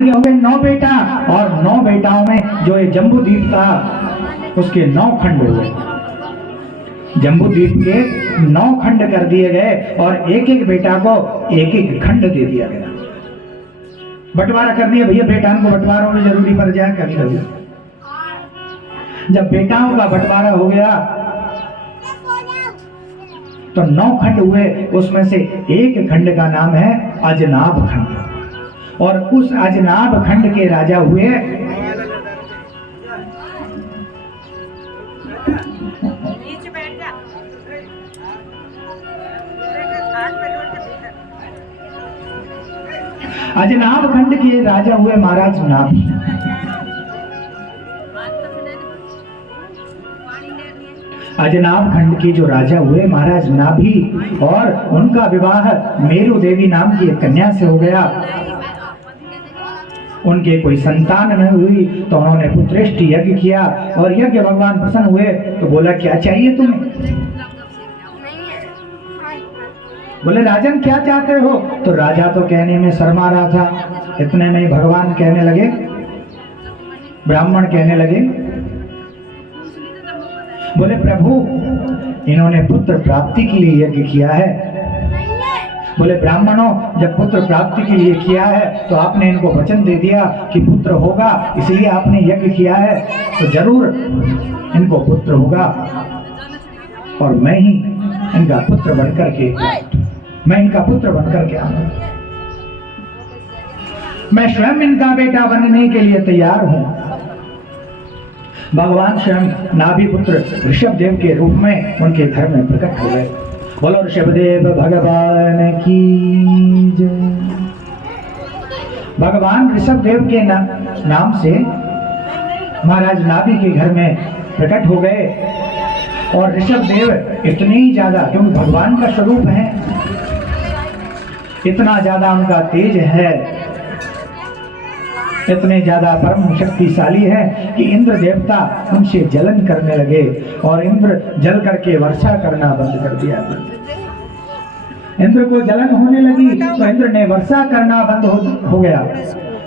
हो गए 9 बेटा, और 9 बेटाओं में जो ये जम्बू द्वीप था उसके 9 खंड हुए। जम्बू द्वीप के 9 खंड कर दिए गए और एक एक बेटा को एक एक खंड दे दिया गया। बंटवारा कर दिया भैया, बेटाओं को बंटवारों में जरूरी पड़ जाए कभी कभी। जब बेटाओं का बंटवारा हो गया तो 9 खंड हुए, उसमें से एक खंड का नाम है अजनाब खंड, और उस अजनाब खंड के राजा हुए अजनाब खंड के राजा हुए महाराज नाभि। अजनाब खंड के जो राजा हुए महाराज नाभि, और उनका विवाह मेरू देवी नाम की एक कन्या से हो गया। उनके कोई संतान न हुई तो उन्होंने पुत्रेष्टि यज्ञ किया, और यज्ञ भगवान प्रसन्न हुए तो बोला क्या चाहिए तुम्हें? बोले राजन क्या चाहते हो? तो राजा तो कहने में शर्मा रहा था। इतने में ही भगवान कहने लगे, ब्राह्मण कहने लगे, बोले प्रभु इन्होंने पुत्र प्राप्ति के लिए यज्ञ किया है। बोले ब्राह्मणों जब पुत्र प्राप्ति के लिए किया है तो आपने इनको वचन दे दिया कि पुत्र होगा, इसलिए आपने यज्ञ किया है, तो जरूर इनको पुत्र होगा, और मैं ही इनका पुत्र बनकर के आऊंगा। मैं स्वयं इनका बेटा बनने के लिए तैयार हूं। भगवान स्वयं नाभि पुत्र ऋषभ देव के रूप में उनके घर में प्रकट हो गए। बोलो ऋषभदेव भगवान की जय। भगवान ऋषभ देव के नाम से महाराज नाभि के घर में प्रकट हो गए, और ऋषभ देव इतने ही ज्यादा, क्योंकि भगवान का स्वरूप है, इतना ज्यादा उनका तेज है, इतने ज्यादा परम शक्तिशाली है कि इंद्र देवता उनसे जलन करने लगे, और इंद्र जल करके वर्षा करना बंद कर दिया। इंद्र को जलन होने लगी तो इंद्र ने वर्षा करना बंद हो गया।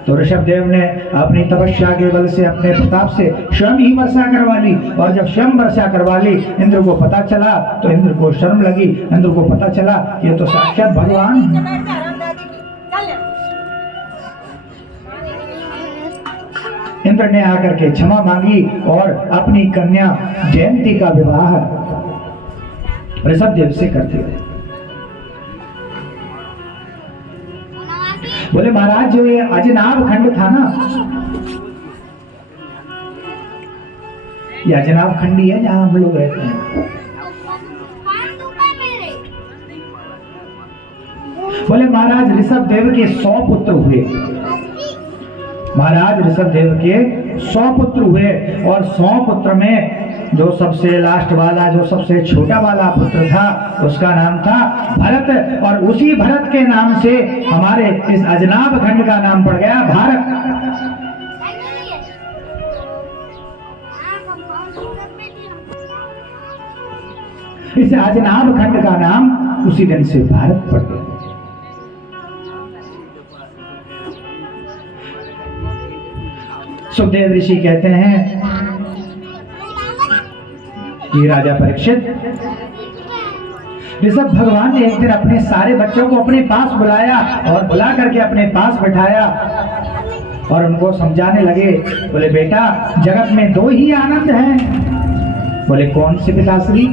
तो ऋषभ देव ने अपनी तपस्या के बल से, अपने प्रताप से स्वयं ही वर्षा करवा ली, और जब स्वयं वर्षा करवा ली इंद्र को पता चला तो इंद्र को शर्म लगी। इंद्र को पता चला ये तो साक्षात भगवान है। इंद्र ने आकर के क्षमा मांगी और अपनी कन्या जयंती का विवाह ऋषभ देव से कर दिया। बोले महाराज जो ये अजनाब खंड था ना, ये अजनाब खंडी है जहां हम लोग रहते हैं। बोले महाराज ऋषभ देव के 100 पुत्र हुए। महाराज ऋषभ देव के 100 पुत्र हुए, और 100 पुत्र में जो सबसे लास्ट वाला, जो सबसे छोटा वाला पुत्र था उसका नाम था भरत, और उसी भरत के नाम से हमारे इस अजनाब खंड का नाम पड़ गया भारत। इस अजनाब खंड का नाम उसी दिन से भारत पड़ गया। सुखदेव ऋषि कहते हैं कि राजा परीक्षित, ऋषभ भगवान ने एक दिन अपने सारे बच्चों को अपने पास बुलाया, और बुला करके अपने पास बैठाया और उनको समझाने लगे। बोले बेटा जगत में 2 ही आनंद हैं। बोले कौन से पिताश्री?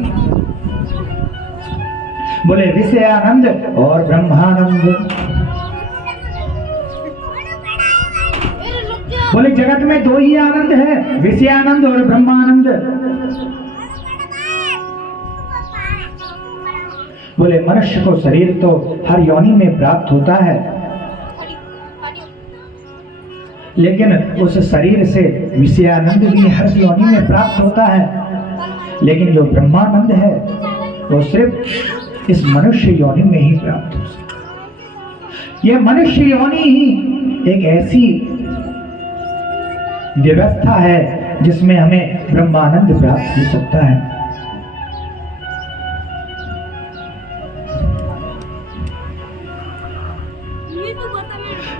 बोले विषय आनंद और ब्रह्मानंद। बोले जगत में 2 ही आनंद है, विषयानंद और ब्रह्मानंद। बोले मनुष्य को शरीर तो हर योनि में प्राप्त होता है, लेकिन उस शरीर से विषयानंद भी हर योनि में प्राप्त होता है, लेकिन जो ब्रह्मानंद है वो सिर्फ इस मनुष्य योनि में ही प्राप्त हो सकता है। यह मनुष्य योनि ही एक ऐसी व्यवस्था है जिसमें हमें ब्रह्मानंद प्राप्त हो सकता है।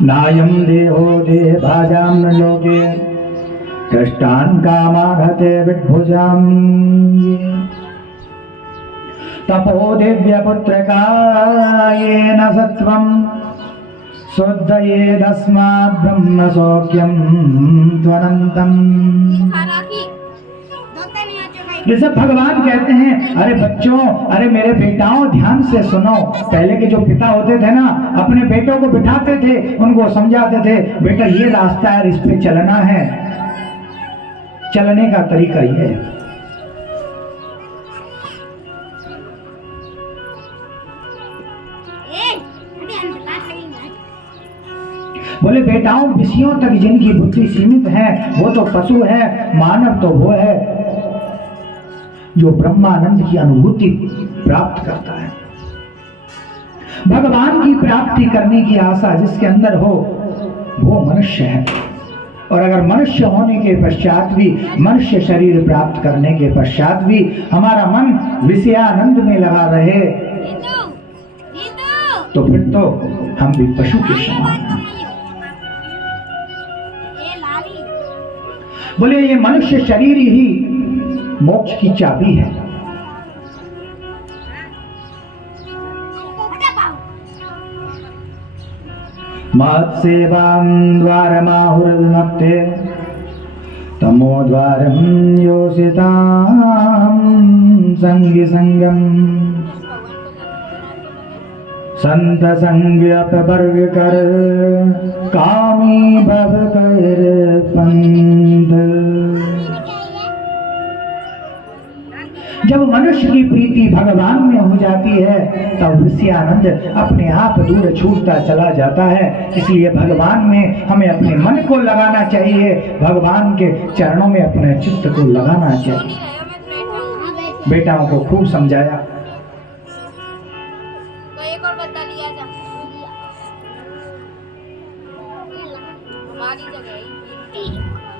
नायं देहो देहभाजां न लोके कष्टान् कामार्हते विद्भुजाम् तपो दिव्यपुत्रकायेन सत्वं शुद्धयेदस्मात् ब्रह्मसौख्यं त्वनन्तम्। जैसे भगवान कहते हैं, अरे बच्चों, अरे मेरे बेटाओं, ध्यान से सुनो। पहले के जो पिता होते थे ना, अपने बेटों को बिठाते थे, उनको समझाते थे, बेटा ये रास्ता है, इस पे चलना है। चलने का तरीका ये है। बोले बेटाओं, विषयों तक जिनकी बुद्धि सीमित है वो तो पशु है, मानव तो वो है जो ब्रह्मानंद की अनुभूति प्राप्त करता है। भगवान की प्राप्ति करने की आशा जिसके अंदर हो वो मनुष्य है। और अगर मनुष्य होने के पश्चात भी, मनुष्य शरीर प्राप्त करने के पश्चात भी हमारा मन विषयानंद में लगा रहे तो फिर तो हम भी पशु के समान हैं। बोले ये मनुष्य शरीर ही मोक्ष की चाबी है। महत्सेवां द्वारमाहुर्नक्ते तमो द्वारं योषितां संगी संगम संत संज्ञप वर्ग कर कामी भव कर पंथ। जब मनुष्य की प्रीति भगवान में हो जाती है तब विषयानंद अपने आप दूर छूटता चला जाता है। इसलिए भगवान में हमें अपने मन को लगाना चाहिए, भगवान के चरणों में अपने चित्त को लगाना चाहिए। बेटाओं को खूब समझाया।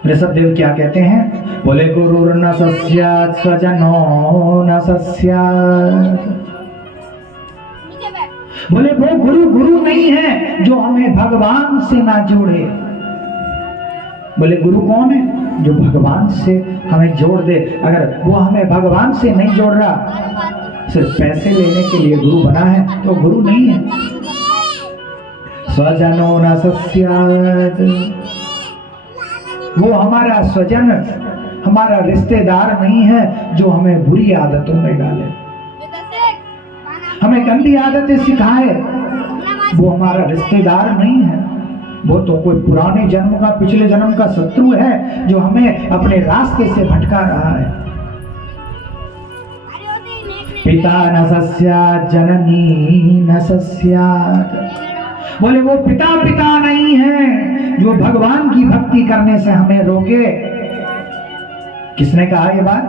ऋषभदेव क्या कहते हैं? बोले गुरुर न सस्यात् स्वजनो न सस्यात्। बोले वो गुरु नहीं है जो हमें भगवान से ना जोड़े। बोले गुरु कौन है? जो भगवान से हमें जोड़ दे। अगर वो हमें भगवान से नहीं जोड़ रहा, सिर्फ पैसे लेने के लिए गुरु बना है तो गुरु नहीं है। स्वजनो न सस्यात्, वो हमारा स्वजन, हमारा रिश्तेदार नहीं है जो हमें बुरी आदतों में डाले, हमें गंदी आदतें सिखाए। वो हमारा रिश्तेदार नहीं है, वो तो कोई पुराने जन्म का, पिछले जन्म का शत्रु है जो हमें अपने रास्ते से भटका रहा है। पिता न सस्यात् जननी न सस्यात्। बोले वो पिता नहीं है जो भगवान की भक्ति करने से हमें रोके। किसने कहा ये बात?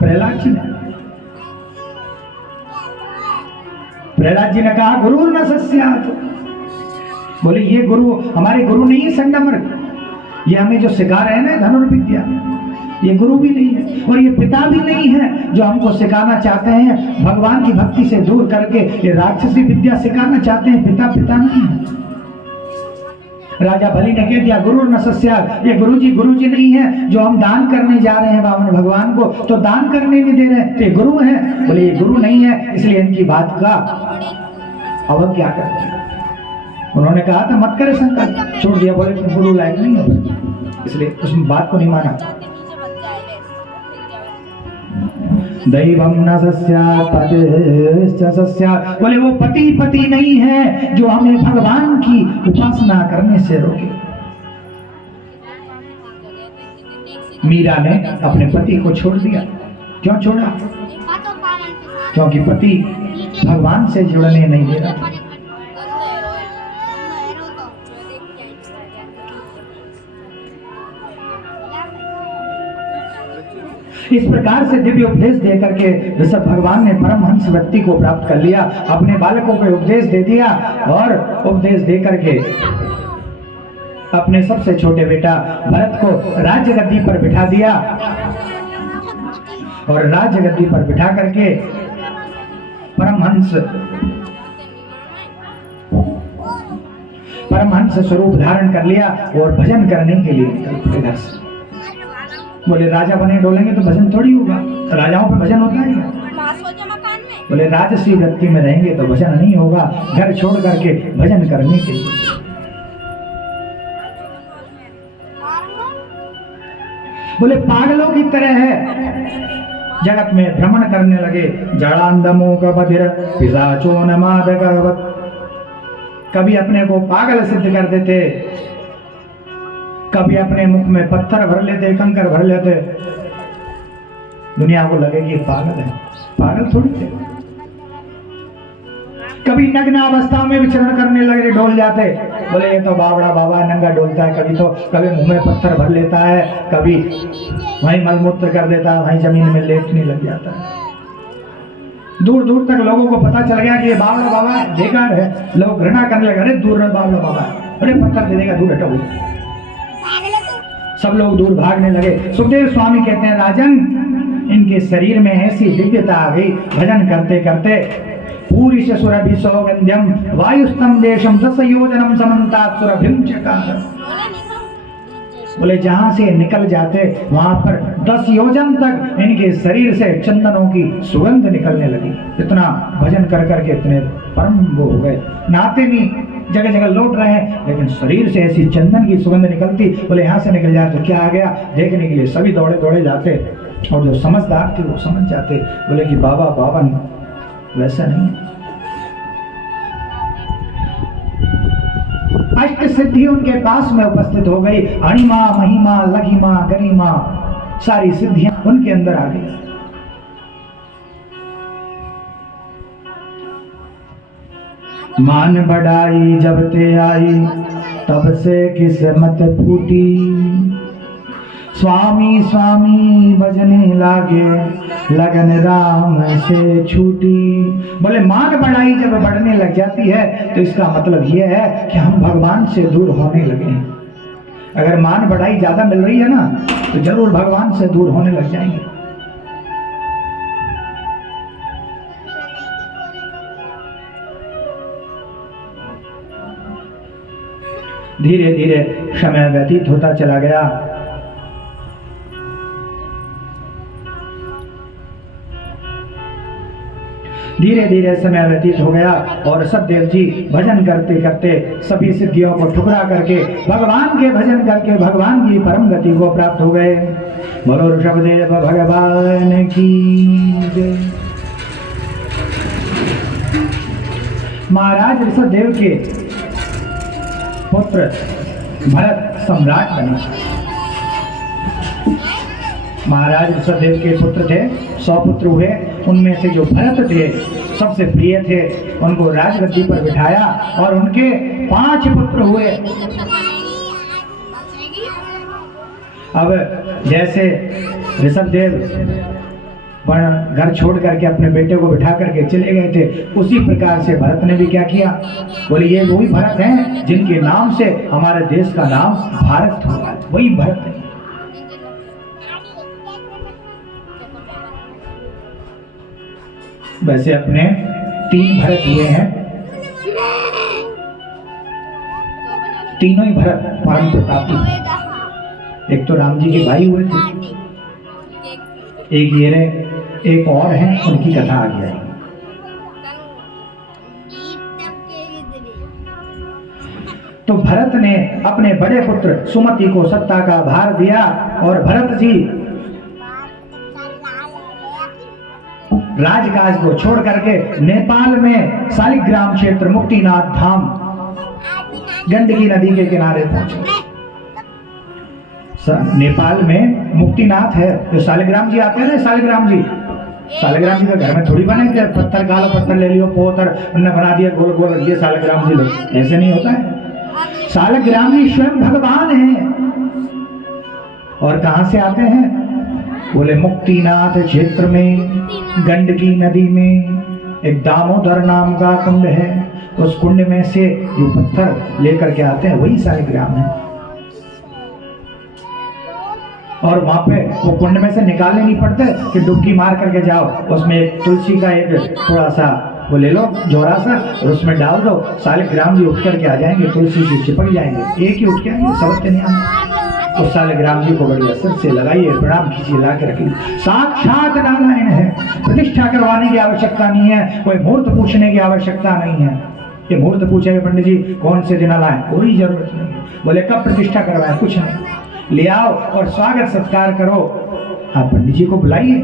प्रहलाद जी ने। प्रहलाद जी ने कहा गुरु न सस्यात्। बोले ये गुरु हमारे गुरु नहीं है संगमर्ग, ये हमें जो सिखा रहे हैं ना धनुर्विद्या, ये गुरु भी नहीं है और ये पिता भी नहीं है जो हमको सिखाना चाहते हैं भगवान की भक्ति से दूर करके ये राक्षसी विद्या सिखाना चाहते हैं। पिता नहीं है। राजा बलि ने कह दिया गुरु न सस्यात्, ये गुरुजी नहीं है जो हम दान करने जा रहे हैं बावन भगवान को, तो दान करने नहीं दे रहे, तो ये गुरु है। बोले ये गुरु नहीं है, इसलिए इनकी बात का अवज्ञा कर दिया। उन्होंने कहा था मत करे संकल्प, छोड़ दिया। बोले गुरु लायक नहीं है, इसलिए उस बात को नहीं माना। दैवं न सस्यात् पतिश्च सस्यात्। बोले वो पति नहीं है जो हमें भगवान की उपासना करने से रोके। मीरा ने अपने पति को छोड़ दिया। क्यों छोड़ा? क्योंकि पति भगवान से जुड़ने नहीं दे रहा था। इस प्रकार से दिव्य उपदेश दे करके ऋषभ भगवान ने परमहंस व्यक्ति को प्राप्त कर लिया, अपने बालकों को उपदेश दे दिया और उपदेश दे करके अपने सबसे छोटे बेटा भरत को राज्य गद्दी पर बिठा दिया और राज्य गद्दी पर बिठा करके परमहंस स्वरूप धारण कर लिया और भजन करने के लिए निकल पड़े घर से। बोले राजा बने डोलेंगे तो भजन थोड़ी होगा, राजाओं पे भजन होता है क्या? बोले राजसी वृत्ति में रहेंगे तो भजन नहीं होगा, घर छोड़ करके भजन करने के लिए। बोले पागलों की तरह है, जगत में भ्रमण करने लगे। जड़ांधमो का बधिर पिशाचो नमादकवत, कभी अपने को पागल सिद्ध कर देते, कभी अपने मुख में पत्थर भर लेते, कंकर भर लेते, दुनिया को लगे कि पागल है, पागल थोड़ी थे। कभी नग्न अवस्था में विचरण करने लगे, डोल जाते। बोले ये तो बावड़ा बाबा नंगा डोलता है, कभी मुंह में पत्थर भर लेता है, कभी वहीं मलमूत्र कर देता है, वहीं जमीन में लेटने लग जाता है। दूर दूर तक लोगों को पता चल गया कि ये बावड़ा बाबा बेकार है, लोग घृणा करने लगे, अरे दूर रह बावड़ा बाबा, अरे पत्थर दे देगा, दूर हटो। सब लोग दूर भागने लगे। सुखदेव स्वामी कहते हैं राजन, इनके शरीर में ऐसी दिव्यता आ गई, भजन करते करते पूरी से सुरभि सौगंध्यम वायुस्तम देशम 10 योजनम समन्तात सुरभिम चकार। बोले जहां से निकल जाते वहां पर 10 योजन तक इनके शरीर से चंदनों की सुगंध निकलने लगी। इतना भजन कर करके इतने परम वो हो गए, नहाते नहीं, जगह जगह लौट रहे हैं, लेकिन शरीर से ऐसी चंदन की सुगंध निकलती। बोले यहाँ से निकल जाए तो क्या आ गया देखने के लिए सभी दौड़े दौड़े जाते, और जो समझदार थे वो समझ जाते। बोले कि बाबा बाबा वैसा नहीं। अष्ट सिद्धि उनके पास में उपस्थित हो गई, अणिमा महिमा लघिमा गरिमा, सारी सिद्धियां उनके अंदर आ गई। मान बढ़ाई जब ते आई, तब से किस्मत फूटी, स्वामी स्वामी बजने लागे, लगन राम से छूटी। बोले मान बढ़ाई जब बढ़ने लग जाती है तो इसका मतलब यह है कि हम भगवान से दूर होने लगे हैं। अगर मान बढ़ाई ज्यादा मिल रही है ना तो जरूर भगवान से दूर होने लग जाएंगे। धीरे धीरे समय व्यतीत होता चला गया। धीरे धीरे समय व्यतीत हो गया और सतदेव जी भजन करते करते सभी सिद्धियों को ठुकरा करके भगवान के भजन करके भगवान की परम गति को प्राप्त हो गए। बोलो ऋषभदेव भगवान की जय। महाराज ऋषभदेव के पुत्र भरत सम्राट बने। महाराज ऋषभदेव के पुत्र थे, 100 पुत्र हुए, उनमें से जो भरत थे सबसे प्रिय थे, उनको राजगद्दी पर बिठाया और उनके 5 पुत्र हुए। अब जैसे ऋषभदेव घर छोड़ करके अपने बेटे को बिठा करके चले गए थे, उसी प्रकार से भरत ने भी क्या किया। बोले ये वही भरत हैं जिनके नाम से हमारे देश का नाम भारत होगा, वही भरत है। वैसे अपने 3 भरत हुए हैं, तीनों ही भरत परम प्रतापी। एक तो राम जी के भाई हुए थे, एक ये रहे, एक और हैं, उनकी कथा आ गई। तो भरत ने अपने बड़े पुत्र सुमति को सत्ता का भार दिया और भरत जी राजकाज को छोड़ करके नेपाल में शालिग्राम क्षेत्र मुक्तिनाथ धाम गंडकी नदी के किनारे पहुंचे। नेपाल में मुक्तिनाथ है, जो शालिग्राम जी आते हैं ना, शालिग्राम जी के घर में थोड़ी बने कि पत्थर काला पत्थर ले लियो, पोतर उन्होंने बना दिया गोल गोल, ये शालिग्राम जी लोग, ऐसे नहीं होता है। शालिग्राम जी स्वयं भगवान हैं। और कहां से आते हैं? बोले मुक्तिनाथ क्षेत्र में गंडकी नदी में एक दामोदर नाम का कुंड है, उस कुंड में से जो पत्थर लेकर के आते हैं वही शालिग्राम है। और वहां पे वो कुंड में से निकालने नहीं पड़ते कि डुबकी मार करके जाओ, उसमें एक तुलसी का एक थोड़ा सा वो ले लो जोरा सा और उसमें डाल दो, शालिग्राम जी उठ करके आ जाएंगे, तुलसी जी चिपक जाएंगे, एक ही उठ के आएंगे, सबके नहीं आएंगे। उस शालिग्राम जी को बड़ी असर से लगाइए, प्रणाम कीजिए, ला के रखिए। साक्षात नारायण है, प्रतिष्ठा करवाने की आवश्यकता नहीं है, कोई मुहूर्त पूछने की आवश्यकता नहीं है। ये मुहूर्त पूछेंगे पंडित जी कौन से दिन लाए, कोई जरूरत नहीं। बोले कब प्रतिष्ठा करवाए, कुछ नहीं, ले आओ और स्वागत सत्कार करो। आप पंडित जी को बुलाइए,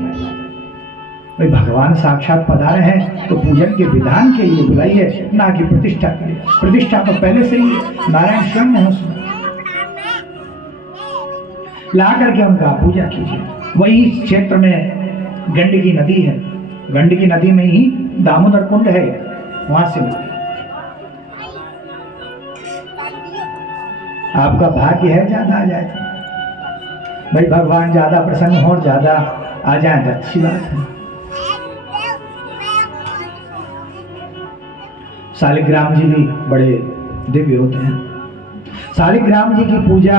भाई भगवान साक्षात पधारे हैं तो पूजन के विधान के लिए बुलाइए, ना कि प्रतिष्ठा के लिए। प्रतिष्ठा तो पहले से ही नारायण स्वयं है उसमें, ला करके उनका पूजा कीजिए। वही क्षेत्र में गंडकी नदी है, गंडकी नदी में ही दामोदर कुंड है, वहां से आपका भाग्य है ज्यादा आ जाए, भाई भगवान ज्यादा प्रसन्न हो और ज्यादा आ जाए तो अच्छी बात है। शालिग्राम जी भी बड़े दिव्य होते हैं। शालिग्राम जी की पूजा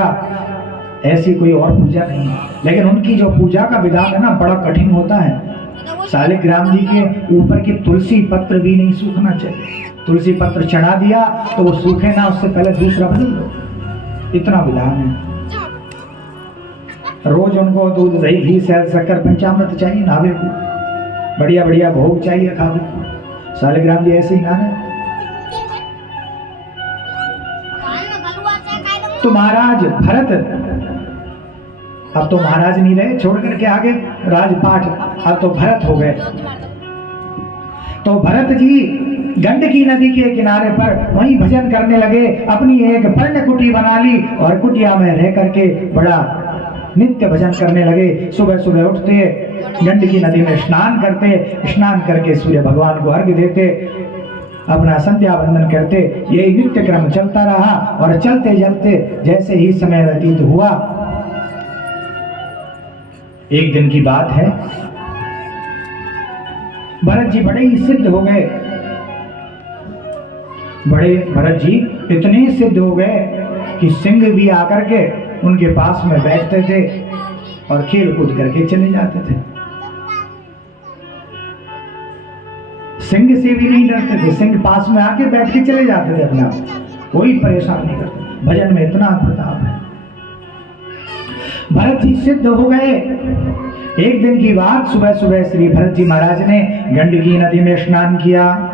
ऐसी कोई और पूजा नहीं है, लेकिन उनकी जो पूजा का विधान है ना बड़ा कठिन होता है। शालिग्राम जी के ऊपर की तुलसी पत्र भी नहीं सूखना चाहिए, तुलसी पत्र चढ़ा दिया तो वो सूखे ना, उससे पहले दूसरा बदल दो, इतना विधान है। रोज उनको दूध दही घी शहद शक्कर पंचामृत चाहिए, नावे को बढ़िया बढ़िया भोग चाहिए खावे को। शालिग्राम जी ऐसे ही ना है। तो महाराज भरत, अब तो महाराज नहीं रहे, छोड़ करके आगे राजपाट, अब तो भरत हो गए। तो भरत जी गंडकी नदी के किनारे पर वहीं भजन करने लगे, अपनी एक पर्ण कुटी बना ली और कुटिया में रह करके बड़ा नित्य भजन करने लगे। सुबह सुबह उठते, गंडकी नदी में स्नान करते, स्नान करके सूर्य भगवान को अर्घ्य देते, अपना संध्या वंदन करते। यही नित्य क्रम चलता रहा और चलते चलते जैसे ही समय व्यतीत हुआ, एक दिन की बात है, भरत जी बड़े ही सिद्ध हो गए। बड़े भरत जी इतने सिद्ध हो गए कि सिंह भी आकर के उनके पास में बैठते थे और खेल कूद करके चले जाते थे। सिंह से भी नहीं डरते थे, सिंह पास में आके बैठ के चले जाते थे, अपना कोई परेशान नहीं करते। भजन में इतना प्रताप है। भरत जी सिद्ध हो गए। एक दिन की बात, सुबह सुबह श्री भरत जी महाराज ने गंडकी नदी में स्नान किया।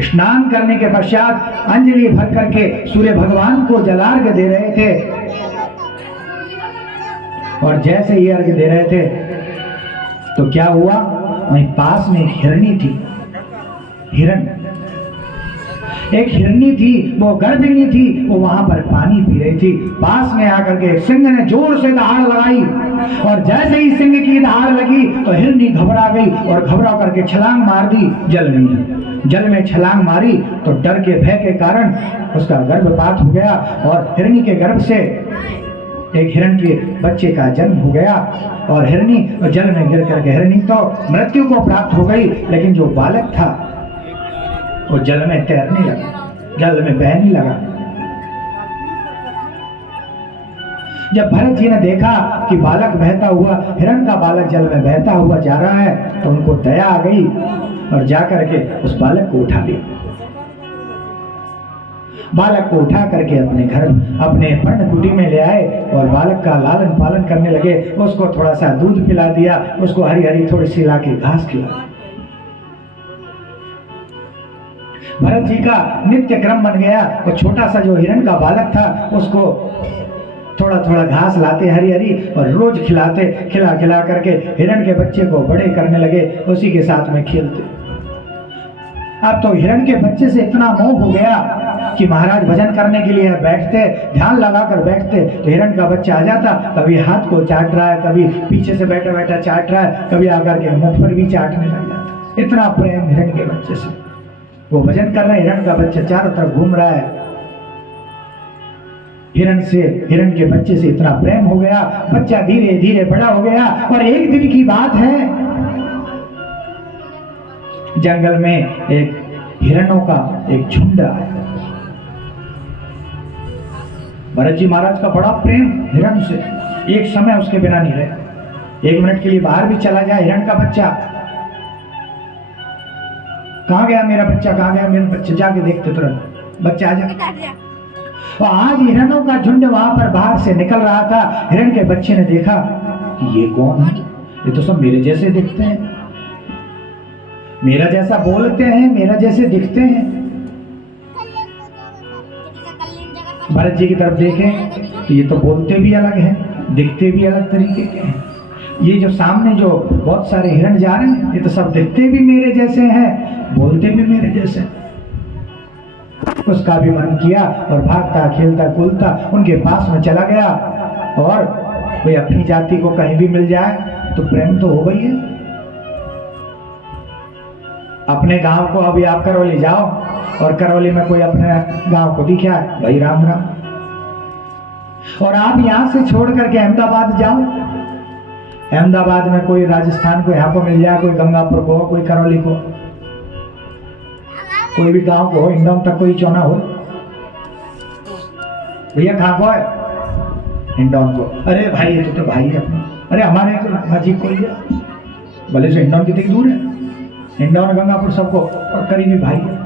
स्नान करने के पश्चात अंजलि भर करके सूर्य भगवान को जलार्घ्य दे रहे थे, और जैसे ही अर्घ्य दे रहे थे तो क्या हुआ, वहीं पास में एक हिरणी थी, हिरण, एक हिरणी थी, वो गर्भिणी थी, वो वहां पर पानी पी रही थी। पास में आकर के सिंह ने जोर से दहाड़ लगाई, और जैसे ही सिंह की दहाड़ लगी तो हिरणी घबरा गई और घबरा करके छलांग मार दी जल में। जल में छलांग मारी तो डर के भय के कारण उसका गर्भपात हो गया, और हिरणी के गर्भ से एक हिरण के बच्चे का जन्म हो गया। और हिरणी जल में गिर करके हिरणी तो मृत्यु को प्राप्त हो गई, लेकिन जो बालक था वो जल में तैरने लगा, जल में बहने लगा। जब भरत जी ने देखा कि बालक बहता हुआ, हिरण का बालक जल में बहता हुआ जा रहा है, तो उनको दया आ गई और जाकर के उस बालक को उठा लिया। बालक को उठा करके अपने घर, अपने पर्णकुटी में ले आए और बालक का लालन पालन करने लगे। उसको थोड़ा सा दूध पिला दिया, उसको हरी हरी थोड़ी सी ला के घास खिला। भरत जी का नित्य क्रम बन गया। वो छोटा सा जो हिरण का बालक था, उसको थोड़ा थोड़ा घास लाते हरी हरी और रोज खिलाते, खिला खिला करके हिरण के बच्चे को बड़े करने लगे, उसी के साथ में खेलते। अब तो हिरण के बच्चे से इतना मोह हो गया कि महाराज भजन करने के लिए बैठते, ध्यान लगाकर बैठते, तो हिरण का बच्चा आ जाता, कभी हाथ को चाट रहा है, कभी पीछे से बैठा बैठा चाट रहा है, कभी आकर के मुख पर भी चाटने लग जाता। इतना प्रेम हिरण के बच्चे से। वो भजन कर रहा है, हिरण का बच्चा चारों तरफ घूम रहा है। हिरण से, हिरण के बच्चे से इतना प्रेम हो गया, बच्चा धीरे धीरे बड़ा हो गया। और एक दिन की बात है, जंगल में एक हिरणों का एक झुंड आया। भरत जी महाराज का बड़ा प्रेम हिरण से, एक समय उसके बिना नहीं रहे। 1 मिनट के लिए बाहर भी चला जाए हिरण का बच्चा कहाँ गया मेरा बच्चा, कहाँ गया मेरा बच्चा, जाके देखते तुरंत बच्चा आ जाए। और आज हिरणों का झुंड वहां पर बाहर से निकल रहा था। हिरण के बच्चे ने देखा कि ये कौन है, ये तो सब मेरे जैसे दिखते हैं, मेरा जैसा बोलते हैं, मेरा जैसे दिखते हैं। भरत जी की तरफ देखें तो ये तो बोलते भी अलग हैं, दिखते भी अलग तरीके के हैं। ये जो सामने जो बहुत सारे हिरण जा रहे हैं, ये तो सब दिखते भी मेरे जैसे हैं, बोलते भी मेरे जैसे हैं। उसका भी मन किया और भागता खेलता कूदता उनके पास में चला गया। और भाई अपनी जाति को कहीं भी मिल जाए तो प्रेम तो हो गई है। अपने गांव को अभी आप करौली जाओ और करौली में कोई अपने गांव को दिखा है, भाई राम राम। और आप यहां से छोड़ करके अहमदाबाद जाओ, अहमदाबाद में कोई राजस्थान को यहाँ को मिल जाए, कोई गंगापुर को, कोई करौली को, कोई भी गांव को, इंदौर तक कोई चौना हो, भैया कहाँ को है, इंदौर को। अरे भाई ये तो भाई है अपना, अरे हमारे तो नजीक कोई है, भले से इंदौर कितनी दूर है, इंदौर गंगापुर सबको और करीबी भाई है।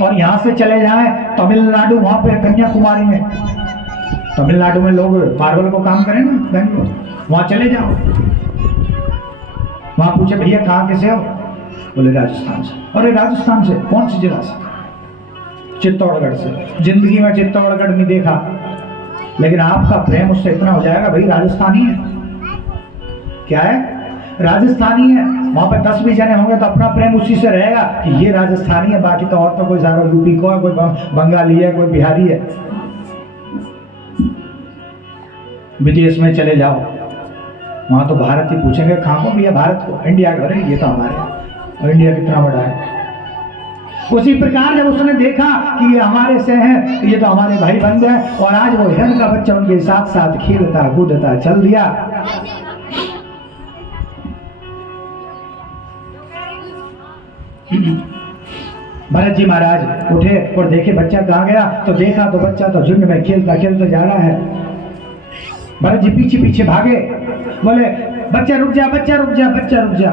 और यहाँ से चले जाए तमिलनाडु, वहां पे कन्याकुमारी में, तमिलनाडु में लोग मार्बल को काम करें ना, बेंगलोर, वहां चले जाओ, वहां पूछे भैया कहाँ कैसे हो, बोले राजस्थान से। अरे राजस्थान से, कौन सी जिला से, चित्तौड़गढ़ से। जिंदगी में चित्तौड़गढ़ नहीं देखा, लेकिन आपका प्रेम उससे इतना हो जाएगा, भाई राजस्थानी है, क्या है, राजस्थानी है। वहां पे 10 भी जने होंगे तो अपना प्रेम उसी से रहेगा कि ये राजस्थानी है, बाकी तो और तो कोई सारा यूपी को है, कोई बंगाली है, कोई बिहारी है। विदेश में चले जाओ, वहां तो भारत ही पूछेंगे, कहाँ को भैया, भारत को, इंडिया का, अरे ये तो हमारे, और इंडिया कितना बड़ा है। उसी प्रकार जब उसने देखा कि ये हमारे से हैं, ये तो हमारे भाई बंद हैं, और आज वो हिरण का बच्चा उनके साथ साथ खेलता कूदता चल दिया। भरत जी महाराज उठे और देखे बच्चा कहाँ गया, तो देखा तो बच्चा तो झुंड में खेलता खेलता जा रहा है। भरत जी पीछे पीछे भागे, बोले बच्चा रुक जा, बच्चा रुक जा, बच्चा रुक जा।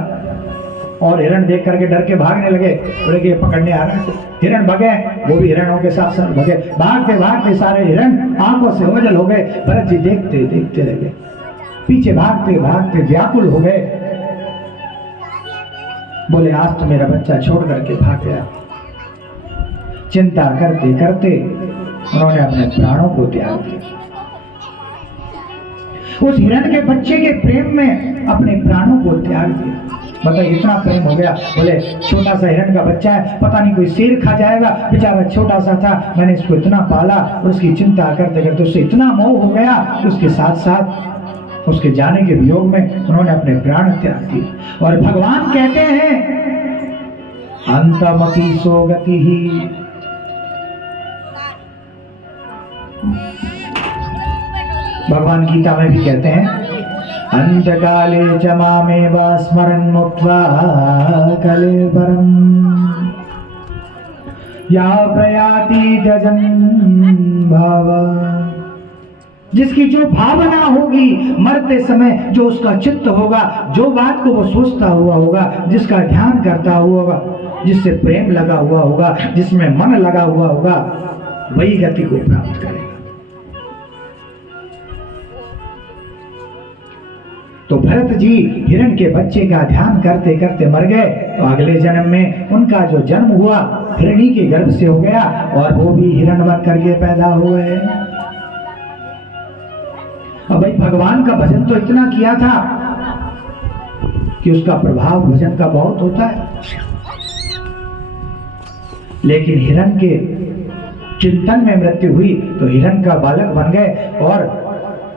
और हिरण देख करके डर के भागने लगे, बोले कि पकड़ने आ रहा है। हिरण भगे, वो भी हिरणों के साथ साथ भगे, भागते भागते सारे हिरण आंखों से ओझल हो गए। भरत जी देखते देखते रह गए, पीछे भागते भागते व्याकुल हो गए। बोले आज तो मेरा बच्चा छोड़ करके भाग गया। चिंता करते करते उन्होंने अपने प्राणों को त्याग दिया। उस हिरण के बच्चे के प्रेम में अपने प्राणों को त्याग दिया। बताइए इतना प्रेम हो गया। बोले छोटा सा हिरण का बच्चा है, पता नहीं कोई शेर खा जाएगा, बेचारा छोटा सा था, मैंने इसको इतना पाला, और उसकी चिंता करते करते उससे इतना मोह हो गया, उसके साथ साथ उसके जाने के वियोग में उन्होंने अपने प्राण त्याग दिए। और भगवान कहते हैं अंतमति सो गति ही, भगवान गीता में भी कहते हैं अंतकाले च मामेव स्मरन् मुक्त्वा कलेवरम् या प्रयाति त्यजन् भाव। जिसकी जो भावना होगी मरते समय, जो उसका चित्त होगा, जो बात को वो सोचता हुआ होगा, जिसका ध्यान करता हुआ होगा, जिससे प्रेम लगा हुआ होगा, जिसमें मन लगा हुआ होगा, वही गति को प्राप्त करेगा। तो भरत जी हिरण के बच्चे का ध्यान करते करते मर गए, तो अगले जन्म में उनका जो जन्म हुआ हिरणी के गर्भ से हो गया, और वो भी हिरण बन करके पैदा हुए। अब भाई भगवान का भजन तो इतना किया था कि उसका प्रभाव भजन का बहुत होता है, लेकिन हिरण के चिंतन में मृत्यु हुई तो हिरण का बालक बन गए, और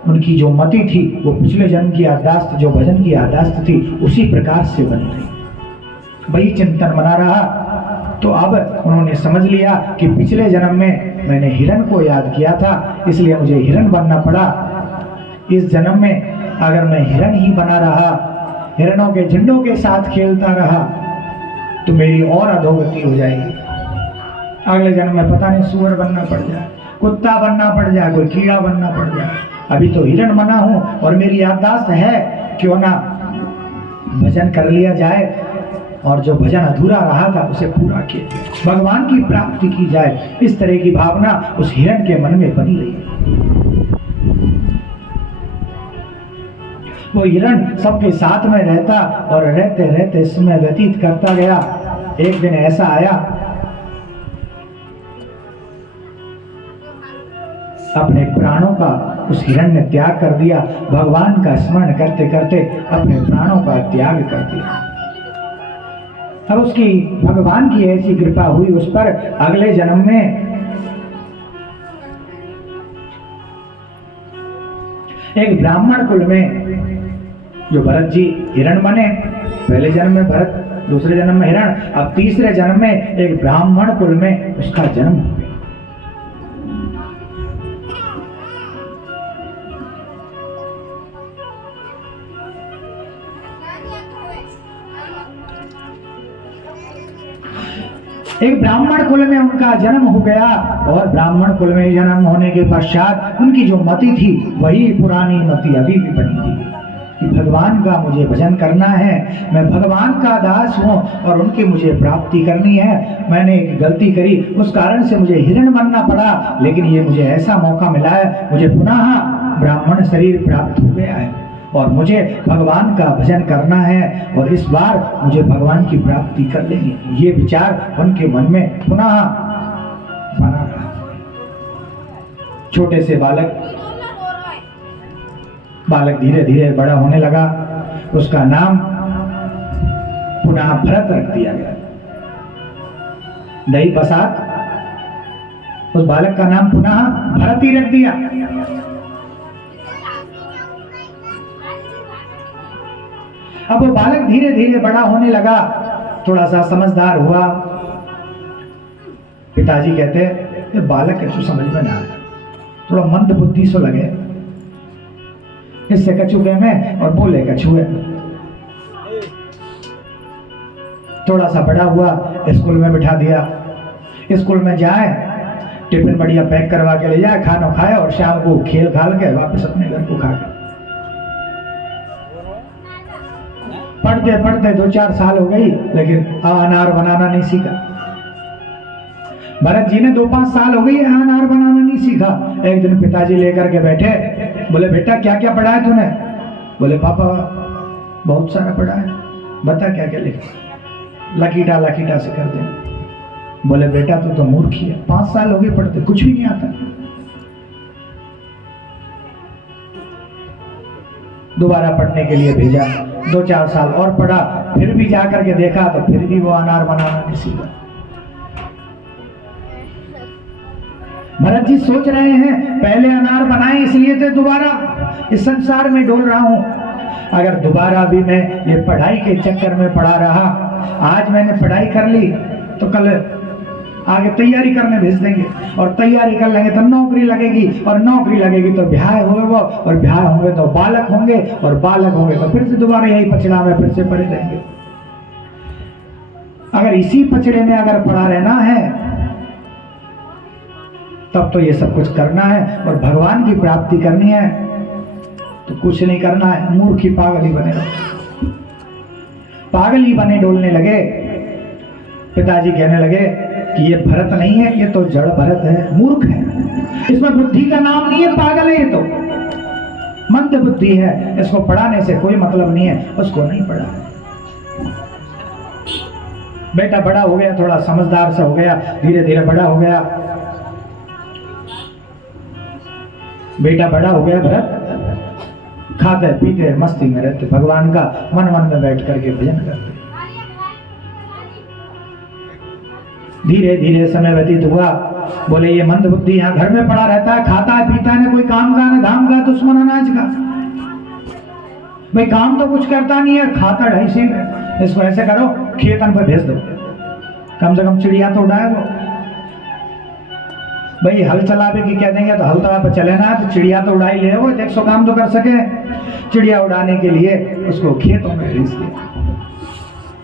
उनकी जो मति थी वो पिछले जन्म की याददाश्त, जो भजन की याददाश्त थी, उसी प्रकार से बनी रही। वही चिंतन बना रहा। तो अब उन्होंने समझ लिया कि पिछले जन्म में मैंने हिरण को याद किया था, इसलिए मुझे हिरण बनना पड़ा। इस जन्म में अगर मैं हिरण ही बना रहा, हिरणों के झुंडों के साथ खेलता रहा, तो मेरी और अधोगति हो जाएगी। अगले जन्म में पता नहीं सुअर बनना पड़ जाए, कुत्ता बनना पड़ जाए, कोई कीड़ा बनना पड़ जाए। अभी तो हिरण बना हूं और मेरी याददाश्त है, क्यों ना भजन कर लिया जाए। और जो भजन अधूरा रहा था उसे पूरा किया। भगवान की प्राप्ति की जाए, इस तरह की भावना उस हिरण के मन में बनी रही। वो हिरण सबके साथ में रहता और रहते रहते समय व्यतीत करता गया। एक दिन ऐसा आया, अपने प्राणों का उस हिरण ने त्याग कर दिया। भगवान का स्मरण करते करते अपने प्राणों का त्याग कर दिया। अब उसकी भगवान की ऐसी कृपा हुई उस पर, अगले जन्म में एक ब्राह्मण कुल में जो भरत जी हिरण बने, पहले जन्म में भरत, दूसरे जन्म में हिरण, अब तीसरे जन्म में एक ब्राह्मण कुल में उसका जन्म हुआ। एक ब्राह्मण कुल में उनका जन्म हो गया और ब्राह्मण कुल में जन्म होने के पश्चात उनकी जो मति थी वही पुरानी मति अभी भी बनी थी कि भगवान का मुझे भजन करना है, मैं भगवान का दास हूँ और उनकी मुझे प्राप्ति करनी है। मैंने एक गलती करी, उस कारण से मुझे हिरण बनना पड़ा, लेकिन ये मुझे ऐसा मौका मिला है, मुझे पुनः ब्राह्मण शरीर प्राप्त हो गया है और मुझे भगवान का भजन करना है और इस बार मुझे भगवान की प्राप्ति कर लेंगे। ये विचार उनके मन में पुनः बना रहा। छोटे से बालक धीरे धीरे बड़ा होने लगा। उसका नाम पुनः भरत रख दिया गया। दही बसात उस बालक का नाम पुनः भरत ही रख दिया। अब वो बालक धीरे धीरे बड़ा होने लगा, थोड़ा सा समझदार हुआ। पिताजी कहते ये बालक कछु समझ में ना आया, थोड़ा मंद बुद्धि सो लगे, इससे कछुए में और बोले कछुए। थोड़ा सा बड़ा हुआ, स्कूल में बिठा दिया। स्कूल में जाए, टिफिन बढ़िया पैक करवा के ले जाए, खाना खाए और शाम को खेल खाल के वापस अपने घर को खा के। पढ़ते पढ़ते 2-4 साल हो गई, लेकिन अनार बनाना नहीं सीखा। भरत जी ने 2-5 साल हो गई अनार बनाना नहीं सीखा। एक दिन पिताजी लेकर के बैठे, बोले बेटा क्या क्या पढ़ा है तूने? बोले पापा बहुत सारा पढ़ा है। बता क्या क्या लिखा? लकीटा लकीटा से कर दे। बोले बेटा तू तो मूर्ख ही है, 5 साल हो गए पढ़ते, कुछ भी नहीं आता। दोबारा पढ़ने के लिए भेजा, 2-4 साल और पढ़ा, फिर भी जाकर के देखा तो फिर भी वो अनार बनाना नहीं सीखा। भरत जी सोच रहे हैं पहले अनार बनाए इसलिए तो दोबारा इस संसार में डोल रहा हूं। अगर दोबारा भी मैं ये पढ़ाई के चक्कर में पड़ा रहा, आज मैंने पढ़ाई कर ली तो कल आगे तैयारी करने भेज देंगे और तैयारी कर लेंगे तो नौकरी लगेगी और नौकरी लगेगी तो ब्याह होगा और ब्याह होंगे तो बालक होंगे और बालक होंगे तो फिर से दोबारा यही पचड़ा में फिर से पड़े रहेंगे। अगर इसी पचड़े में अगर पड़ा रहना है तब तो ये सब कुछ करना है और भगवान की प्राप्ति करनी है तो कुछ नहीं करना है, मूर्ख ही पागल ही बने रहो। पागल ही बने डोलने लगे। पिताजी कहने लगे कि ये भरत नहीं है, ये तो जड़ भरत है, मूर्ख है, इसमें बुद्धि का नाम नहीं है, पागल है, ये तो मंद बुद्धि है, इसको पढ़ाने से कोई मतलब नहीं है, उसको नहीं पढ़ा। बेटा बड़ा हो गया, थोड़ा समझदार सा हो गया, धीरे धीरे बड़ा हो गया। बेटा बड़ा हो गया भरत, खाते पीते मस्ती में रहते, भगवान का मन मन में बैठ करके भजन करते। धीरे धीरे समय व्यतीत हुआ। बोले ये मंद बुद्धि यहाँ घर में पड़ा रहता है, खाता है पीता है, कोई काम का न धाम का, दुश्मन अनाज का। भाई काम तो कुछ करता नहीं है, खाता ढाई से, इसको ऐसे करो खेतन पे भेज दो, कम से कम चिड़िया तो उड़ाए वो। भाई हल चलावे की कह देंगे तो हल तो आप चले ना, तो चिड़िया तो उड़ाई ले वो, 100 काम तो कर सके। चिड़िया उड़ाने के लिए उसको खेतों में भेज दिया।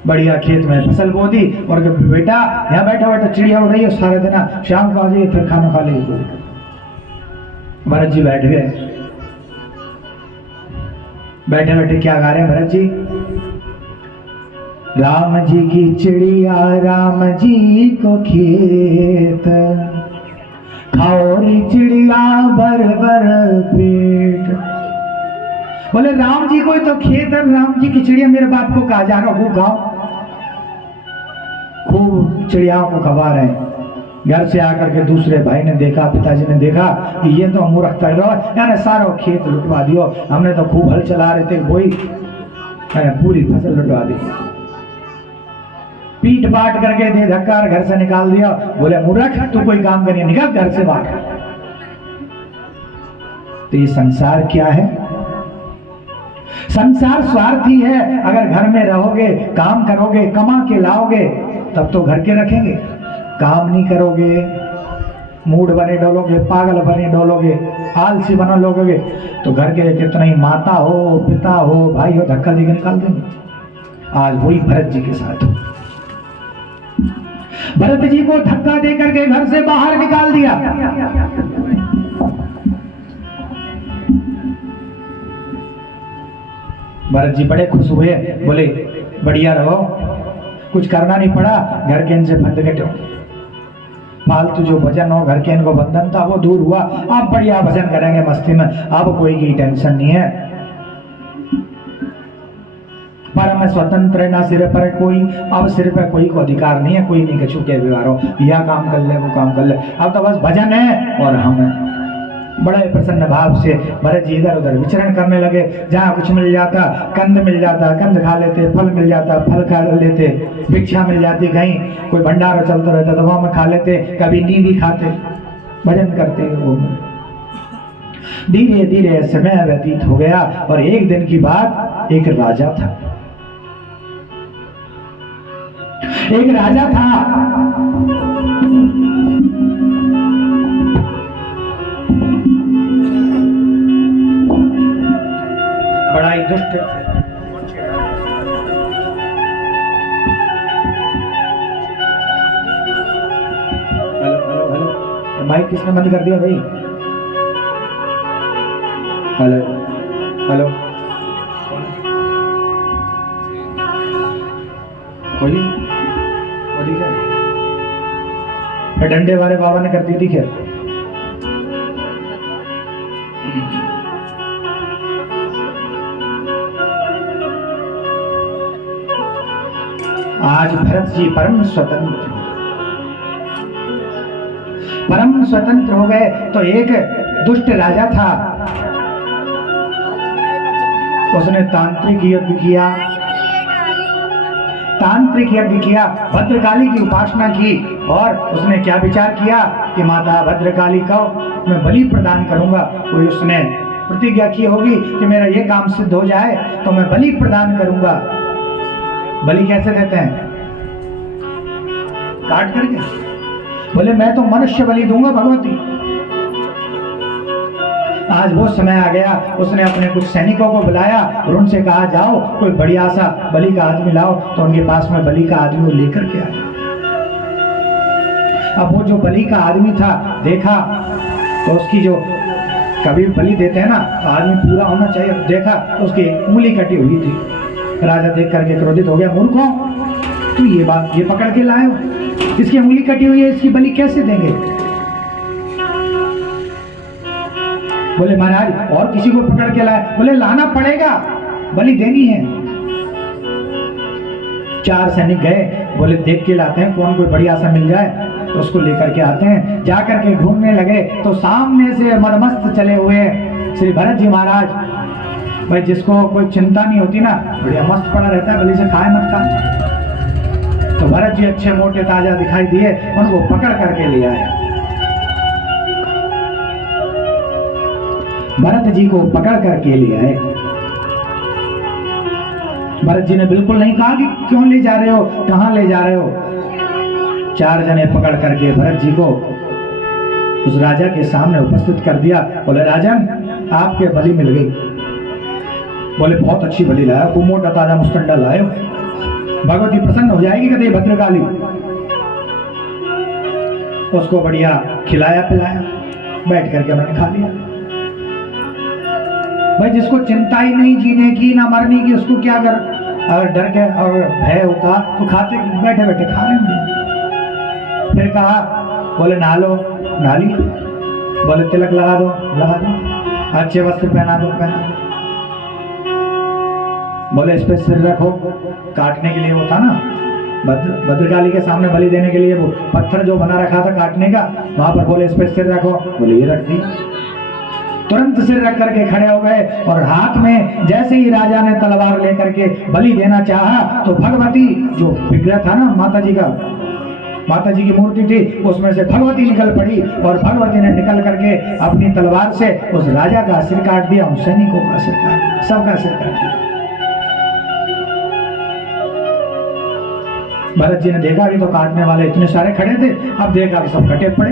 बढ़िया खेत में फसल बो दी और बेटा यहाँ बैठा बैठा चिड़िया उड़ाइए सारे दिन, शाम को आ जाइए फिर खाना खा लीजिए। भरत जी बैठ गए। बैठे बैठे क्या गा रहे हैं भरत जी? राम जी की चिड़िया राम जी को खेत, खाओ रे चिड़िया भर भर पेट। बोले राम जी को तो खेत है, राम जी की चिड़िया मेरे बाप को कहा जा रहा हूं खाओ। खूब चिड़ियाओं को खवा रहे हैं। घर से आकर के दूसरे भाई ने देखा, पिताजी ने देखा कि ये तो मूर्ख तक रहो, यानी सारा खेत लुटवा दियो, हमने तो खूब हल चला रहे थे, वही पूरी फसल लुटवा दी। पीट पाट करके दे धक्का घर से निकाल दिया। बोले मूर्ख तू कोई काम करिए, निकल घर से बाहर। तो ये संसार क्या है? संसार स्वार्थी है। अगर घर में रहोगे, काम करोगे, कमा के लाओगे, तब तो घर के रखेंगे। काम नहीं करोगे, मूड बने डोलोगे, पागल बने डोलोगे, आलसी बनो लोगे, तो घर के कितना ही माता हो, पिता हो, भाई हो, धक्का देकर निकाल देंगे। आज वही भरत जी के साथ हो। भरत जी को धक्का देकर के घर से बाहर निकाल दिया। भरत जी बड़े खुश हुए, बोले बढ़िया रहो, कुछ करना नहीं पड़ा, घर के इनसे बंध कटो। फालतू जो भजन हो, घर के इनको बंधन था वो दूर हुआ। अब बढ़िया भजन करेंगे मस्ती में, अब कोई की टेंशन नहीं है। परम स्वतंत्र ना सिर पर कोई, अब सिर पर कोई को अधिकार नहीं है, कोई नहीं के छूटे व्यवहारों, यह काम कर ले वो काम कर ले, अब तो बस भजन है और हम। बड़े प्रसन्न भाव से भरत जी इधर उधर विचरण करने लगे। जहाँ कुछ मिल जाता, कंद मिल जाता, कंद खा लेते, फल मिल जाता, फल खा लेते, भिक्षा मिल जाती, कहीं कोई भंडारा चलता रहता तो वहां में खा लेते, कभी नींद खाते, भजन करते वो। धीरे धीरे समय व्यतीत हो गया और एक दिन की बात, एक राजा था। एक राजा था, बड़ा ही दुष्ट। हेलो हेलो हेलो, माइक किसने बंद कर दिया भाई? हेलो हेलो, कोई ठीक है? डंडे वाले बाबा ने कर दी, ठीक है। आज भरत जी परम स्वतंत्र हो गए। तो एक दुष्ट राजा था, उसने तांत्रिक यज्ञ किया, भद्रकाली की उपासना की और उसने क्या विचार किया कि माता भद्रकाली को मैं बलि प्रदान करूंगा। कोई उसने प्रतिज्ञा की होगी कि मेरा ये काम सिद्ध हो जाए तो मैं बलि प्रदान करूंगा। बलि कैसे देते हैं? काट करके। बोले मैं तो मनुष्य बलि दूंगा भगवती। आज वो समय आ गया, उसने अपने कुछ सैनिकों को बुलाया और उनसे कहा जाओ कोई बढ़िया सा बलि का आदमी लाओ। तो उनके पास में बलि का आदमी लेकर के आया। अब वो जो बलि का आदमी था, देखा तो उसकी जो कभी बलि देते हैं ना तो आदमी पूरा होना चाहिए, देखा तो उसकी उंगली कटी हुई थी। राजा देख करके क्रोधित हो गया, मूर्खों तू ये बात ये पकड़ के लाए हो, इसकी उंगली कटी हुई है, इसकी बलि कैसे देंगे? बोले महाराज और किसी को पकड़ के लाए? बोले लाना पड़ेगा, बलि देनी है। 4 सैनिक गए, बोले देख के लाते हैं कौन कोई बढ़िया सा मिल जाए तो उसको लेकर के आते हैं। जाकर के ढूंढने लगे तो सामने से मदमस्त चले हुए श्री भरत जी महाराज। भाई जिसको कोई चिंता नहीं होती ना, बढ़िया मस्त पड़ा रहता है, बलि से खाए मत खा। तो भरत जी अच्छे मोटे ताजा दिखाई दिए, उनको पकड़ करके ले आए। भरत जी को पकड़ करके ले आए। भरत जी ने बिल्कुल नहीं कहा कि क्यों ले जा रहे हो, कहां ले जा रहे हो। 4 जने पकड़ करके भरत जी को उस राजा के सामने उपस्थित कर दिया। बोले राजन आपके बलि मिल गई। बोले बहुत अच्छी बलि लाया, खूब मोटा ताजा मुस्तंडा लाए, भगवती प्रसन्न हो जाएगी कभी भद्रकाली। उसको बढ़िया खिलाया पिलाया, बैठ करके उन्होंने खा लिया। भाई जिसको चिंता ही नहीं जीने की ना मरने की, उसको क्या कर अगर डर के और भय होता तो खाते बैठे बैठे खा रहे होंगे। फिर कहा, बोले नहा लो, नहा लिया। बोले तिलक लगा दो, लगा दो। अच्छे वस्त्र पहना दो, पहना दो। बोले इस पे सिर रखो, काटने के लिए वो था ना भद्रकाली के सामने बलि देने के लिए वो पत्थर जो बना रखा था काटने का, वहां पर बोले इस पे सिर रखो। बोले ये रख दी। तुरंत सिर रख करके खड़े हो गए और हाथ में जैसे ही राजा ने तलवार लेकर के बलि देना चाहा तो भगवती जो विग्रह था ना माता जी का, माता जी की मूर्ति थी, उसमें से भगवती निकल पड़ी और भगवती ने निकल करके अपनी तलवार से उस राजा का सिर काट दिया, उन सैनिकों का सिर काट दिया, सबका सिर काट दिया। भरत जी ने देखा भी तो काटने वाले इतने सारे खड़े थे, अब देखा कि सब कटे पड़े।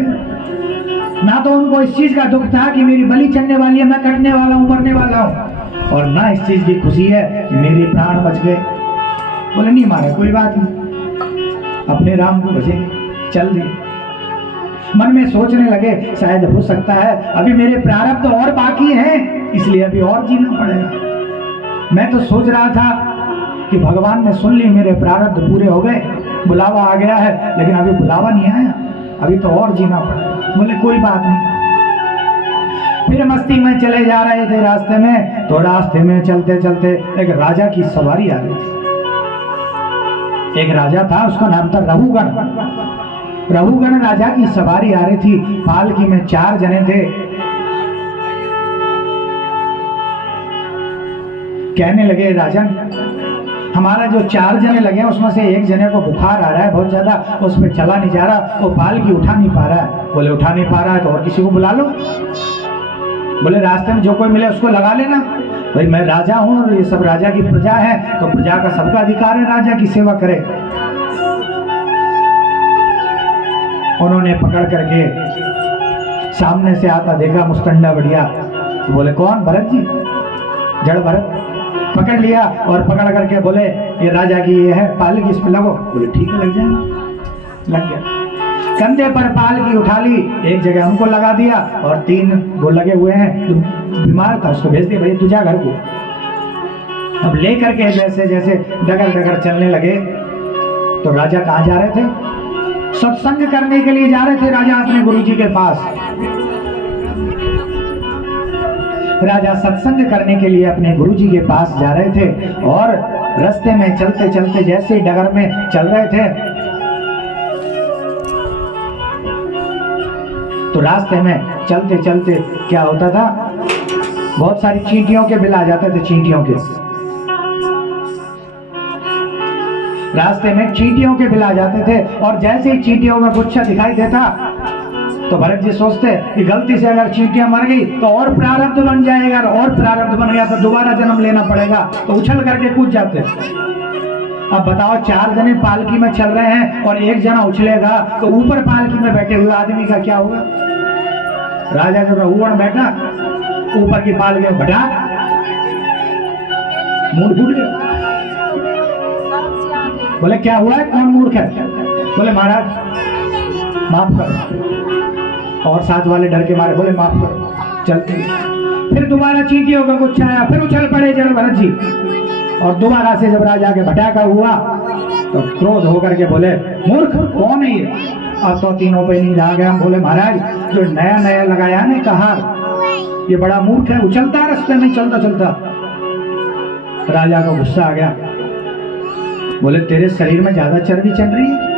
ना तो उनको इस चीज का दुख था कि मेरी बलि चढ़ने वाली है, मैं कटने वाला हूँ, मरने वाला हूँ, और ना इस चीज की खुशी है कि मेरे प्राण बच गए। बोले नहीं मारे, कोई बात नहीं, अपने राम को बचेंगे, चल दिए। मन में सोचने लगे शायद हो सकता है अभी मेरे प्रारब्ध तो और बाकी हैं, इसलिए अभी और जीना पड़ेगा। मैं तो सोच रहा था कि भगवान ने सुन ली, मेरे प्रारब्ध पूरे हो गए, बुलावा आ गया है, लेकिन अभी बुलावा नहीं आया, अभी तो और जीना पड़ेगा। बोले कोई बात नहीं। फिर मस्ती में चले जा रहे थे रास्ते में, तो रास्ते में चलते चलते एक राजा की सवारी आ रही थी। एक राजा था, उसका नाम था रघुगण। रघुगण राजा की सवारी आ रही थी, पालकी में 4 जने थे। कहने लगे राजन, हमारा जो 4 जने लगे हैं उसमें से एक जने को बुखार आ रहा है बहुत ज्यादा, उस पर चला नहीं जा रहा, वो पालकी उठा नहीं पा रहा है। बोले उठा नहीं पा रहा है तो और किसी को बुला लो। बोले रास्ते में जो कोई मिले उसको लगा लेना। भाई मैं राजा हूं और ये सब राजा की प्रजा है, तो प्रजा का सबका अधिकार है राजा की सेवा करे। उन्होंने पकड़ करके सामने से आता देखा मुस्तंडा बढ़िया, तो बोले कौन? भरत जी, जड़ भरत। पकड़ लिया और पकड़ करके बोले ये राजा की ये है पालकी, इस पे लगो। बोले ठीक है, लग जाए। लग गया, कंधे पर पालकी उठा ली, एक जगह उनको लगा दिया और 3 वो लगे हुए हैं, बीमार था उसको भेज दिया, भाई तू जा घर को। अब ले करके जैसे जैसे डगर डगर चलने लगे तो राजा कहाँ जा रहे थे? सत्संग करने के लिए जा रहे थे राजा अपने गुरुजी के पास। राजा सत्संग करने के लिए अपने गुरुजी के पास जा रहे थे और रास्ते में चलते चलते जैसे ही डगर में चल रहे थे तो रास्ते में चलते चलते क्या होता था, बहुत सारी चींटियों के बिल आ जाते थे। चींटियों के रास्ते में चींटियों के बिल आ जाते थे और जैसे ही चींटियों का गुच्छा दिखाई देता तो भरत जी सोचते कि गलती से अगर चींटियां मर गई तो और प्रारब्ध बन जाएगा, और प्रारब्ध बन गया तो दोबारा जन्म लेना पड़ेगा, तो उछल करके कूद जाते। अब बताओ 4 जने पालकी में चल रहे हैं और एक जना उछलेगा तो ऊपर पालकी में बैठे हुए आदमी का क्या होगा? राजा जब रघुगण बैठा ऊपर की पालकी में बैठा, मूड फूट गया। बोले क्या हुआ है, कौन मूर्ख है? बोले महाराज माफ करो, और साथ वाले डर के मारे बोले माफ करो, चलते। फिर दोबारा चींटियों का गुच्छा आया, फिर उछल पड़े जड़ भरत जी, और दोबारा से जब राजा के भटाका हुआ तो क्रोध होकर के बोले मूर्ख कौन है ये? अब तो तीनों पे नहीं रह गया। हम बोले महाराज जो नया नया लगाया ने कहा ये बड़ा मूर्ख है, उछलता रास्ते में चलता चलता। राजा को गुस्सा आ गया, बोले तेरे शरीर में ज्यादा चर्बी चढ़ रही है?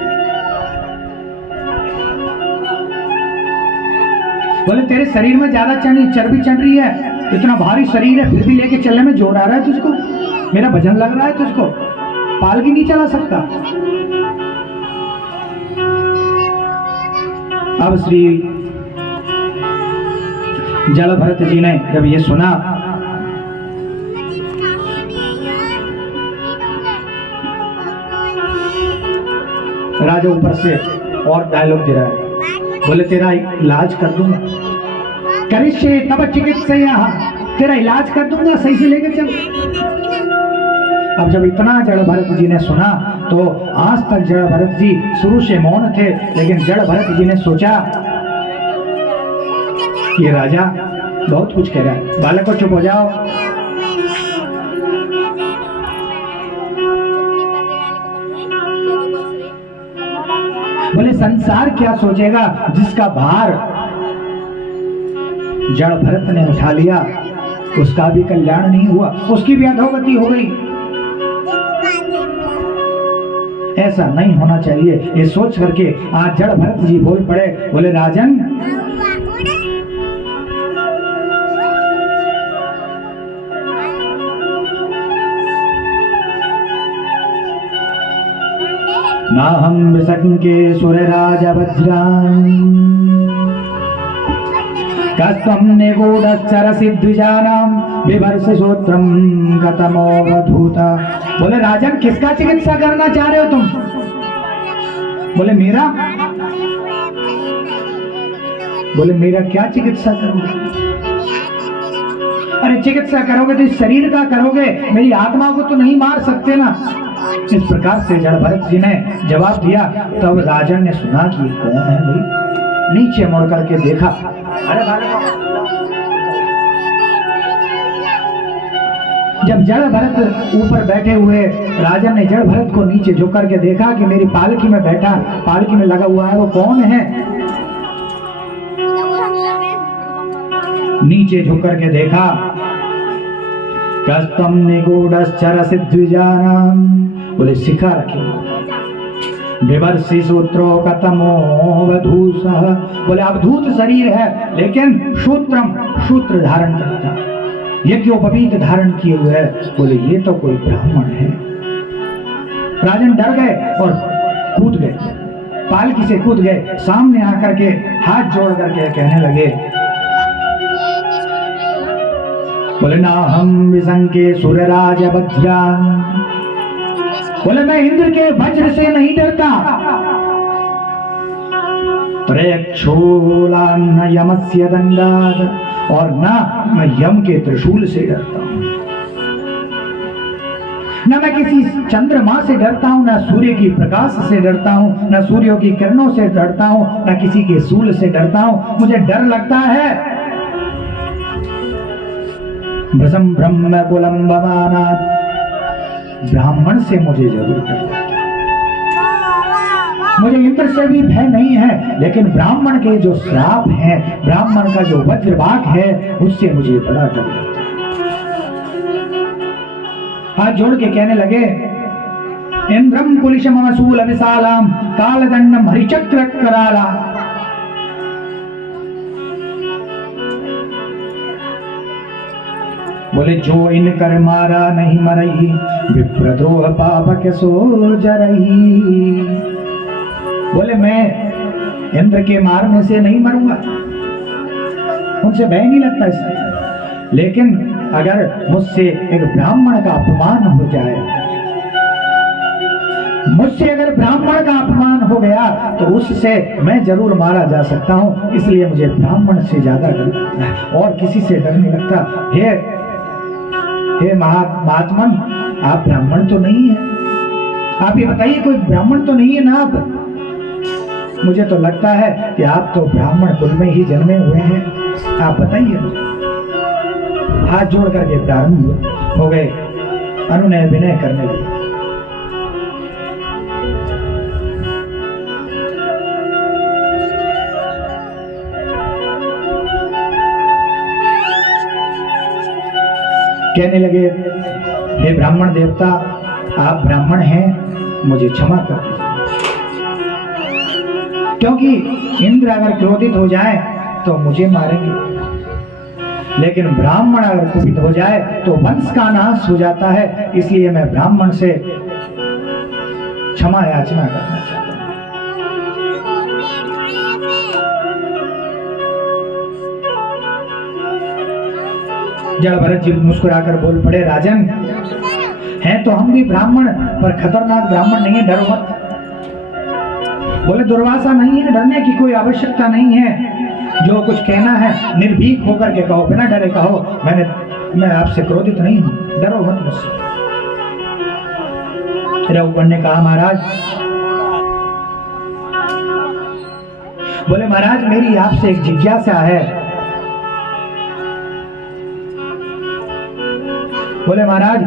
बोले तेरे शरीर में ज्यादा चर्बी चढ़ रही है, इतना भारी शरीर है फिर भी लेके चलने में जोर आ रहा है तुझको, मेरा वजन लग रहा है तुझको, पालकी नहीं चला सकता। अब श्री जल भरत जी ने जब ये सुना राजा ऊपर से और डायलॉग दे रहा है, बोले तेरा इलाज कर दूंगा, करिष्ये तव चिकित्सया, तेरा इलाज कर दूंगा, सही से लेके चल। अब जब इतना जड़ भरत जी ने सुना तो आज तक जड़ भरत जी शुरू से मौन थे, लेकिन जड़ भरत जी ने सोचा ये राजा बहुत कुछ कह रहा है, बालक को चुप हो जाओ। संसार क्या सोचेगा जिसका भार जड़ भरत ने उठा लिया, उसका भी कल्याण नहीं हुआ, उसकी भी अधोगति हो गई। ऐसा नहीं होना चाहिए, ये सोच करके आज जड़ भरत जी बोल पड़े, बोले राजन ना हम विसंके सुरराज वज्रान् कस्त्वं निगूढ़श्चरसि द्विजानां बिभर्ष सूत्रं कतमोऽवधूता। बोले राजन किसका चिकित्सा करना चाह रहे हो तुम? बोले मेरा। बोले मेरा क्या चिकित्सा करोगे? अरे चिकित्सा करोगे तो इस शरीर का करोगे, मेरी आत्मा को तो नहीं मार सकते ना। इस प्रकार से जड़ भरत जी ने जवाब दिया। तब राजन ने सुना कि कौन है भाई, नीचे मुड़ करके देखा। अरे जब जड़ भरत ऊपर बैठे हुए, राजन ने जड़ भरत को नीचे झुक करके देखा कि मेरी पालकी में बैठा, पालकी में लगा हुआ है, वो कौन है? नीचे झुक करके देखा, कस्त्वं निगूढ़श्चरसि द्विजानां, बोले शिखा रखी, बिभर्षि सूत्रो कतमोऽवधूतः, बोले अवधूत शरीर है लेकिन शूत्रम, शूत्र धारण करता, यज्ञोपवीत धारण किए हुए है। बोले ये तो कोई ब्राह्मण है। राजन डर गए और कूद गए, पालकी से कूद गए, सामने आकर के हाथ जोड़ करके कहने लगे, बोले ना हम विसंके सुरराज वज्रान्, बोले मैं इंद्र के वज्र से नहीं डरता, प्रेक्षूलान्न यमस्य दंडात्, और ना मैं यम के त्रिशूल से डरता हूं, न मैं किसी चंद्रमा से डरता हूं, न सूर्य की प्रकाश से डरता हूं, न सूर्यों की किरणों से डरता हूं, न किसी के शूल से डरता हूं। मुझे डर लगता है भ्रसम ब्रह्म कुलम भवानात्, ब्राह्मण से मुझे जरूर डर लगता है। मुझे इंद्र से भी भय नहीं है, लेकिन ब्राह्मण के जो श्राप है, ब्राह्मण का जो वज्रवाक है, उससे मुझे बड़ा डर लगता है। हाथ जोड़ के कहने लगे, इंद्रम कुलिशम असूल विशालाम कालदंडम हरिचक्र कराला। बोले जो इन कर मारा नहीं मरही, विप्रद्रोह पापक सो जरही। बोले मैं इंद्र के मारने से नहीं मरूंगा, उनसे भय नहीं लगता इसलिए, लेकिन अगर मुझसे एक ब्राह्मण का अपमान हो जाए, मुझसे अगर ब्राह्मण का अपमान हो गया तो उससे मैं जरूर मारा जा सकता हूं, इसलिए मुझे ब्राह्मण से ज्यादा डर लगता है और किसी से डर नहीं लगता। हे महात्मन, आप ब्राह्मण तो नहीं है, आप ये बताइए कोई ब्राह्मण तो नहीं है ना आप? मुझे तो लगता है कि आप तो ब्राह्मण कुल में ही जन्मे हुए हैं, आप बताइए। हाथ जोड़ करके प्रारंभ हो गए, अनुनय विनय करने लगे। कहने लगे, हे ब्राह्मण देवता, आप ब्राह्मण हैं, मुझे क्षमा कर दीजिए, क्योंकि इंद्र अगर क्रोधित हो जाए तो मुझे मारेंगे, लेकिन ब्राह्मण अगर कुपित हो जाए तो वंश का नाश हो जाता है, इसलिए मैं ब्राह्मण से क्षमा याचना करना चाहता हूं। जड़ भरत जी मुस्कुराकर बोल पड़े, राजन हैं तो हम भी ब्राह्मण, पर खतरनाक ब्राह्मण नहीं है, डरो मत। बोले दुर्वासा नहीं है, डरने की कोई आवश्यकता नहीं है, जो कुछ कहना है निर्भीक होकर के कहो, बिना डरे कहो, मैं आपसे क्रोधित नहीं हूं, डरो मत मुझसे। रघुवर ने कहा, महाराज, बोले महाराज मेरी आपसे एक जिज्ञासा है। बोले महाराज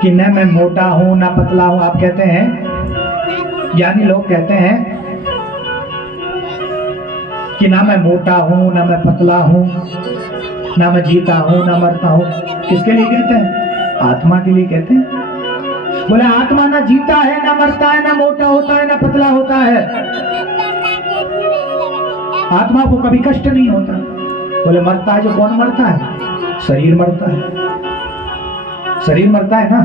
कि न मैं मोटा हूं ना पतला हूं, आप कहते हैं, ज्ञानी लोग कहते हैं कि ना मैं मोटा हूं, ना मैं पतला हूं, ना मैं जीता हूं, ना मरता हूं। किसके लिए कहते हैं? आत्मा के लिए कहते हैं। बोले आत्मा ना जीता है, ना मरता है, ना मोटा होता है, ना पतला होता है। आत्मा को कभी कष्ट नहीं होता। बोले मरता है जो कौन मरता है? शरीर मरता है, शरीर मरता है ना।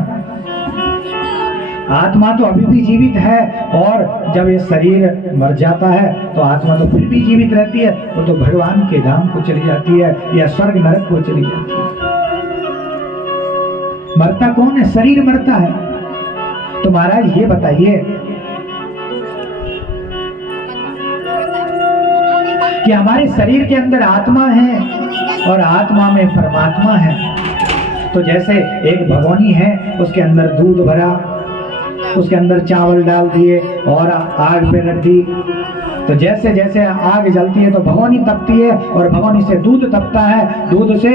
आत्मा तो अभी भी जीवित है, और जब ये शरीर मर जाता है तो आत्मा तो फिर भी जीवित रहती है। वो तो भगवान के धाम को चली जाती है या स्वर्ग नरक को चली जाती है। मरता कौन है? शरीर मरता है। तो महाराज ये बताइए कि हमारे शरीर के अंदर आत्मा है और आत्मा में परमात्मा है। तो जैसे एक भगोनी है, उसके अंदर दूध भरा, उसके अंदर चावल डाल दिए और आग पे रख दी, तो जैसे जैसे आग जलती है तो भगोनी तपती है, और भगोनी से दूध तपता है, दूध से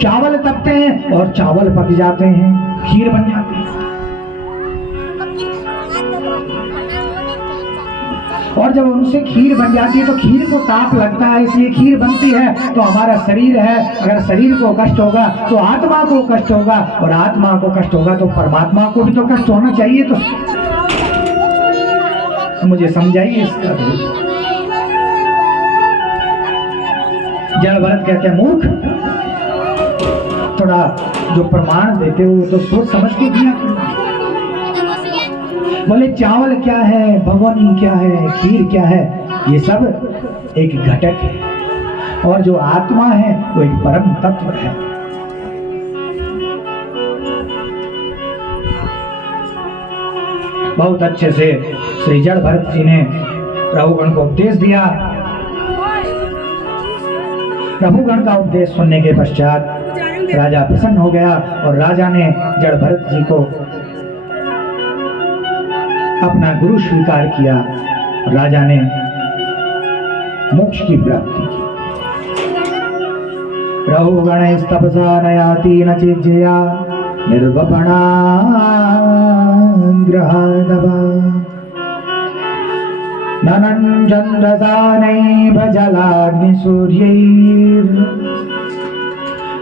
चावल तपते हैं और चावल पक जाते हैं, खीर बन जाती है। और जब उनसे खीर बन जाती है तो खीर को ताप लगता है, इसलिए खीर बनती है। तो हमारा शरीर है, अगर शरीर को कष्ट होगा तो आत्मा को कष्ट होगा, और आत्मा को कष्ट होगा तो परमात्मा को भी तो कष्ट होना चाहिए। तो मुझे समझाइए इसका। जड़ भरत कहते हैं मूर्ख, थोड़ा जो प्रमाण देते हो तो सोच समझ के दिया। बोले चावल क्या है, भगवानी क्या है, खीर क्या है, ये सब एक घटक है, और जो आत्मा है वो एक परम तत्व है। बहुत अच्छे से श्री जड़ भरत जी ने प्रभुगण को उपदेश दिया। प्रभुगण का उपदेश सुनने के पश्चात राजा प्रसन्न हो गया, और राजा ने जड़ भरत जी को अपना गुरु स्वीकार किया। राजा ने मोक्ष की प्राप्ति की। प्रभुगण तपसा नयाति न चेज्जया निर्वपणा ग्रहादवा ननं चन्द्रसा नैव जलाग्नि सूर्यैर्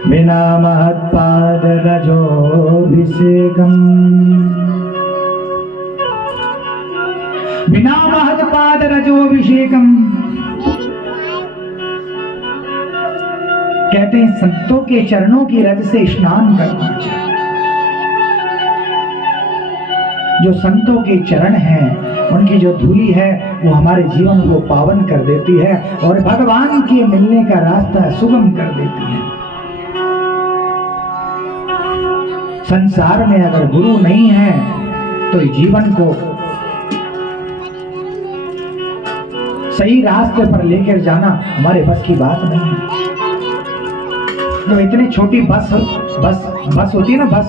विना महत्पाद रजोभिषेकम् बिना महत्पाद रजोभिषेकम। कहते हैं संतों के चरणों की रज से स्नान करना चाहिए। जो संतों के चरण हैं, उनकी जो धूली है वो हमारे जीवन को पावन कर देती है और भगवान के मिलने का रास्ता सुगम कर देती है। संसार में अगर गुरु नहीं है तो जीवन को सही रास्ते पर लेकर जाना हमारे बस की बात नहीं है। जो इतनी छोटी बस होती है ना, बस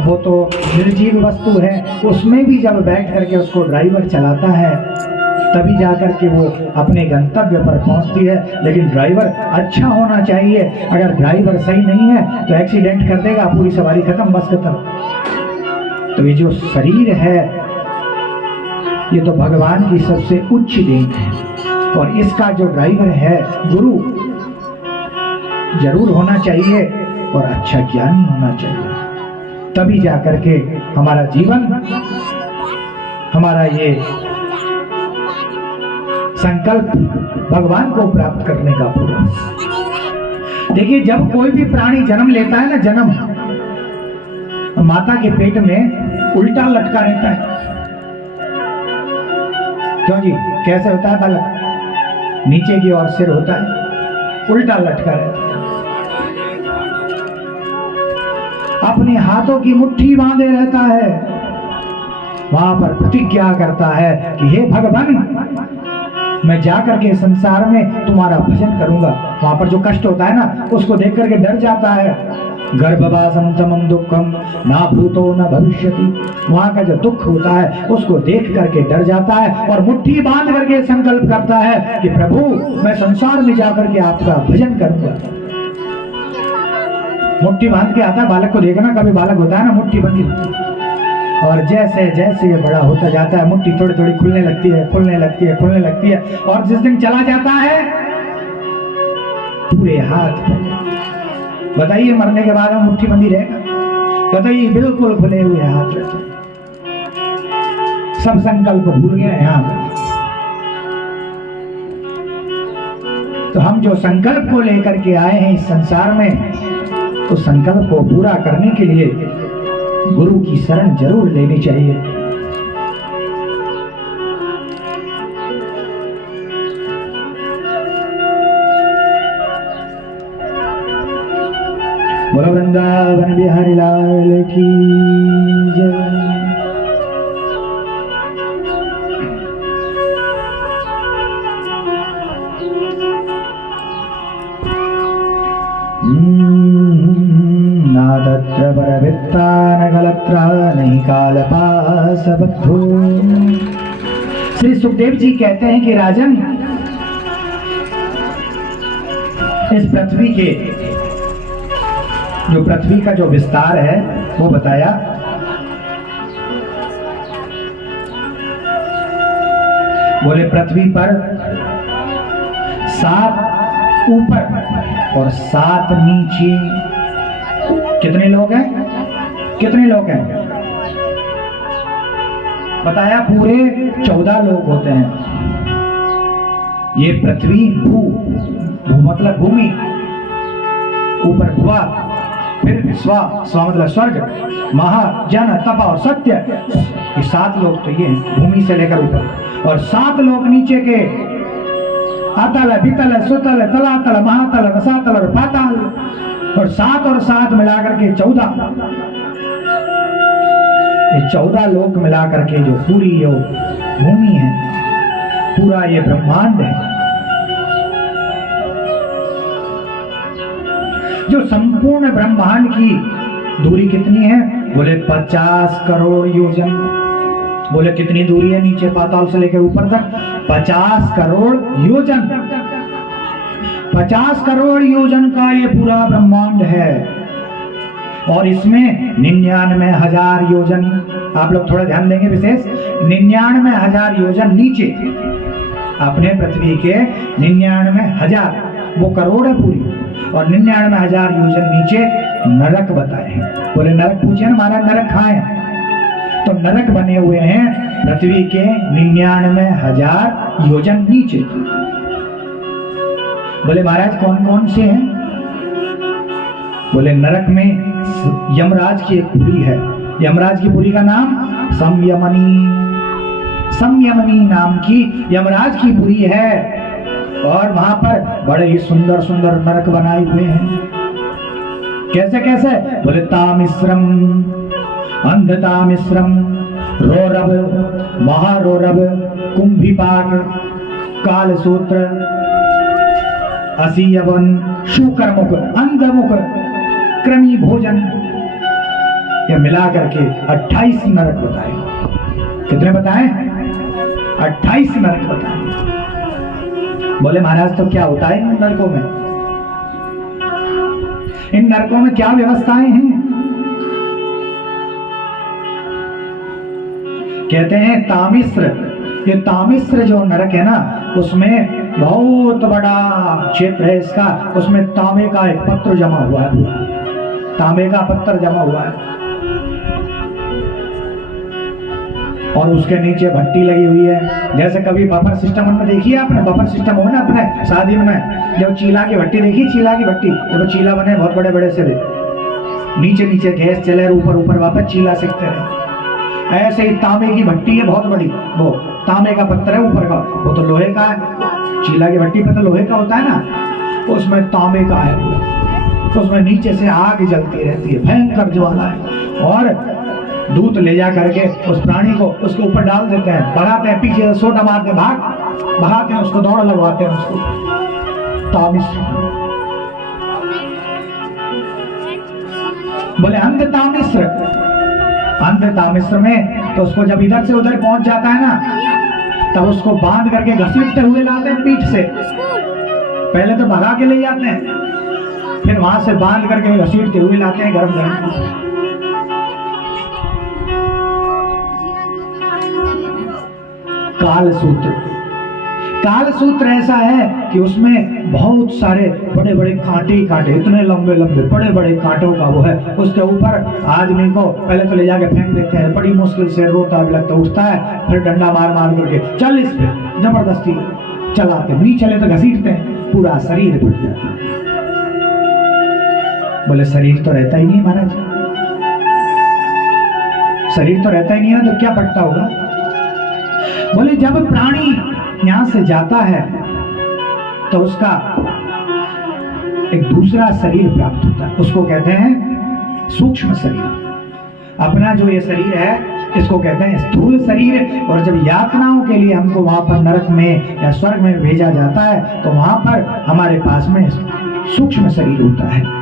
वो तो निर्जीव वस्तु है, उसमें भी जब बैठ करके उसको ड्राइवर चलाता है तभी जाकर के वो अपने गंतव्य पर पहुंचती है। लेकिन ड्राइवर अच्छा होना चाहिए। अगर ड्राइवर सही नहीं है तो एक्सीडेंट कर देगा, पूरी सवारी खत्म, बस खत्म। तो ये जो शरीर है ये तो भगवान की सबसे उच्च देन है, और इसका जो ड्राइवर है गुरु जरूर होना चाहिए और अच्छा ज्ञानी होना चाहिए। तभी जाकर के हमारा जीवन, हमारा ये संकल्प भगवान को प्राप्त करने का पूरा। देखिए जब कोई भी प्राणी जन्म लेता है ना, जन्म माता के पेट में उल्टा लटका रहता है। क्यों जी? कैसे होता है बालक? नीचे की ओर सिर होता है, उल्टा लटका रहता है। अपने हाथों की मुट्ठी बांधे रहता है, वहां पर प्रतिज्ञा करता है कि हे भगवान, मैं जाकर के संसार में तुम्हारा भजन करूंगा। वहां पर जो कष्ट होता है ना, उसको देख करके डर जाता है। गर्भवासम समम दुखम ना भूतो न भविष्यति। वहां का जो दुख होता है उसको देख करके डर जाता है और मुट्ठी बांध करके संकल्प करता है कि प्रभु मैं संसार में जाकर के आपका भजन करूंगा। मुट्ठी बांध के आता है, बालक को देखना, कभी बालक होता है ना मुट्ठी बंधी, और जैसे जैसे ये बड़ा होता जाता है मुट्ठी थोड़ी थोड़ी खुलने लगती है, खुलने लगती है, खुलने लगती है, और जिस दिन चला जाता है पूरे हाथ फैले। बताइए मरने के बाद हम मुट्ठी बंदी रहेगा? बताइए बिल्कुल खुले हुए हाथ रहते, सब संकल्प भूल गए यहाँ पे। तो हम जो संकल्प को लेकर के आए हैं इस संसार में, तो संकल्प को पूरा करने के लिए गुरु की शरण जरूर लेनी चाहिए। बोलो वृंदावन बिहारी लाल की जय। नादत्र परवित्ता न कलत्रा नहीं कालपास बद्धो। श्री सुखदेव जी कहते हैं कि राजन, इस पृथ्वी के जो पृथ्वी का जो विस्तार है वो बताया। बोले पृथ्वी पर 7 ऊपर और 7 नीचे। कितने लोग हैं? कितने लोग हैं? बताया पूरे 14 लोग होते हैं। ये पृथ्वी भू मतलब भूमि, ऊपर भुवा, फिर स्वा मतलब स्वर्ग, महा, जन, तप और सत्य। ये 7 लोग तो ये भूमि से लेकर ऊपर, और 7 लोग नीचे के अतल, वितल, सुतल, तलातल, महातल, रसातल और पाताल, और 7 और 7 मिलाकर के 14। ये 14 लोक मिलाकर के जो पूरी जो भूमि है, पूरा ये ब्रह्मांड है, जो संपूर्ण ब्रह्मांड की दूरी कितनी है? बोले 50 करोड़ योजन। बोले कितनी दूरी है नीचे पाताल से लेकर ऊपर तक? 50 करोड़ योजन। 50 करोड़ योजन का ये पूरा ब्रह्मांड है, और इसमें 99,000 योजन, आप लोग थोड़ा ध्यान देंगे विशेष, 99,000 योजन नीचे, अपने पृथ्वी के 99,000, वो करोड़ है पूरी, और 99,000 योजन नीचे नरक बताए हैं। बोले नरक पूछे ना, हमारा नरक कहाँ है? तो नरक बने हुए हैं पृथ्वी के 99,000 योजन नीचे। बोले महाराज कौन कौन से हैं? बोले नरक में यमराज की एक पुरी है। यमराज की पुरी का नाम संयमनी, संयमनी नाम की यमराज की पुरी है, और वहां पर बड़े ही सुंदर सुंदर नरक बनाए हुए हैं। कैसे कैसे? बोले तामिश्रम, अंधतामिश्रम, रोरब, महारोरब, कुंभिपाक, कालसूत्र, असीयवन, शुक्रमुख, अंधमुख, कृमि भोजन, ये मिला करके 28 नरक बताए। कितने बताए? 28 नरक बताए। बोले महाराज तो क्या होता है इन नरकों में? इन नरकों में क्या व्यवस्थाएं हैं? कहते हैं तामिश्र। ये तामिश्र जो नरक है ना, उसमें बहुत बड़ा क्षेत्र है इसका, उसमें तांबे का एक पत्र जमा हुआ है, तांबे का पत्थर जमा हुआ है, और उसके नीचे भट्टी लगी हुई है। जैसे कभी बफर सिस्टम में देखिए आपने, बफर सिस्टम हो ना अपने शादी में, जब चीला की भट्टी देखी, चीला की भट्टी, जब चीला बने बहुत बड़े बड़े से, नीचे नीचे गैस चले, ऊपर ऊपर वापस चीला सेकते रहे। ऐसे ही तांबे की भट्टी है बहुत बड़ी, वो तांबे का पत्थर है ऊपर का, वो तो लोहे का है। चीला की भट्टी पे तो लोहे का होता है ना, उसमें तांबे का है, तो उसमें नीचे से आग जलती रहती है, भयंकर ज्वाला है, और दूध ले जा करके उस प्राणी को उसके ऊपर डाल देते हैं, भगाते हैं, पीछे से सोटा मारते हैं, भगाते हैं उसको, दौड़ लगवाते हैं उसको। तामिश्र। बोले अंध तामिश्र। अंध तामिश्र में तो उसको जब इधर से उधर पहुंच जाता है ना, तब उसको बांध करके घसीटते हुए लाते हैं पीठ से। पहले तो भगा के ले जाते हैं, फिर वहां से बांध करके घसीटते हुए लाते हैं गरम गरम। काल सूत्र। काल सूत्र ऐसा है कि उसमें बहुत सारे बड़े बड़े कांटे ही कांटे, इतने लंबे लंबे बड़े बड़े कांटों का वो है। उसके ऊपर आदमी को पहले तो ले जाके फेंक देते हैं, बड़ी मुश्किल से रोता भी लगता, उठता है, फिर डंडा मार मार करके चल इस पे जबरदस्ती चलाते, नहीं चले तो घसीटते हैं, पूरा शरीर फट जाता है। बोले शरीर तो रहता ही नहीं महाराज, शरीर तो रहता ही नहीं है तो क्या फटता होगा? बोले जब प्राणी यहां से जाता है तो उसका एक दूसरा शरीर प्राप्त होता है, उसको कहते हैं सूक्ष्म शरीर। अपना जो ये शरीर है इसको कहते हैं स्थूल शरीर। और जब यातनाओं के लिए हमको वहां पर नरक में या स्वर्ग में भेजा जाता है तो वहां पर हमारे पास में सूक्ष्म शरीर होता है।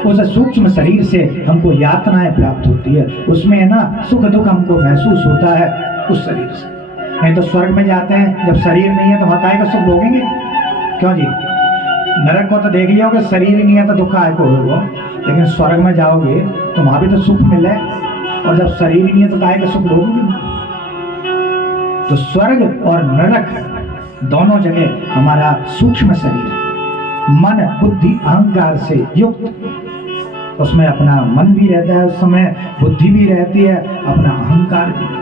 उस सूक्ष्म शरीर से हमको यातनाएं प्राप्त होती है, उसमें ना सुख दुख हमको महसूस होता है उस शरीर से। नहीं तो स्वर्ग में जाते हैं जब शरीर नहीं है तो वहां काहे का सुख भोगेंगे? क्यों जी? नरक को तो देख लिया होगा, शरीर ही नहीं है तो दुख काहे को होगा, लेकिन स्वर्ग में जाओगे तो वहां भी तो सुख मिले, और जब शरीर ही नहीं है तो काहे का सुख भोगोगे? तो स्वर्ग और नरक दोनों जगह हमारा सूक्ष्म शरीर मन बुद्धि अहंकार से युक्त, उसमें अपना मन भी रहता है, उस समय बुद्धि भी रहती है, अपना अहंकार भी रहता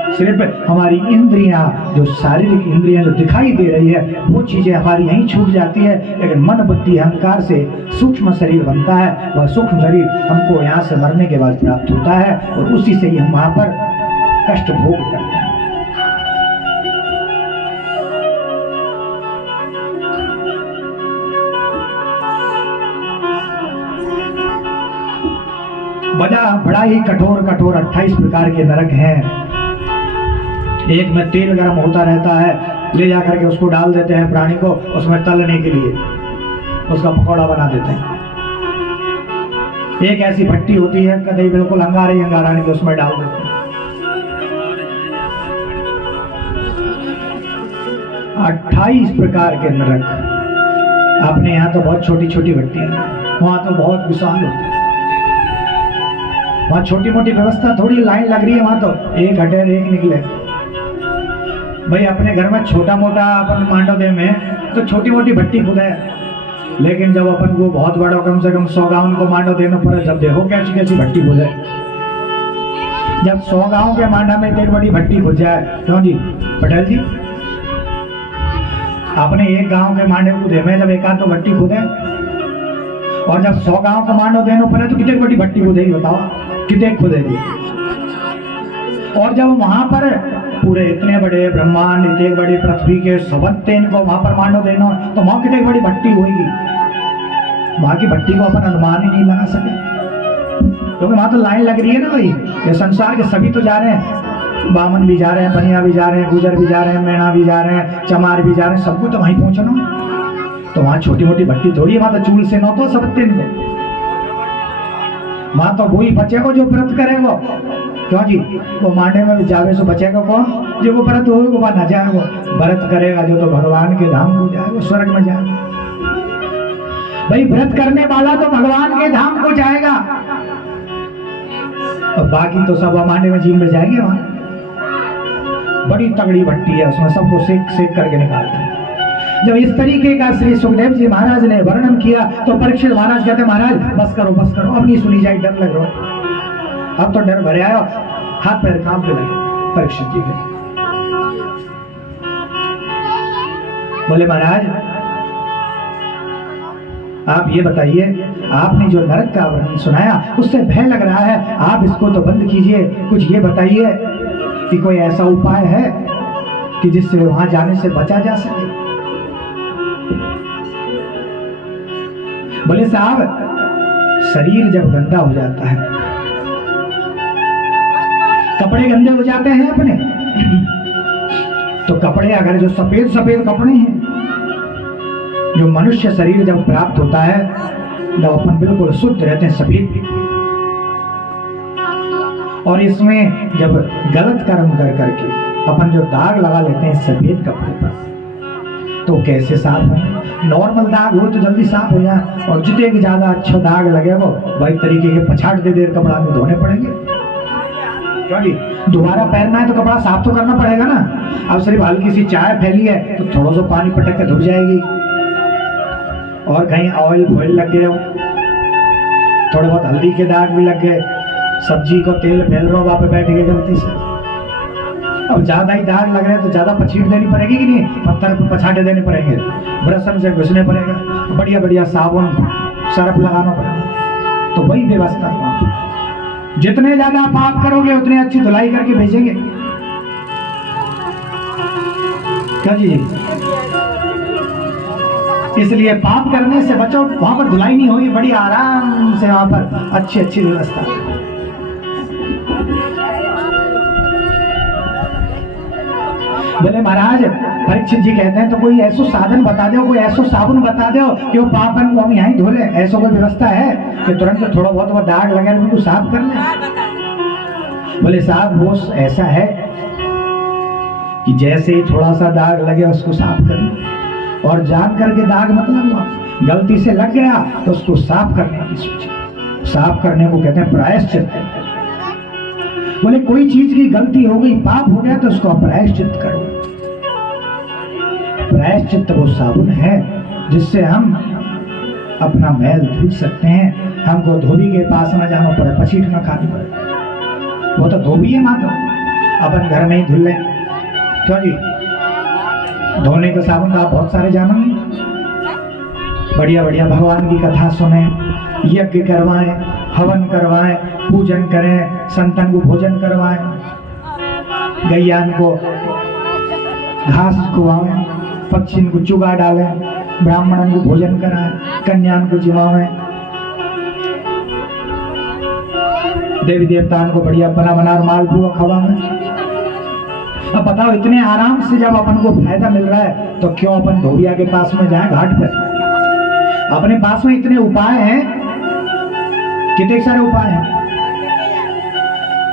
है। सिर्फ हमारी इंद्रियां, जो शारीरिक इंद्रियां जो दिखाई दे रही है, वो चीजें हमारी यहीं छूट जाती है, लेकिन मन बुद्धि अहंकार से सूक्ष्म शरीर बनता है। वह सूक्ष्म शरीर हमको यहाँ से मरने के बाद प्राप्त होता है और उसी से ही हम वहां पर कष्ट भोग करते हैं। बड़ा ही कठोर कठोर 28 प्रकार के नरक हैं। एक में तेल गर्म होता रहता है, ले जाकर के उसको डाल देते हैं प्राणी को, उसमें तलने के लिए उसका पकौड़ा बना देते हैं। एक ऐसी भट्टी होती है कदई बिल्कुल अंगारे अंगारानी के, उसमें डाल देते हैं। 28 प्रकार के नरक। अपने यहाँ तो बहुत छोटी छोटी भट्टियां, वहां तो बहुत विशाल होती है। वहां छोटी मोटी व्यवस्था, थोड़ी लाइन लग रही है, वहां तो एक हटे एक निकले। भाई अपने घर में छोटा मोटा अपन मांडव दे में तो छोटी मोटी भट्टी खुद है, लेकिन जब अपन को बहुत बड़ा कम से कम 100 गांव को मांडव देना पड़े, जब देखो कैसी कैसी भट्टी खुद है। जब 100 गांव के मांडा में एक बड़ी भट्टी खुद जाए, क्यों जी पटेल जी? अपने एक गांव के मांडे को दे में जब एक आध तो भट्टी खुद है, और जब 100 गांव का मांडव देना पड़े तो कितने बड़ी भट्टी खुदेगी बताओ, कितने खुदेगी? और जब वहां पर पूरे इतने बड़े ब्रह्मांड, इतने बड़ी पृथ्वी के सबत्ते इनको वहां पर मांडव देना तो वहां कितनी बड़ी भट्टी होगी? वहां की भट्टी को अपन अनुमान ही नहीं लगा सके, क्योंकि वहां तो लाइन लग रही है ना भाई। ये संसार के सभी तो जा रहे हैं, बामन भी जा रहे हैं, बनिया भी जा रहे हैं, गुजर भी जा रहे हैं, मैणा भी जा रहे हैं, चमार भी जा रहे हैं, सबको तो वहीं पहुंचना। तो वहां छोटी मोटी भट्टी थोड़ी है, वहां तो चूल से नौ तो सबत्ते इनको, वहां तो वही बचेगा जो व्रत करेगा। क्यों जी? वो मांडे में जावे सो बचेगा कौन? जो वो व्रत हो वो न जाएगा, व्रत करेगा जो तो भगवान के धाम को जाएगा, स्वर्ग में जाएगा। भाई व्रत करने वाला तो भगवान के धाम को जाएगा, और बाकी तो सब मांडे में जीव में जाएंगे। वहां बड़ी तगड़ी भट्टी है, उसमें सबको सेक सेक करके निकालते हैं। जब इस तरीके का श्री सुखदेव जी महाराज ने वर्णन किया तो परीक्षित महाराज कहते महाराज बस करो, अब नहीं सुनी जाए, डर लग रहा है। अब तो डर भरे आयो, हाथ पैर कांपने लगे परीक्षित जी के। बोले महाराज आप ये बताइए, आपने जो नरक का वर्णन सुनाया उससे भय लग रहा है, आप इसको तो बंद कीजिए। कुछ ये बताइए कि कोई ऐसा उपाय है कि जिससे वहां जाने से बचा जा सके। बोले साहब शरीर जब गंदा हो जाता है, कपड़े गंदे हो जाते हैं अपने, तो कपड़े अगर जो सफेद सफेद कपड़े हैं, जो मनुष्य शरीर जब प्राप्त होता है जब अपन बिल्कुल शुद्ध रहते हैं सफेद, और इसमें जब गलत कर्म कर करके अपन जो दाग लगा लेते हैं सफेद कपड़े पर, तो कैसे साफ है? नॉर्मल दाग हो तो जल्दी साफ हो जाए, और जितने भी ज्यादा अच्छा दाग लगे वो वही तरीके के पछाड़ दे देर कपड़ा में धोने पड़ेंगे, क्योंकि दोबारा पहनना है तो कपड़ा साफ तो करना पड़ेगा ना। अब सिर्फ हल्की सी चाय फैली है तो थोड़ा सा पानी पटक के धुल जाएगी, और कहीं ऑयल फॉइल लग गया, थोड़े बहुत हल्दी के दाग भी लग गए, सब्जी को तेल फैल रहा हो वहां पे बैठ गए गलती से, अब ज्यादा ही दाग लग रहे हैं तो ज्यादा पछीट देनी पड़ेगी कि नहीं, पत्थर पर पछाटे देने पड़ेंगे, ब्रशन से घुसने पड़ेगा, बढ़िया बढ़िया साबुन सर्फ लगाना पड़ेगा। तो वही व्यवस्था है, जितने ज्यादा पाप करोगे उतने अच्छी धुलाई करके भेजेंगे। क्या जी? इसलिए पाप करने से बचो, वहां पर धुलाई नहीं होगी, बड़ी आराम से वहां पर अच्छी अच्छी व्यवस्था। बोले महाराज परीक्षित जी कहते हैं तो कोई ऐसा साधन बता दो, कोई ऐसा साबुन बता दो कि वो पापन को हम यहीं धो ले, ऐसा कोई व्यवस्था है कि तुरंत थोड़ा बहुत वो दाग लगे उनको साफ कर ले? बोले साहब वो ऐसा है कि जैसे ही थोड़ा सा दाग लगे उसको साफ कर ले, और जान करके दाग मतलब गलती से लग गया तो उसको साफ करने की सोचे। साफ करने को कहते हैं प्रायश्चित। बोले कोई चीज की गलती हो गई, पाप हो गया तो उसको प्रायश्चित करो। प्रायश्चित वो साबुन है जिससे हम अपना मैल धुल सकते हैं, हमको धोबी के पास न जाना पड़े, पछीट न खानी पड़े। वो तो धोबी है मात्र, अपन घर में ही धुल ले। क्यों जी? धोने के साबुन तो आप बहुत सारे जानो, बढ़िया बढ़िया भगवान की कथा सुने, यज्ञ करवाएं, हवन करवाएं, पूजन करें, संतन को भोजन करवाएं, गैयान को घास खुआएं, पक्षी को चुगा डालें, ब्राह्मणन को भोजन कराएं, कन्यान को जिमावें, देवी देवताओं को बढ़िया बना बना मालपुआ खवाएं। अब बताओ इतने आराम से जब अपन को फायदा मिल रहा है तो क्यों अपन धोबिया के पास में जाए घाट पर? अपने पास में इतने उपाय हैं, कितने सारे उपाय हैं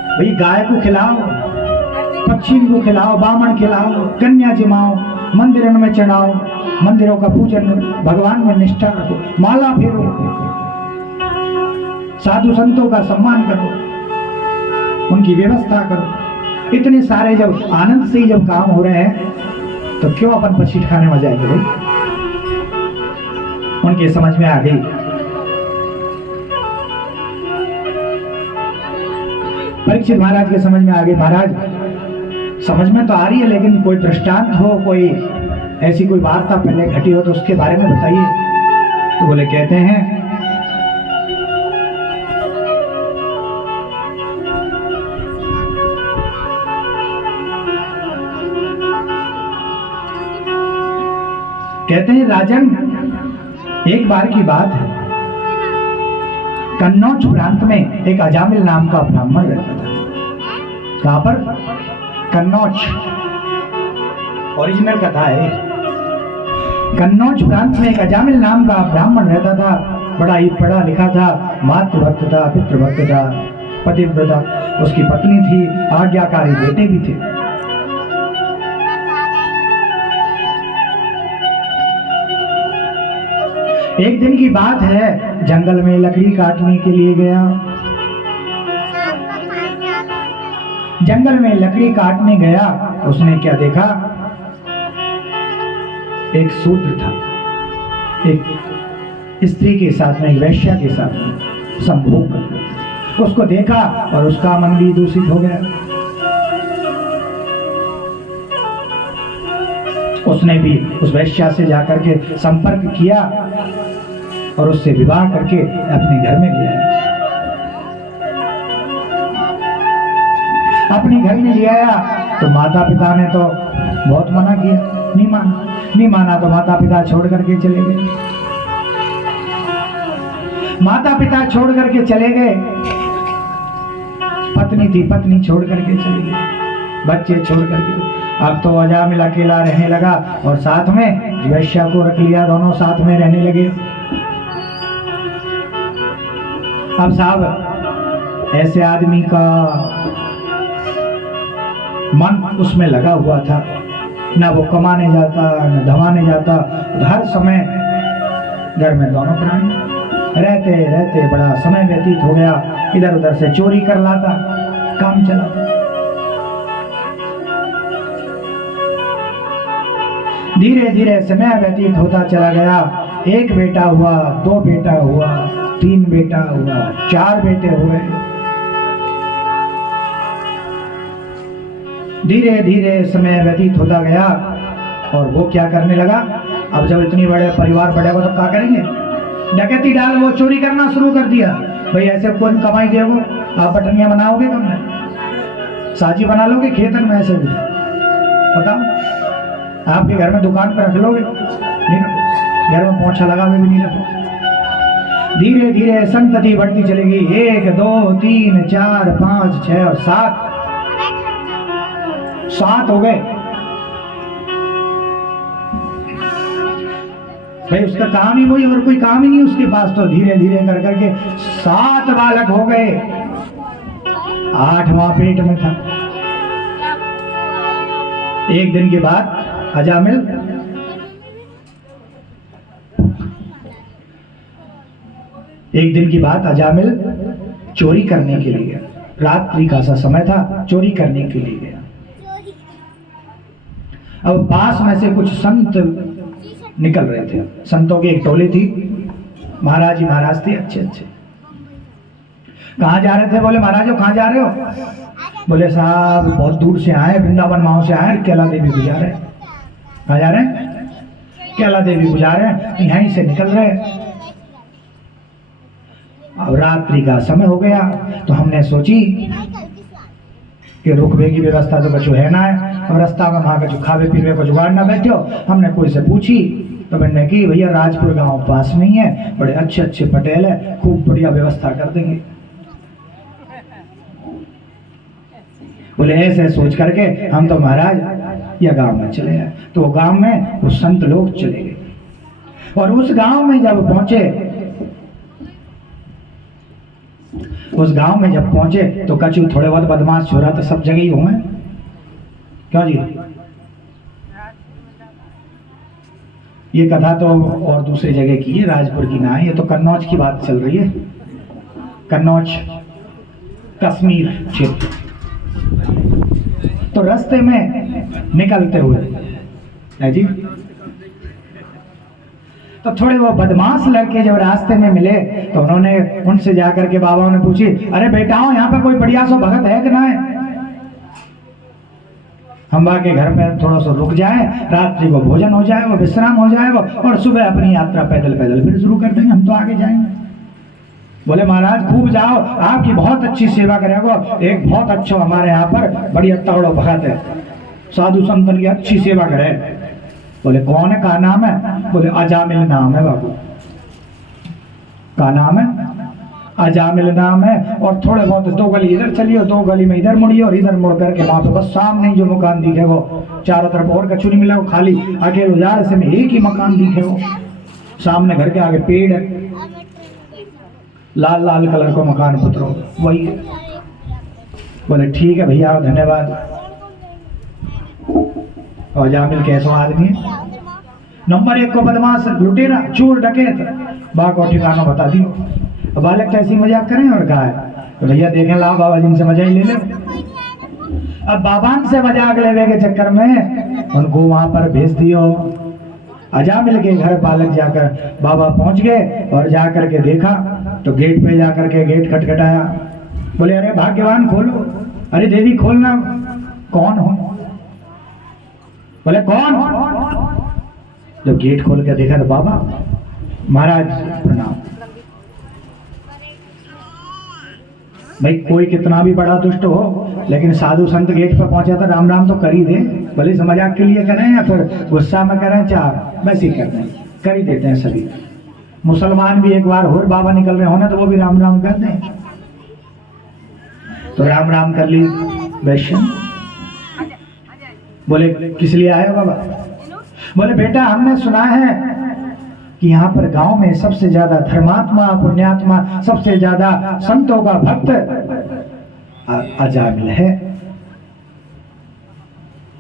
भाई। गाय को खिलाओ, पक्षी को खिलाओ, बामण खिलाओ, कन्या जिमाओ, मंदिरों में चढ़ाओ, मंदिरों का पूजन, भगवान में निष्ठा रखो, माला फेरो, साधु संतों का सम्मान करो, उनकी व्यवस्था करो। इतने सारे जब आनंद से जब काम हो रहे हैं तो क्यों अपन पछीट खाने में जाएंगे भाई? उनके समझ में आ गई। परीक्षित महाराज के समझ में आ गई। महाराज समझ में तो आ रही है, लेकिन कोई दृष्टांत हो, कोई ऐसी कोई वार्ता पहले घटी हो तो उसके बारे में बताइए। तो बोले कहते हैं राजन, एक बार की बात है, कन्नौज प्रांत में एक अजामिल नाम का ब्राह्मण रहता था। कहां पर? कन्नौज, ओरिजिनल कथा है। कन्नौज प्रांत में एक अजामिल नाम का ब्राह्मण रहता था, बड़ा ही पढ़ा लिखा था, मातृभक्त था, पितृभक्त था, पतिव्रता, उसकी पत्नी थी, आज्ञाकारी बेटे भी थे। एक दिन की बात है, जंगल में लकड़ी काटने के लिए गया। जंगल में लकड़ी काटने गया, उसने क्या देखा? एक शूद्र था, एक स्त्री के साथ में, एक वैश्या के साथ में संभोग कर। उसको देखा और उसका मन भी दूषित हो गया। उसने भी उस वैश्या से जाकर के संपर्क किया और उससे विवाह करके अपने घर में ले आया। अपने घर में ले आया तो माता पिता ने तो बहुत मना किया, नहीं माना तो माता पिता छोड़ करके चले गए। माता पिता छोड़ करके चले गए, पत्नी थी, पत्नी छोड़ करके चली गई, बच्चे छोड़ करके। अब तो अजामिल अकेला रहने लगा और साथ में वैश्या को रख लिया, दोनों साथ में रहने लगे। अब साहब ऐसे आदमी का मन उसमें लगा हुआ था, ना वो कमाने जाता न धमाने जाता, हर समय घर में दोनों प्राणी रहते रहते बड़ा समय व्यतीत हो गया। इधर उधर से चोरी कर लाता, काम चला। धीरे धीरे समय व्यतीत होता चला गया। एक बेटा हुआ, दो बेटा हुआ, तीन बेटा हुआ, चार बेटे हुए। धीरे धीरे समय व्यतीत होता गया और वो क्या करने लगा, अब जब इतनी बड़े परिवार बढ़ेगा तो क्या करेंगे, डकैती डाल वो चोरी करना शुरू कर दिया। भाई ऐसे कौन कमाई देगो, आप बटनिया बनाओगे कम में, साजी बना लोगे खेतन में, ऐसे भी बताओ। आपके घर में दुकान पर रख लोगे, नहीं रखो, घर में पोछा लगावे भी नहीं रखो। धीरे धीरे संतति बढ़ती चलेगी, 1 2 3 4 5 6 और 7 हो गए। भाई उसका काम ही वही और कोई काम ही नहीं उसके पास, तो धीरे धीरे कर करके 7 बालक हो गए। 8वां पेट में था। एक दिन के बाद अजामिल चोरी करने के लिए, रात्रि का सा समय था, चोरी करने के लिए गया। अब पास में से कुछ संत निकल रहे थे, संतों की एक टोली थी, महाराज जी महाराज थे अच्छे अच्छे। कहाँ जा रहे थे, बोले महाराज कहाँ जा रहे हो, बोले साहब बहुत दूर से आए, वृंदावन माओ से आए, कैला देवी गुजार रहे। कहाँ जा रहे हैं, कैला देवी गुजार रहे, यहीं से निकल रहे। अब रात्रि का समय हो गया तो हमने सोची कि रुकवे की व्यवस्था तो कुछ है ना है, अब रास्ता में वहाँ कुछ खावे पीवे को जुगाड़ ना बैठे हो। हमने कोई से पूछी तो मैंने की भैया राजपुर गांव पास नहीं है, बड़े अच्छे अच्छे पटेल है, खूब बढ़िया व्यवस्था कर देंगे। बोले ऐसे सोच करके हम तो महाराज या गांव में चले गए। तो गांव में वो संत लोग चले गए और उस गांव में जब पहुंचे तो कछु थोड़े बहुत बदमाश छोरा तो सब जगह ही हुए। क्यों जी, ये कथा तो और दूसरी जगह की है, राजपुर की ना है, ये तो कन्नौज की बात चल रही है। कन्नौज कश्मीर क्षेत्र। तो रास्ते में निकलते हुए है जी, तो थोड़े वो बदमाश लड़के जब रास्ते में मिले तो उन्होंने उनसे जाकर के बाबा ने पूछी, अरे बेटाओ यहाँ पे कोई बढ़िया सो भगत है कि ना है, हम के घर में थोड़ा सा रुक जाए, रात्रि को भोजन हो जाएगा, विश्राम हो जाएगा और सुबह अपनी यात्रा पैदल पैदल फिर शुरू कर देंगे, हम तो आगे जाएंगे। बोले महाराज खूब जाओ, आपकी बहुत अच्छी सेवा करेगा, एक बहुत अच्छा हमारे यहाँ पर बढ़िया तगड़ो भगत है, साधु संतन की अच्छी सेवा करे। बोले कौन है, का नाम है, बोले अजामिल नाम है बाबू। का नाम है, अजामिल नाम है, और थोड़े बहुत 2 गली इधर चलियो, 2 गली में इधर मुड़ियो और इधर मुड़ करके वहां पे बस सामने जो मकान दिखे वो, चारों तरफ और कछु नहीं मिला, वो खाली अकेले उजाड़ से में एक ही मकान दिखे वो, सामने घर के आगे पेड़ है, लाल लाल कलर का मकान पुत्रो वही है। बोले ठीक है भैया धन्यवाद। और अजामिल कैसा आदमी है, नंबर 1 को बदमाश, लुटेरा, चोर, डकैत, बा को ठिकाना बता दियो। बालक तो ऐसी मजाक करें और कहा है तो भैया देखें लाओ बाबा जिनसे मजा ही ले ले। अब बाबा से मजाक लेने के चक्कर में उनको वहां पर भेज दियो। अजामिल के घर बालक जाकर बाबा पहुंच गए और जाकर के देखा तो गेट पे जाकर के गेट खटखटाया। बोले अरे भाग्यवान खोलो, अरे देवी खोलना, कौन हो, बोले कौन। जब गेट खोल के देखा तो बाबा, महाराज प्रणाम। भाई कोई कितना भी बड़ा दुष्ट हो लेकिन साधु संत गेट पर पहुंचा तो राम राम तो कर ही दे, भले से मजाक के लिए करें या फिर गुस्सा में करें, चाहे वैसे ही करते हैं, कर ही देते हैं सभी। मुसलमान भी एक बार और बाबा निकल रहे होने तो वो भी राम राम कर दें, तो राम राम कर ली वैश्य। बोले किस लिए आए हो बाबा, बोले बेटा हमने सुना है कि यहाँ पर गांव में सबसे ज्यादा धर्मात्मा पुण्यात्मा, सबसे ज्यादा संतों का भक्त अजामिल है,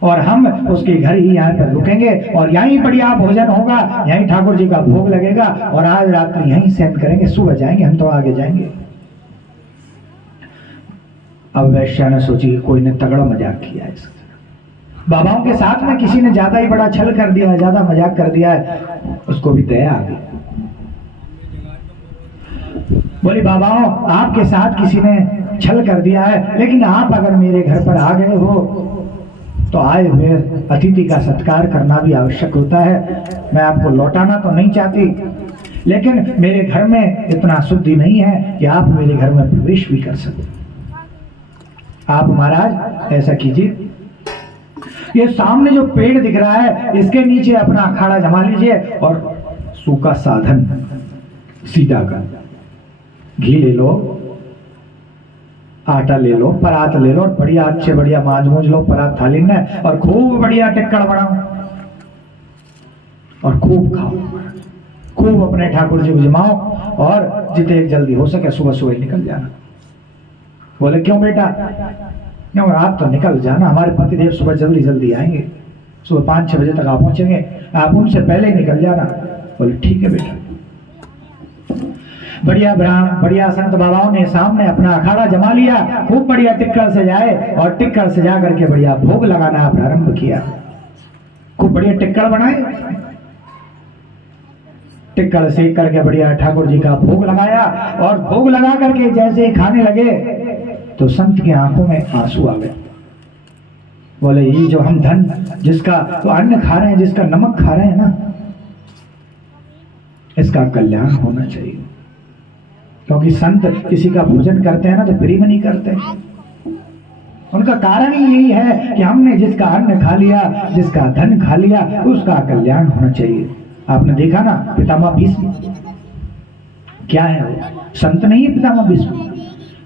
और हम उसके घर ही यहाँ पर रुकेंगे और यहीं बढ़िया भोजन होगा, यहीं ठाकुर जी का भोग लगेगा और आज रात्रि यहीं शयन करेंगे, सुबह जाएंगे हम तो आगे जाएंगे। अब वैश्या ने सोची कोई ने तगड़ा मजाक किया है, बाबाओं के साथ में किसी ने ज्यादा ही बड़ा छल कर दिया है, ज्यादा मजाक कर दिया है, उसको भी दया आ गई। बोली बाबाओं आपके साथ किसी ने छल कर दिया है, लेकिन आप अगर मेरे घर पर आ गए हो तो आए हुए अतिथि का सत्कार करना भी आवश्यक होता है। मैं आपको लौटाना तो नहीं चाहती, लेकिन मेरे घर में इतना शुद्धि नहीं है कि आप मेरे घर में प्रवेश भी कर सके। आप महाराज ऐसा कीजिए, ये सामने जो पेड़ दिख रहा है इसके नीचे अपना अखाड़ा जमा लीजिए और सूखा साधन सीधा कर, घी ले लो, आटा ले लो, परात ले लो और बढ़िया अच्छे बढ़िया मांझ मूंझ लो परात थाली में और खूब बढ़िया टिक्कड़ बनाओ और खूब खाओ, खूब अपने ठाकुर जी को जमाओ और जितने जल्दी हो सके सुबह सुबह निकल जाना। बोले क्यों बेटा? क्यों? आप तो निकल जाना, हमारे पतिदेव सुबह जल्दी जल्दी आएंगे, सुबह 5-6 बजे तक आप पहुंचेंगे, आप उनसे पहले ही निकल जाना। बोले ठीक है बेटा। बढ़िया ब्राह्मण बढ़िया संत बाबाओं ने सामने अपना अखाड़ा जमा लिया, खूब बढ़िया टिक्कड़ से जाए और टिक्कड़ से जा करके बढ़िया भोग लगाना प्रारंभ किया। खूब बढ़िया टिक्कड़ बनाए, टिक्कड़ सेक करके बढ़िया ठाकुर जी का भोग लगाया और भोग लगा करके जैसे ही खाने लगे तो संत की आंखों में आंसू आ गए। बोले ये जो हम धन जिसका तो अन्न खा रहे हैं, जिसका नमक खा रहे हैं ना, इसका कल्याण होना चाहिए। क्योंकि संत किसी का भोजन करते हैं ना तो फ्री में नहीं करते, उनका कारण ही यही है कि हमने जिसका अन्न खा लिया, जिसका धन खा लिया, उसका कल्याण होना चाहिए। आपने देखा ना पितामह भीष्म क्या है, वो संत नहीं है पितामह भीष्म,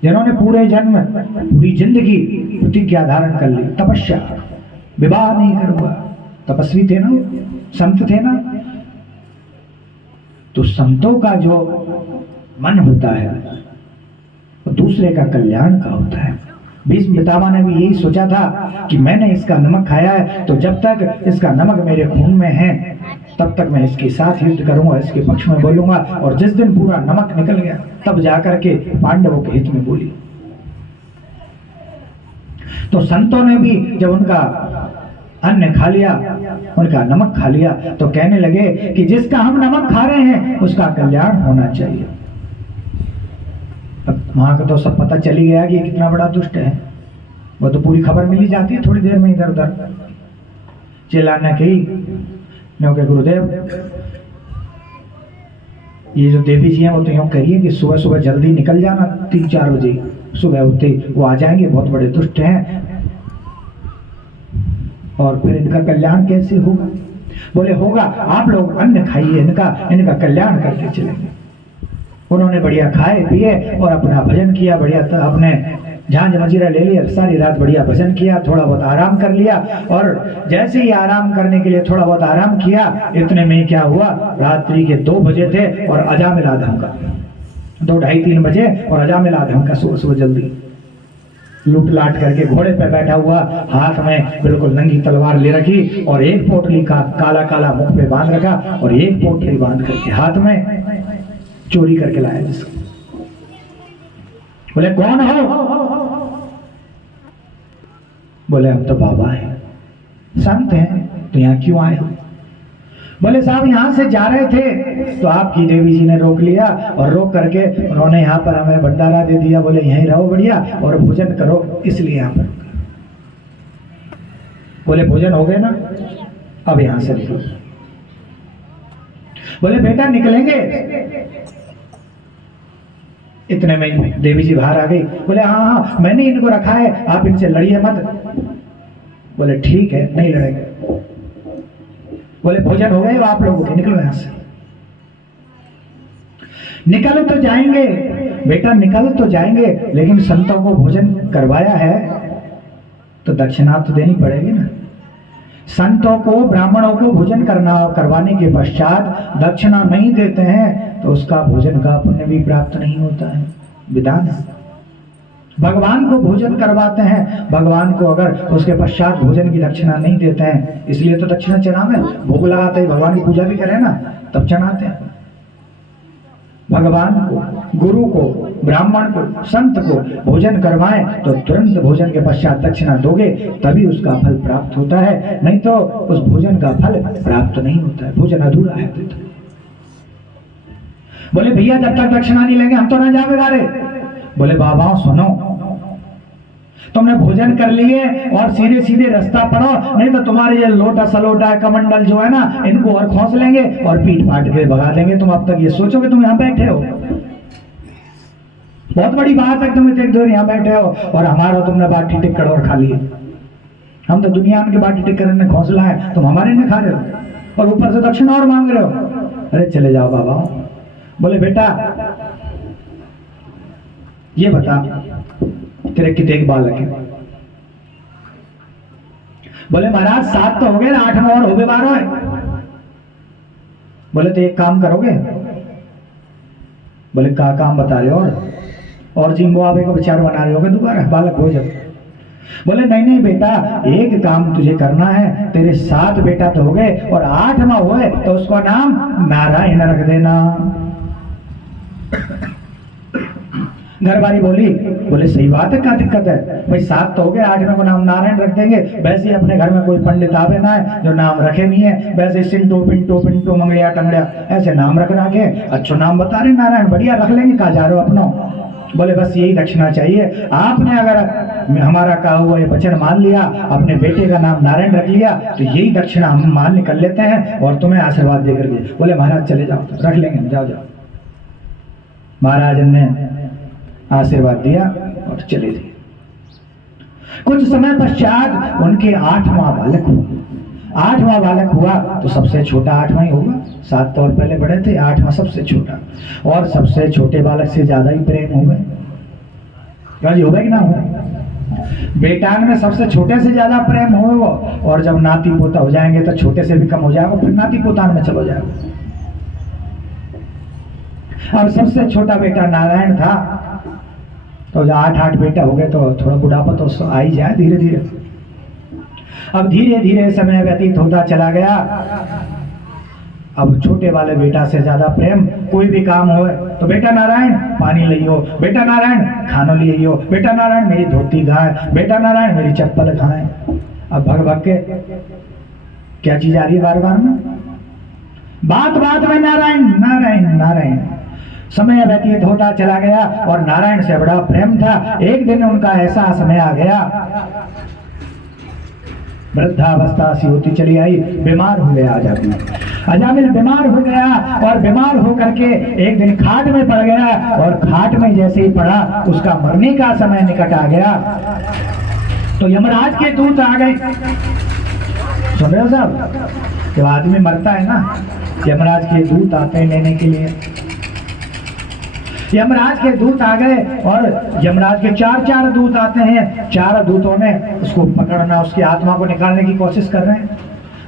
जिन्होंने पूरे जन्म पूरी जिंदगी प्रतिज्ञा धारण कर ली, तपस्या, विवाह नहीं करूंगा, तपस्वी थे ना, संत थे ना। तो संतों का जो मन होता है वो दूसरे का कल्याण का होता है। भीष्म पितामह ने भी यही सोचा था कि मैंने इसका नमक खाया है तो जब तक इसका नमक मेरे खून में है तब तक मैं इसके साथ युद्ध करूंगा, इसके पक्ष में बोलूंगा, और जिस दिन पूरा नमक निकल गया तब जाकर के पांडवों के हित में बोली। तो संतों ने भी जब उनका अन्न खा लिया, उनका नमक खा लिया, तो कहने लगे कि जिसका हम नमक खा रहे हैं उसका कल्याण होना चाहिए। अब वहां का तो सब पता चली गया कि कितना बड़ा दुष्ट है, वो तो पूरी खबर मिली जाती है थोड़ी देर में इधर उधर। चिल्लाना की के गुरुदेव ये जो देवी जी हैं वो तो यूं कहिए कि सुबह सुबह जल्दी निकल जाना, 3-4 बजे सुबह उठते वो आ जाएंगे, बहुत बड़े दुष्ट हैं, और फिर इनका कल्याण कैसे होगा? बोले होगा, आप लोग अन्न खाइए, इनका कल्याण करके चलेंगे। उन्होंने बढ़िया खाए पिए और अपना भजन किया, बढ़िया अपने झांझ मजीरा ले लिया, सारी रात बढ़िया भजन किया, थोड़ा बहुत आराम कर लिया, और जैसे ही आराम करने के लिए थोड़ा बहुत आराम किया, इतने में क्या हुआ, रात्रि के 2 बजे थे और अजामिल आधम का 2-2:30-3 बजे और अजामिल आधम का सुबह सुबह जल्दी लूट लाट करके घोड़े पे बैठा हुआ, हाथ में बिल्कुल नंगी तलवार ले रखी और एक पोटली का काला काला मुख पे बांध रखा और एक पोटली बांध करके हाथ में चोरी करके लाया जिसको। बोले कौन हो? बोले हम तो बाबा हैं, संत हैं, तो यहाँ क्यों आए हो? बोले साहब यहाँ से जा रहे थे तो आपकी देवी जी ने रोक लिया और रोक करके उन्होंने यहाँ पर हमें भंडारा दे दिया, बोले यहीं रहो बढ़िया और भोजन करो, इसलिए यहाँ पर। बोले भोजन हो गए ना, अब यहाँ से निकलो। बोले बेटा निकलेंगे? इतने में देवी जी बाहर आ गई। बोले हाँ मैंने इनको रखा है, आप इनसे लड़िए मत। बोले ठीक है नहीं लड़ेंगे। बोले भोजन हो गए आप लोगों के, निकलो यहां से। निकल तो जाएंगे बेटा, निकल तो जाएंगे, लेकिन संतों को भोजन करवाया है तो दक्षिणा तो देनी पड़ेगी ना। संतों को ब्राह्मणों को भोजन करवाने के पश्चात दक्षिणा नहीं देते हैं तो उसका भोजन का पुण्य भी प्राप्त नहीं होता है, विधान है। भगवान को भोजन करवाते हैं, भगवान को अगर उसके पश्चात भोजन की दक्षिणा नहीं देते हैं, इसलिए तो दक्षिणा चढ़ावे, भोग लगाते ही भगवान की पूजा भी करें ना तब चढ़ाते हैं। भगवान को, गुरु को, ब्राह्मण को, संत को भोजन करवाएं तो तुरंत भोजन के पश्चात दक्षिणा दोगे तभी उसका फल प्राप्त होता है, नहीं तो उस भोजन का फल प्राप्त नहीं होता है, भोजन अधूरा है। बोले भैया जब तक दक्षिणा नहीं लेंगे हम तो ना जावेगा रे। बोले बाबा सुनो, तुमने भोजन कर लिए और सीधे सीधे रास्ता पड़ो, नहीं तो तुम्हारे ये लोटा सलोटा कमंडल जो है ना इनको और खोस लेंगे और पीट फाट के भगा देंगे। तुम अब तक ये सोचोगे तुम यहाँ बैठे हो, बहुत बड़ी बात है, तुम एक दो यहाँ बैठे हो और हमारा तुमने बाटी टिक्कड़ और खा लिए। हम तो दुनिया के बाटी टिक्कड़ ने घोंसला है, तुम हमारे ने खा रहे हो और ऊपर से दक्षिणा और मांग रहे हो। अरे चले जाओ बाबा। बोले बेटा ये बता तेरे कितने बालक है? बोले महाराज 7 तो हो गए ना, 8वां और हो गए 12 है। बोले तो एक काम करोगे? बोले क्या काम बता रहे हो? और जिम्बो आवे को विचार बना रहे होगे दोबारा बालक हो जाए। बोले नहीं नहीं बेटा, एक काम तुझे करना है, तेरे 7 बेटा तो हो गए और 8वां हुए तो उसका नाम नारायण रख देना। घर वाली बोली, बोले सही बात है, क्या दिक्कत है भाई, 7 तो हो गए, 8वें को नाम नारायण रख देंगे। वैसे ही अपने घर में कोई पंडित आवे ना है जो नाम रखे नहीं है, वैसे सिंटो पिंटो पिंटो मंगड़िया टंगड़िया ऐसे नाम रख रखे, अच्छो नाम बता रहे नारायण, बढ़िया रख लेंगे, कहा जा रहे हो अपना। बोले बस यही दक्षिणा चाहिए, आपने अगर हमारा कहा हुआ ये वचन मान लिया, अपने बेटे का नाम नारायण रख लिया तो यही दक्षिणा हम मान निकल लेते हैं और तुम्हें आशीर्वाद देकर के। बोले महाराज चले जाओ, रख लेंगे, जाओ जाओ। महाराज ने आशीर्वाद दिया और चले गए। कुछ समय पश्चात उनके 8वां बालक हुआ। 8वां बालक हुआ तो सबसे छोटा 8वां ही होगा, 7 तो और पहले बड़े थे, 8वां सबसे छोटा, और सबसे छोटे बालक से ज्यादा ही प्रेम हो गए। हो गए कि ना हो? बेटान में सबसे छोटे से ज्यादा प्रेम हो, और जब नाती पोता हो जाएंगे तो छोटे से भी कम हो जाएगा, फिर नाती पोतान में चलो जाएगा। और सबसे छोटा बेटा नारायण था, तो 8 बेटा हो गए तो थोड़ा बुढ़ापा तो आ ही जाए धीरे धीरे। अब धीरे धीरे समय व्यतीत होता चला गया। अब छोटे वाले बेटा से ज्यादा प्रेम, कोई भी काम हो तो बेटा नारायण पानी लियो, बेटा नारायण खाना लियो, बेटा नारायण मेरी धोती खाए, बेटा नारायण मेरी चप्पल खाए। अब भग भग के क्या चीज आ रही है बार बार में, बात बात में नारायण नारायण नारायण। समय व्यतीत होता चला गया और नारायण से बड़ा प्रेम था। एक दिन उनका ऐसा समय आ गया, वृद्धावस्था सी होती चली आई, बीमार हो गया अजामिल बीमार हो गया और बीमार होकर के एक दिन खाट में पड़ गया, और खाट में जैसे ही पड़ा उसका मरने का समय निकट आ गया तो यमराज के दूत आ गए। सुन रहे हो साहब, जब आदमी मरता है ना यमराज के दूत आते हैं लेने के लिए। यमराज के दूत आ गए और यमराज के 4 दूत आते हैं। 4 दूतों ने उसको पकड़ना, उसकी आत्मा को निकालने की कोशिश कर रहे हैं।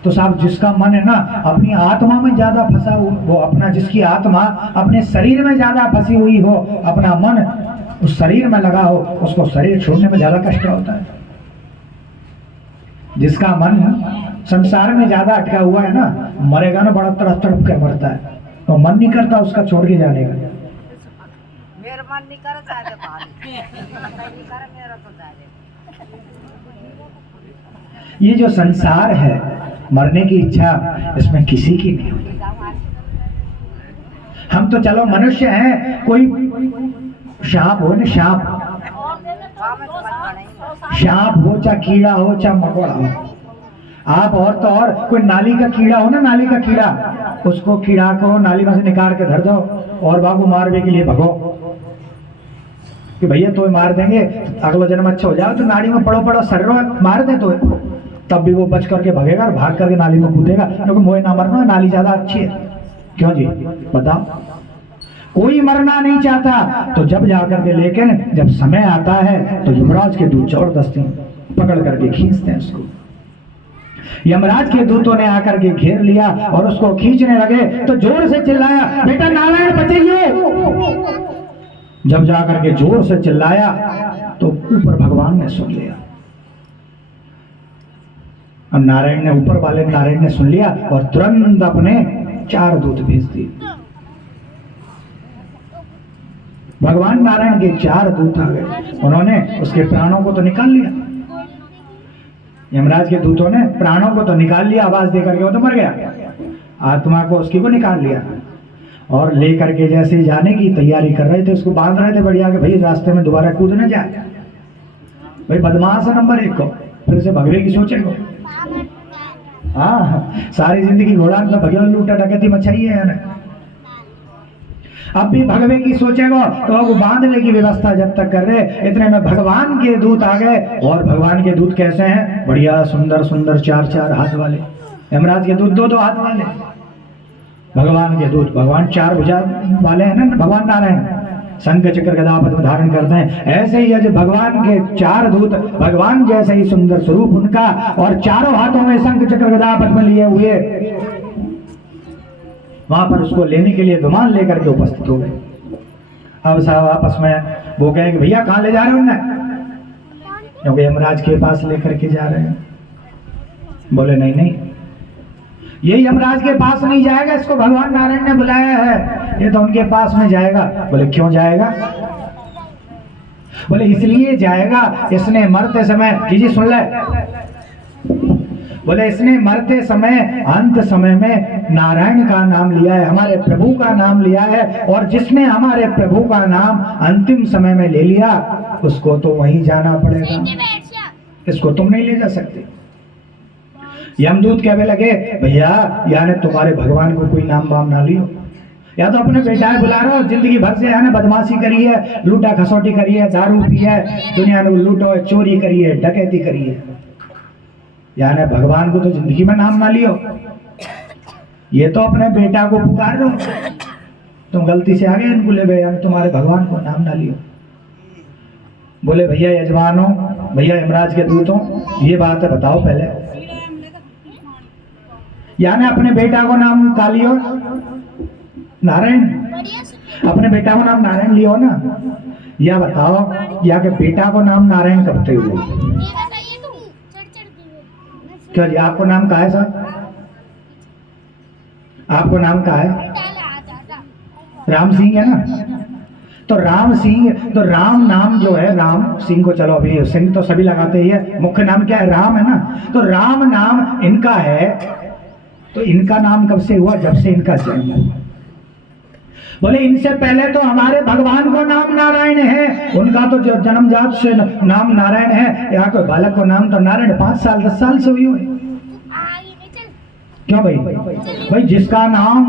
तो साहब जिसका मन है ना अपनी आत्मा में ज्यादा फंसा हो, वो अपना जिसकी आत्मा अपने शरीर में ज्यादा फंसी हुई हो, अपना मन उस शरीर में लगा हो, उसको शरीर छोड़ने में ज्यादा कष्ट होता है। जिसका मन संसार में ज्यादा अटका हुआ है ना, मरेगा ना बड़ा तड़प तड़प के मरता है, तो मन नहीं करता उसका छोड़ के जाने का। मन नहीं कर ये जो संसार है मरने की इच्छा इसमें किसी की नहीं होती। हम तो चलो मनुष्य हैं, कोई सांप हो ना, सांप हो चाहे कीड़ा हो चाहे मकोड़ा हो, आप और तो और कोई नाली का कीड़ा हो ना, नाली का कीड़ा, उसको कीड़ा को नाली में से निकाल के धर दो और बाबू मारने के लिए भगो कि भैया तो मार देंगे अगला जन्म अच्छा हो जाए, तो नाली में पड़ो पड़ो सर्रो मार दे तो तब भी वो बच करके भगेगा और भाग करके नाली में कूदेगा, क्योंकि मोए ना मरना, नाली ज्यादा अच्छी है। क्यों जी बताओ, कोई मरना नहीं चाहता। तो जब जाकर के, लेकिन जब समय आता है तो यमराज के दूत जबरदस्ती पकड़ करके खींचते हैं उसको। यमराज के दूतों ने आकर के घेर लिया और उसको खींचने लगे तो जोर से चिल्लाया, बेटा नारायण बचाइए। जब जाकर के जोर से चिल्लाया तो ऊपर भगवान ने सुन लिया। अब नारायण ने, ऊपर वाले नारायण ने सुन लिया और तुरंत अपने 4 दूत भेज दिए। भगवान नारायण के 4 दूत आ गए, उन्होंने उसके प्राणों को तो निकाल लिया। यमराज के दूतों ने प्राणों को तो निकाल लिया, आवाज देकर के वो तो मर गया, आत्मा को उसकी को निकाल लिया और लेकर के जैसे जाने की तैयारी कर रहे थे, उसको बांध रहे थे बढ़िया कि भाई रास्ते में दोबारा कूद न जाए। भाई बदमाश है नंबर 1 को, फिर से भगवे की सोचेगा। हाँ, सारी जिंदगी घोड़ा में भगवे लूटा डकैती मचाई है ना। अब भी भगवे की सोचेगा तो वो बांधने की व्यवस्था जब तक कर रहे, इतने में भगवान के दूत आ गए। और भगवान के दूत कैसे हैं? बढ़िया सुंदर सुंदर 4-4 हाथ वाले। यमराज के दूत 2-2 हाथ वाले, भगवान के दूत, भगवान 4 भुजा वाले हैं ना भगवान नारायण, शंख चक्र गदा पद्म धारण करते हैं। ऐसे ही है जो भगवान के 4 दूत, भगवान जैसे ही सुंदर स्वरूप उनका, और चारों हाथों में शंख चक्र गदा पद्म लिए हुए वहां पर उसको लेने के लिए विमान लेकर के उपस्थित हो गए। अब साहब आपस में वो कहे कि भैया कहाँ ले जा रहे हो उन्हें? क्योंकि यमराज के पास लेकर के जा रहे हैं। बोले नहीं नहीं, ये यमराज के पास नहीं जाएगा, इसको भगवान नारायण ने बुलाया है, ये तो उनके पास में जाएगा। बोले क्यों जाएगा? बोले इसलिए जाएगा, इसने मरते समय, जी सुन ले, बोले इसने मरते समय, अंत समय में नारायण का नाम लिया है, हमारे प्रभु का नाम लिया है, और जिसने हमारे प्रभु का नाम अंतिम समय में ले लिया उसको तो वहीं जाना पड़ेगा, इसको तुम नहीं ले जा सकते। यमदूत कहने लगे भैया यानी तुम्हारे भगवान को कोई नाम वाम ना लियो, या तो अपने बेटा बुला रहे हो, जिंदगी भर से है ना बदमाशी करी है, लूटा खसौटी करी है, दारू पी है, दुनिया में लूटो चोरी करी है, डकैती करी है, यानी भगवान को तो जिंदगी में नाम ना लियो। ये तो अपने बेटा को पुकार रहे हो, तुम गलती से आगे इनको ले गए, तुम्हारे भगवान को नाम ना लियो। बोले भैया यजमानो, भैया यमराज के दूतों, ये बात है बताओ पहले, यानी अपने बेटा को नाम का लियो नारायण, अपने बेटा को नाम नारायण लियो ना, या बताओ या के बेटा को नाम नारायण कब से हुए? क्या जी आपको नाम का है सर? आपको नाम का है? राम सिंह है ना, तो राम सिंह, तो राम नाम जो है, राम सिंह को चलो अभी सिंह तो सभी लगाते ही है, मुख्य नाम क्या है? राम है ना, तो राम नाम इनका है, तो इनका नाम कब से हुआ? जब से इनका जन्म हुआ। बोले इनसे पहले तो हमारे भगवान को नाम नारायण है, उनका तो जन्मजात से नाम नारायण है, यहाँ के बालक को नाम तो नारायण 5 साल 10 साल से हुई हुई। क्यों भाई? भाई जिसका नाम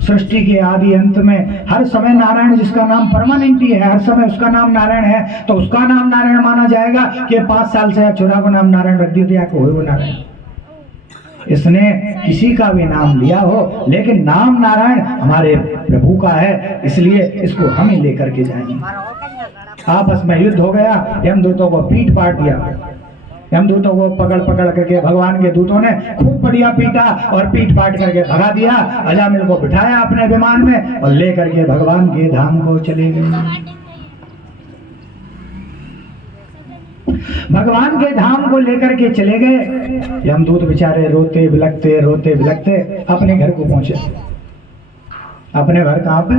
सृष्टि के आदि अंत में हर समय नारायण, जिसका नाम परमानेंट ही है, हर समय उसका नाम नारायण है, तो उसका नाम नारायण माना जाएगा कि 5 साल से छोरा को नाम नारायण रख दिया तो हो नारायण। इसने किसी का भी नाम लिया हो, लेकिन नाम नारायण हमारे प्रभु का है, इसलिए इसको हम ही लेकर के जाएंगे। आपस में युद्ध हो गया, यमदूतों को पीट पाट दिया, यमदूतों को पकड़ पकड़ करके भगवान के दूतों ने खूब बढ़िया पीटा और पीट पाट करके भगा दिया। अजामिल को बिठाया अपने विमान में और लेकर के भगवान के धाम को चले गए। भगवान के धाम को लेकर के चले गए। यमदूत बेचारे रोते बिलखते अपने घर को पहुंचे। अपने घर कहाँ पे?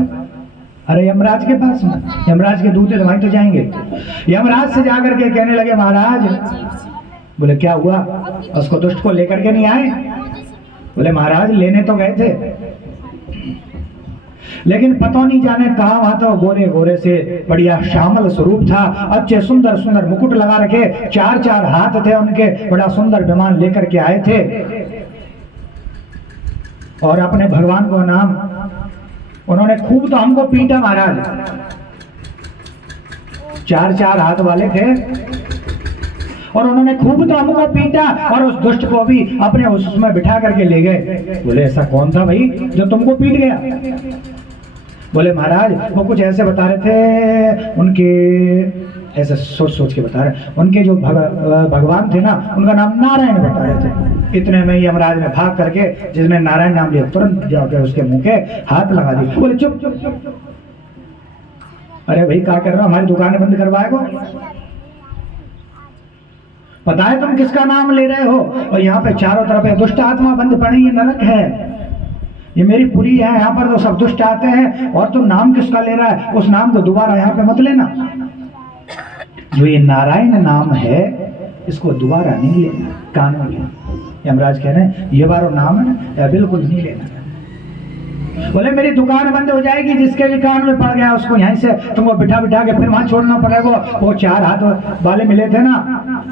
अरे यमराज के पास में, यमराज के दूत है वहीं तो जाएंगे। यमराज से जाकर के कहने लगे महाराज, बोले क्या हुआ? उसको दुष्ट को लेकर के नहीं आए? बोले महाराज लेने तो गए थे, लेकिन पता नहीं जाने कहाँ, वहां तो गोरे गोरे से बढ़िया श्यामल स्वरूप था, अच्छे सुंदर सुंदर मुकुट लगा रखे, 4-4 हाथ थे उनके, बड़ा सुंदर विमान लेकर के आए थे और अपने भगवान को नाम, उन्होंने खूब तो हमको पीटा महाराज, 4-4 हाथ वाले थे और उन्होंने खूब तो हमको पीटा और उस दुष्ट को भी अपने उसमें बिठा करके ले गए। बोले ऐसा कौन था भाई जो तुमको पीट गया? बोले महाराज वो कुछ ऐसे बता रहे थे, उनके ऐसे सोच के बता रहे, उनके जो भगवान थे ना उनका नाम नारायण बता रहे थे। इतने में यमराज ने भाग करके, जिसने नारायण नाम लिया, तुरंत जाकर उसके मुंह के हाथ लगा दिए। बोले चुप, अरे भाई क्या कर रहे हो, हमारी दुकान बंद करवाएगो? पता है तुम किसका नाम ले रहे हो? और यहाँ पे चारों तरफ है दुष्ट आत्मा बंद पड़ी, ये नरक है, ये मेरी पुरी है, यहाँ पर तो सब दुष्ट आते हैं, और तुम नाम किसका ले रहा है? उस नाम को दोबारा यहाँ पे मत लेना। जो ये नारायण नाम है इसको दोबारा नहीं लेना, कान में लेना। यमराज कह रहे हैं ये बारो नाम है ना, बिल्कुल नहीं लेना। बोले मेरी दुकान बंद हो जाएगी, जिसके भी कान में पड़ गया उसको यहीं से तुमको बिठा बिठा के फिर वहां छोड़ना पड़ेगा। वो 4 हाथ वाले मिले थे ना,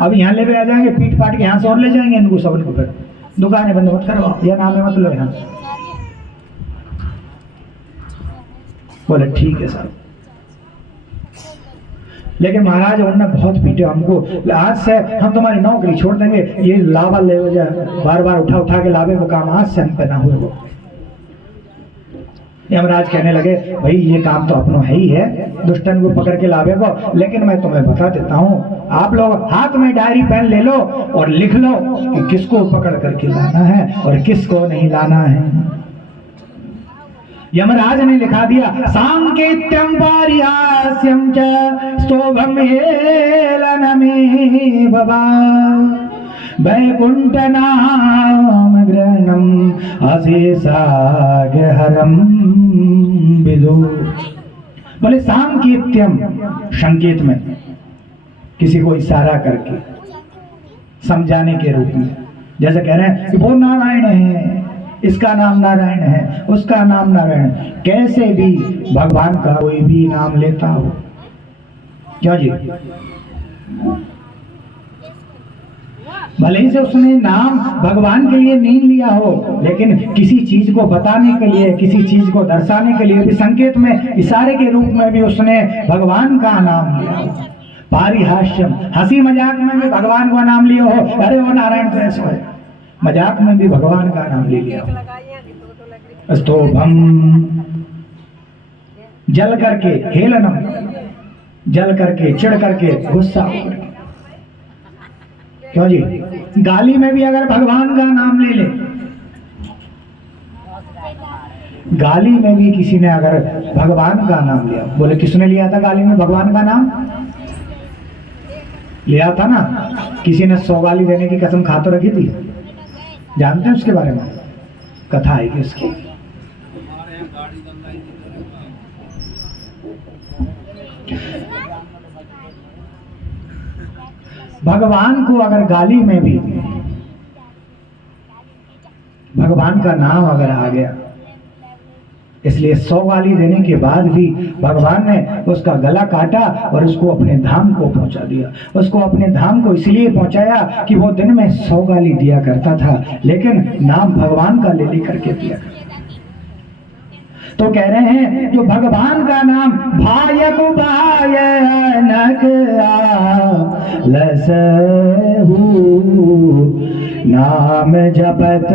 अब यहाँ ले आ जाएंगे, पीट पाट के यहाँ से और ले जाएंगे इनको सब को, फिर दुकानें बंद मत करवाओ, यह नाम है मतलब यहाँ। बोले ठीक है साहब। लेकिन महाराज उन्होंने बहुत पीटे हमको, आज से हम तुम्हारी नौकरी छोड़ देंगे, ये लावा ले बार बार उठा उठा के लावे वो काम आज से हम पे ना हुए। वो यमराज कहने लगे भाई ये काम तो अपनों है ही है, दुष्टन को पकड़ के लावे को, लेकिन मैं तुम्हें बता देता हूँ, आप लोग हाथ में डायरी पेन ले लो और लिख लो कि किसको पकड़ करके लाना है और किसको नहीं लाना है। यमराज ने लिखा दिया सांकेत्यम पारिहास्यम च स्तोभम हेलनमे बाबा वैकुंठ नाम ग्रहणम अशेषागहरम विदु। बोले सांकेत्यम, संकेत में किसी को इशारा करके समझाने के रूप में, जैसे कह रहे हैं कि वो नारायण है, इसका नाम नारायण है, उसका नाम नारायण है। कैसे भी भगवान का कोई भी नाम लेता हो, क्यों जी? भले ही से उसने नाम भगवान के लिए नहीं लिया हो, लेकिन किसी चीज को बताने के लिए, किसी चीज को दर्शाने के लिए भी, संकेत में, इशारे के रूप में भी उसने भगवान का नाम लिया हो। पारिहास्यम, हंसी मजाक में भी भगवान का नाम लिया हो, अरे वो नारायण तो ऐसा है, मजाक में भी भगवान का नाम ले लिया। स्तोभम, जल करके, हेलनम, जल करके, चिढ़ करके, गुस्सा होकर, क्यों जी? गाली में भी अगर भगवान का नाम ले ले, गाली में भी किसी ने अगर भगवान का नाम लिया, बोले किसने लिया था गाली में भगवान का नाम? लिया था ना, किसी ने 100 गाली देने की कसम खा तो रखी थी, जानते हैं उसके बारे में? कथा है कि उसकी भगवान को अगर गाली में भी भगवान का नाम अगर आ गया, इसलिए 100 गाली देने के बाद भी भगवान ने उसका गला काटा और उसको अपने धाम को पहुंचा दिया। उसको अपने धाम को इसलिए पहुंचाया कि वो दिन में 100 गाली दिया करता था, लेकिन नाम भगवान का ले करके दिया करता। तो कह रहे हैं जो भगवान का नाम भायक भायनक लसहु, नाम जपत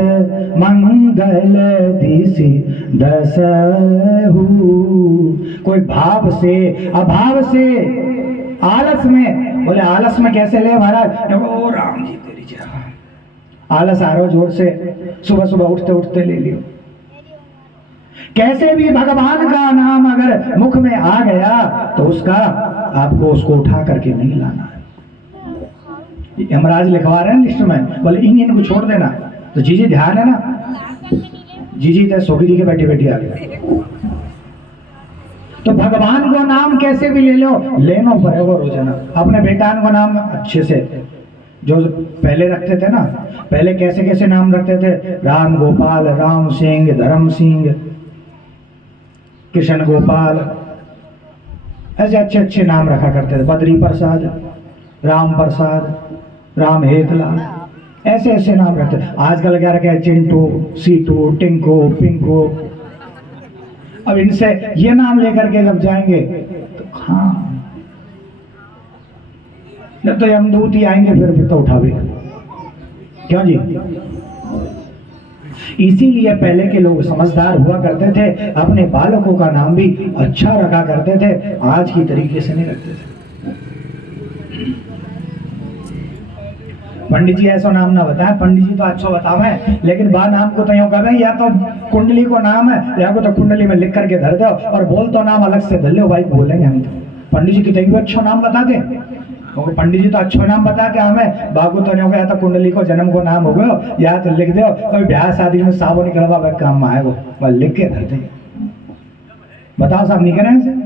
मंगल दिशि दसहु। कोई भाव से, अभाव से, आलस में, बोले आलस में कैसे ले महाराज? ओ राम जी तेरी जय, आलस आ रहा जोर से, सुबह सुबह उठते उठते ले लियो। कैसे भी भगवान का नाम अगर मुख में आ गया तो उसका, आपको उसको उठा करके नहीं लाना है। यमराज लिखवा रहे हैं लिस्ट में, बोले इनको छोड़ देना। तो जीजी ध्यान है ना, जीजी तो सोगी जी के बैठी बैठी आ गए। तो भगवान को नाम कैसे भी ले लो, लेना पड़ेगा रोजाना। अपने बेटा को नाम अच्छे से, जो पहले रखते थे ना, पहले कैसे कैसे नाम रखते थे, राम गोपाल, राम सिंह, धर्म सिंह, कृष्ण गोपाल, ऐसे अच्छे अच्छे नाम रखा करते थे। बद्री प्रसाद, राम प्रसाद, राम हेतला, ऐसे ऐसे नाम रखते थे। आजकल क्या रखे, चिंटू, सीटू, टिंको, पिंको। अब इनसे ये नाम लेकर के जब जाएंगे तो हाँ, जब तो यमदूत ही आएंगे फिर तो उठावे, क्यों जी? इसीलिए पहले के लोग समझदार हुआ करते थे, अपने बालकों का नाम भी अच्छा रखा करते थे, आज की तरीके से नहीं रखते थे। पंडित जी ऐसा नाम ना बताए, पंडित जी तो अच्छा बतावे, लेकिन बा नाम को तो यूँ कहे या तो कुंडली को नाम है या को तो कुंडली में लिख करके धर दो और बोल तो नाम अलग से धर लो भाई, बोलेंगे हम तो। पंडित जी कितने भी अच्छा नाम बता दे, क्योंकि पंडित जी तो अच्छा नाम बता के हमें बागु तो नहीं हो गया, तो कुंडली को जन्म को नाम हो गयो या तो लिख दो, कोई ब्याह शादी में साबो निकलवा वह काम में आए वो लिख के धर दे। बताओ साहब निकले से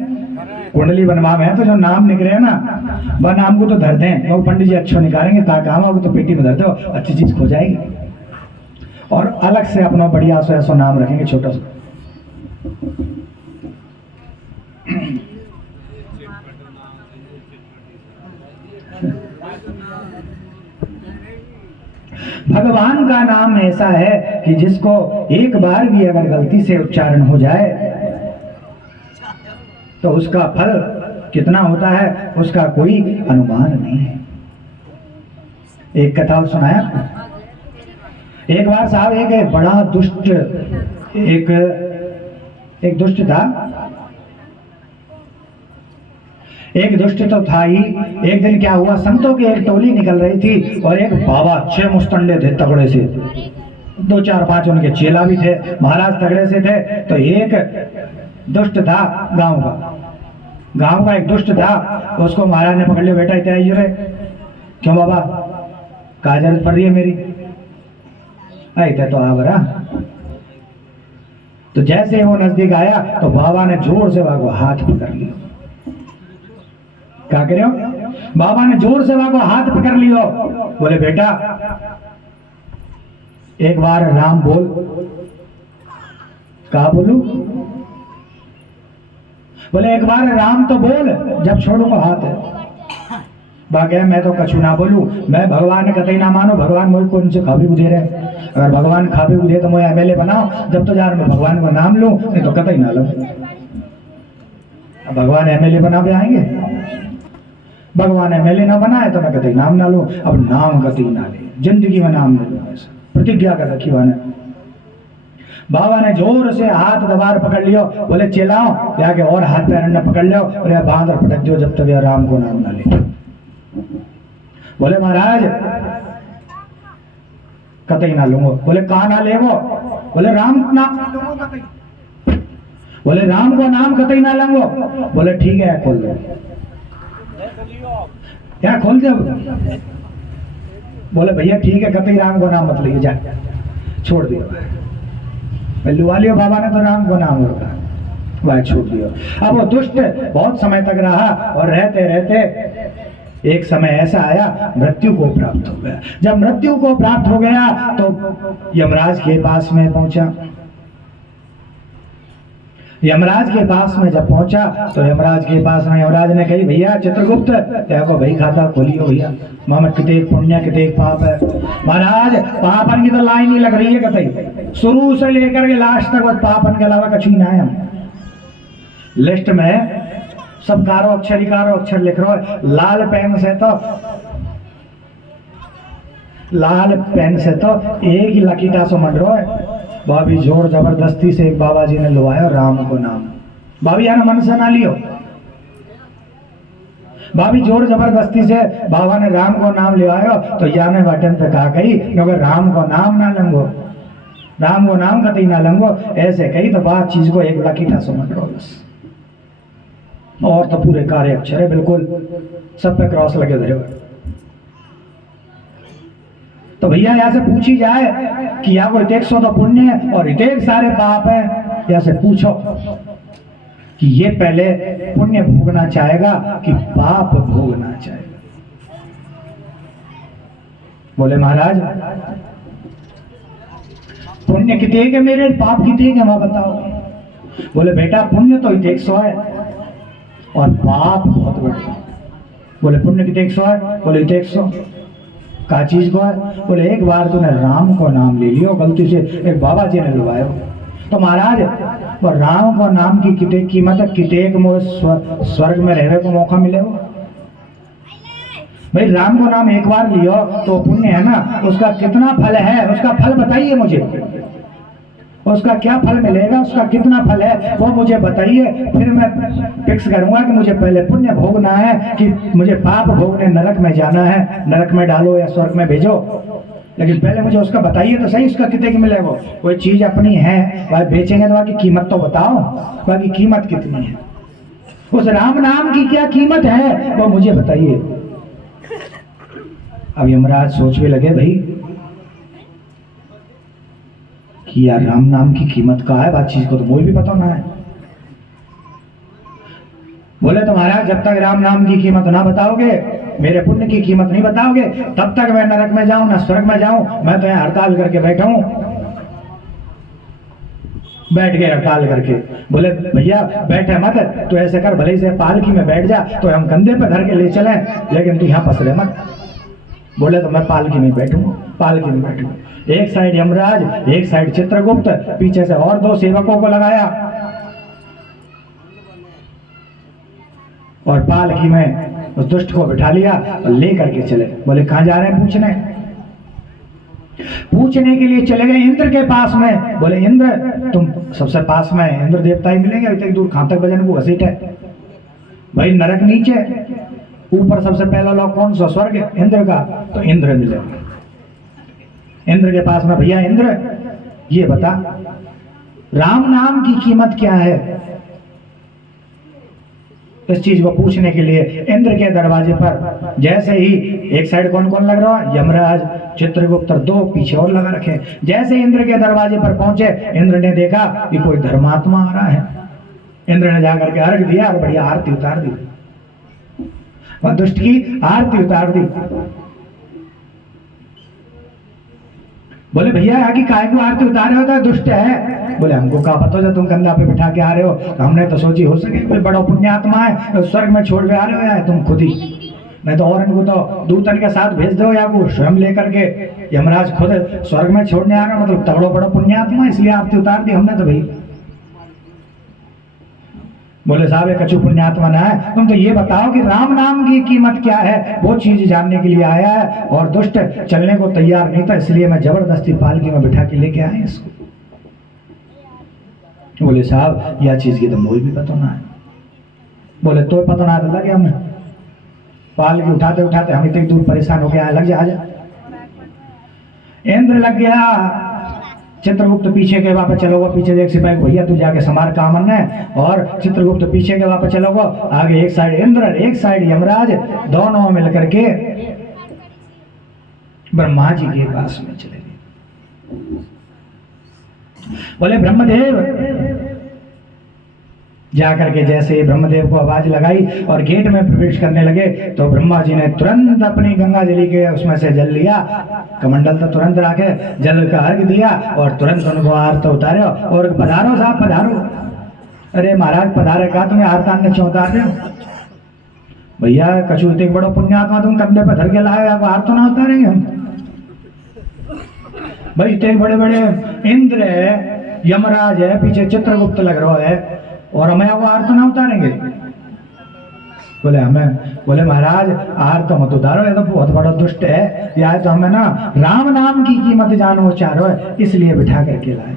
कुंडली बनवा में तो जो नाम निकले ना वह नाम को तो धर दें, वो पंडित जी अच्छा निकालेंगे ताकि काम होगा तो पेटी में धर दो, अच्छी चीज खो जाएगी। और अलग से अपना बढ़िया सो ऐसा नाम रखेंगे छोटा सा। भगवान का नाम ऐसा है कि जिसको एक बार भी अगर गलती से उच्चारण हो जाए तो उसका फल कितना होता है उसका कोई अनुमान नहीं है। एक कथा सुनाया आपको। एक बार साहब एक बड़ा दुष्ट एक दुष्ट था, एक दुष्ट तो था ही। एक दिन क्या हुआ, संतों की एक टोली निकल रही थी और एक बाबा अच्छे मुस्टंडे थे तगड़े से, 2 4 5 उनके चेला भी थे, महाराज तगड़े से थे। तो एक दुष्ट था गांव का एक दुष्ट था, उसको महाराज ने पकड़ लिया, बेटा इतना आइए रे। क्यों बाबा, क्या जरूरत पड़ रही है मेरी? ऐसे तो आ बरा। तो जैसे वो नजदीक आया तो बाबा ने जोर से बाबा को हाथ पकड़ लिया। क्या करे हो? बाबा ने जोर से बाबा को हाथ पकड़ लियो, बोले बेटा एक बार राम बोल। कहा बोलू? बोले एक बार राम तो बोल, जब छोड़ूंगा हाथ। बागे मैं तो कछु ना बोलू, मैं भगवान कतई ना मानो, भगवान मुझे कौन से खाबी बुझे रहे। अगर भगवान खाबी बुझे तो मुझे एमएलए बनाओ, जब तो यार मैं भगवान को नाम लूं, नहीं तो कतई ना लूं। भगवान एमएलए बना भी आएंगे, भगवान एमएलए ना बनाए तो मैं कतई नाम ना लूं। अब नाम कतई ना ले, जिंदगी में नाम ले लूं, प्रतिज्ञा कर रखी मैंने। बाबा ने जोर से हाथ दबार पकड़ लियो, बोले चलाओ जाके और हाथ पैर ने पकड़ लियो, बोले बांध और पटक दो जब तक यह राम को नाम ना ले। बोले महाराज कतई ना लूंगो। बोले कहा ना ले वो? बोले राम को नाम ना लूंगो कतई। बोले राम को नाम कतई ना लूंगो। बोले ठीक है खोल दो, क्या खोल दो? बोले भैया ठीक है कतई राम को नाम मत लीजिए, जा छोड़ दिया। लुआ लियो बाबा ने तो राम को नाम होगा, वह छोड़ दियो। अब वो दुष्ट बहुत समय तक रहा और रहते रहते एक समय ऐसा आया मृत्यु को प्राप्त हो गया। जब मृत्यु को प्राप्त हो गया तो यमराज के पास में पहुंचा। यमराज के पास में जब पहुंचा तो यमराज के पास में यमराज ने कही भैया चित्रगुप्त देखो भाई खाता खोलियो भैया, मामा कितने पुण्य कितने पाप है। महाराज पापन की तो लाइन ही लग रही है कतई, शुरू से लेकर के लास्ट तक बस पापन के अलावा कछु ना है। लिस्ट में सब कारो अक्षर लिख रहा है। लाल पेन से तो एक ही लकीटा से मंड रहा है। बाबी जोर जबरदस्ती से एक बाबा जी ने लुवाया राम को नाम। बाबी यार मन से ना लियो, बाबी जोर जबरदस्ती से बाबा ने राम को नाम लिवायो तो याने बटन पे कहा कही क्योंकि राम को नाम ना लंगो, राम को नाम कतई ना लंगो, ऐसे कही तो बात चीज को एक लकीटा से मंड रहा बस। और तो पूरे कार्य अक्षर है बिल्कुल, सब पे क्रॉस लगे धरे हुए। तो भैया यहाँ से पूछी जाए कि यहाँ को इतेक सो तो पुण्य है और इतेक सारे पाप है, यहाँ से पूछो कि ये पहले पुण्य भोगना चाहेगा कि पाप भोगना चाहेगा। बोले महाराज पुण्य कितने के मेरे, पाप कितने के वहां बताओ। बोले बेटा पुण्य तो इतेक सो है और पाप बहुत बड़े। बोले पुण्य कितने 100 है? बोले 100 का चीज को है? बोले एक बार तूने राम को नाम ले लियो गलती से, एक बाबा जी ने लुभायो। तो महाराज वो राम को नाम की कितने कीमत है, कितने स्वर्ग में रहने को मौका मिले हो। भाई राम को नाम एक बार लियो तो पुण्य है ना, उसका कितना फल है, उसका फल बताइए मुझे। उसका क्या फल मिलेगा, उसका कितना फल है वो मुझे बताइए, फिर मैं फिक्स करूंगा कि मुझे पहले पुण्य भोगना है कि मुझे पाप भोगने नरक में जाना है, नरक में डालो या स्वर्ग में भेजो। लेकिन पहले मुझे उसका बताइए तो सही, उसका कितने की मिलेगा। कोई चीज अपनी है भाई, बेचेंगे तो वहाँ की कीमत तो बताओ, वहाँ की कीमत कितनी है, उस राम नाम की क्या कीमत है वो मुझे बताइए। अब यमराज सोचने लगे भाई कि यार राम नाम की कीमत का है, बात चीज को तो मुझे भी पता ना है। बोले तो महाराज जब तक राम नाम की कीमत ना बताओगे, मेरे पुण्य की कीमत नहीं बताओगे, तब तक मैं नरक में जाऊं ना स्वर्ग में जाऊं। मैं तो यहाँ हड़ताल करके बैठा हूं, बैठ गए हड़ताल करके। बोले भैया बैठे मत, तो ऐसे कर भले से पालकी में बैठ जा, तो हम कंधे पे धर के ले चले, लेकिन तू यहाँ पसरे मत। बोले तो मैं पालकी में बैठूं, पालकी में बैठूं। एक साइड यमराज, एक साइड चित्रगुप्त, पीछे से और 2 सेवकों को लगाया और पालकी में उस दुष्ट को बिठा लिया और ले करके चले। बोले कहाँ जा रहे हैं पूछने, पूछने के लिए चले गए इंद्र के पास में। बोले इंद्र तुम सबसे पास में, इंद्र देवता ही मिलेंगे, इतनी दूर कहां तक भजन को घसीट है भाई, नरक नीचे, ऊपर सबसे पहला लोग कौन सा, स्वर्ग इंद्र का, तो इंद्र मिले। इंद्र के पास में, भैया इंद्र ये बता राम नाम की कीमत क्या है। इस चीज को पूछने के लिए इंद्र के दरवाजे पर जैसे ही, एक साइड कौन कौन लग रहा है, यमराज चित्रगुप्त, 2 पीछे और लगा रखे। जैसे इंद्र के दरवाजे पर पहुंचे, इंद्र ने देखा कि कोई धर्मात्मा आ रहा है। इंद्र ने जाकर के अर्घ दिया और बढ़िया आरती उतार दी, वह दुष्ट की आरती उतार दी। बोले भैया आगे काय को आरती उतारे होता, दुष्ट है। बोले हमको क्या पता, जब तुम कंधा पे बिठा के आ रहे हो, तो हमने तो सोची हो सके कोई बड़ा पुण्यात्मा है, स्वर्ग में छोड़ के आ रहे हो या तुम खुद ही, नहीं तो और इनको तो दूतन के साथ भेज दो, या वो स्वयं लेकर के यमराज खुद स्वर्ग में छोड़ने आ रहा, मतलब तगड़ो बड़ा पुण्यात्मा, इसलिए आरती उतार दी हमने तो भाई। बोले साहब ये कछु पुण्यात्मा ना है, तुम तो ये बताओ कि राम नाम की कीमत क्या है, वो चीज जानने के लिए आया है। और दुष्ट चलने को तैयार नहीं था, इसलिए मैं जबरदस्ती पालकी में बिठा के लेके आया इसको। बोले साहब यह चीज की तो मुझे भी पता ना है। बोले तो पता ना, तो लगे हमें पालकी उठाते उठाते हम इतनी दूर परेशान हो गया, लग जा, आजा। इंद्र लग गया, चित्रगुप्त पीछे के वापस चलोगे, पीछे एक सिपाही भैया तू जाके समार कामन है, और चित्रगुप्त पीछे के वापस चलोगे, आगे एक साइड इंद्र एक साइड यमराज, दोनों मिलकर के ब्रह्मा जी के पास में चले गए। बोले ब्रह्मदेव, जाकर के जैसे ब्रह्मदेव को आवाज लगाई और गेट में प्रवेश करने लगे, तो ब्रह्मा जी ने तुरंत अपनी गंगा जली के उसमें से जल लिया, कमंडल तो तुरंत रखे, जल का अर्घ दिया और तुरंत उनको आरती उतारे और पधारो साहब पधारो। अरे महाराज पधारे का, तुम्हें आरतान ने क्यों उतार रहे हो भैया, कछु एक बड़ो पुण्यात्मा तुम कंधे पर धर के लाए, अब आर तो ना उतारेंगे हम भाई, इतने बड़े बड़े इंद्र है, यमराज है, पीछे चित्रगुप्त लग रहा है, और हमें वो आर तो ना उतारेंगे। बोले हमें, बोले महाराज आर तो मत उतारो, ये तो बहुत बड़ा दुष्ट है, या तो हमें ना राम नाम की कीमत जानो चारो है, इसलिए बिठा करके लाए।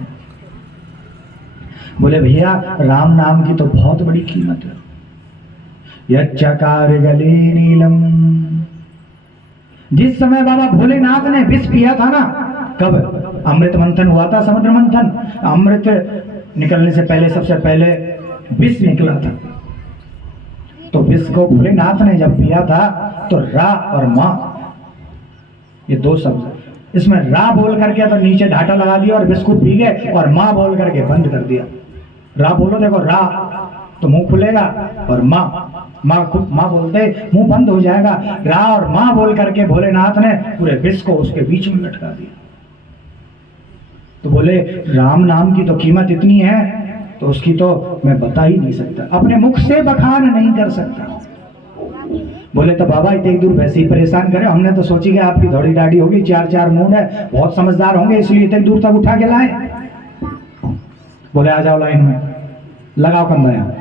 बोले भैया राम नाम की तो बहुत बड़ी कीमत है। यच्चकार गले नीलम, जिस समय बाबा भोलेनाथ ने विष पिया था ना, कब अमृत मंथन हुआ था, समुद्र मंथन, अमृत निकलने से पहले सबसे पहले विष निकला था, तो विष को भोलेनाथ ने जब पिया था, तो रा और माँ ये 2 शब्द, इसमें रा बोल करके तो नीचे ढाटा लगा दिया और विष को पी गए, और माँ बोल करके बंद कर दिया। रा बोलो, देखो रा तो मुंह खुलेगा, और माँ माँ बोलते मुंह बंद हो जाएगा। रा और माँ बोल करके भोलेनाथ ने पूरे विष को उसके बीच में लटका दिया। तो बोले राम नाम की तो कीमत इतनी है, तो उसकी तो मैं बता ही नहीं सकता, अपने मुख से बखान नहीं कर सकता। बोले तो बाबा इतनी दूर वैसे ही परेशान करे, हमने तो सोची कि आपकी दौड़ी दाढ़ी होगी, 4 मूड है, बहुत समझदार होंगे, इसलिए इतनी दूर तक उठा के लाए। बोले आ जाओ लाइन में, लगाओ कंधा यहाँ।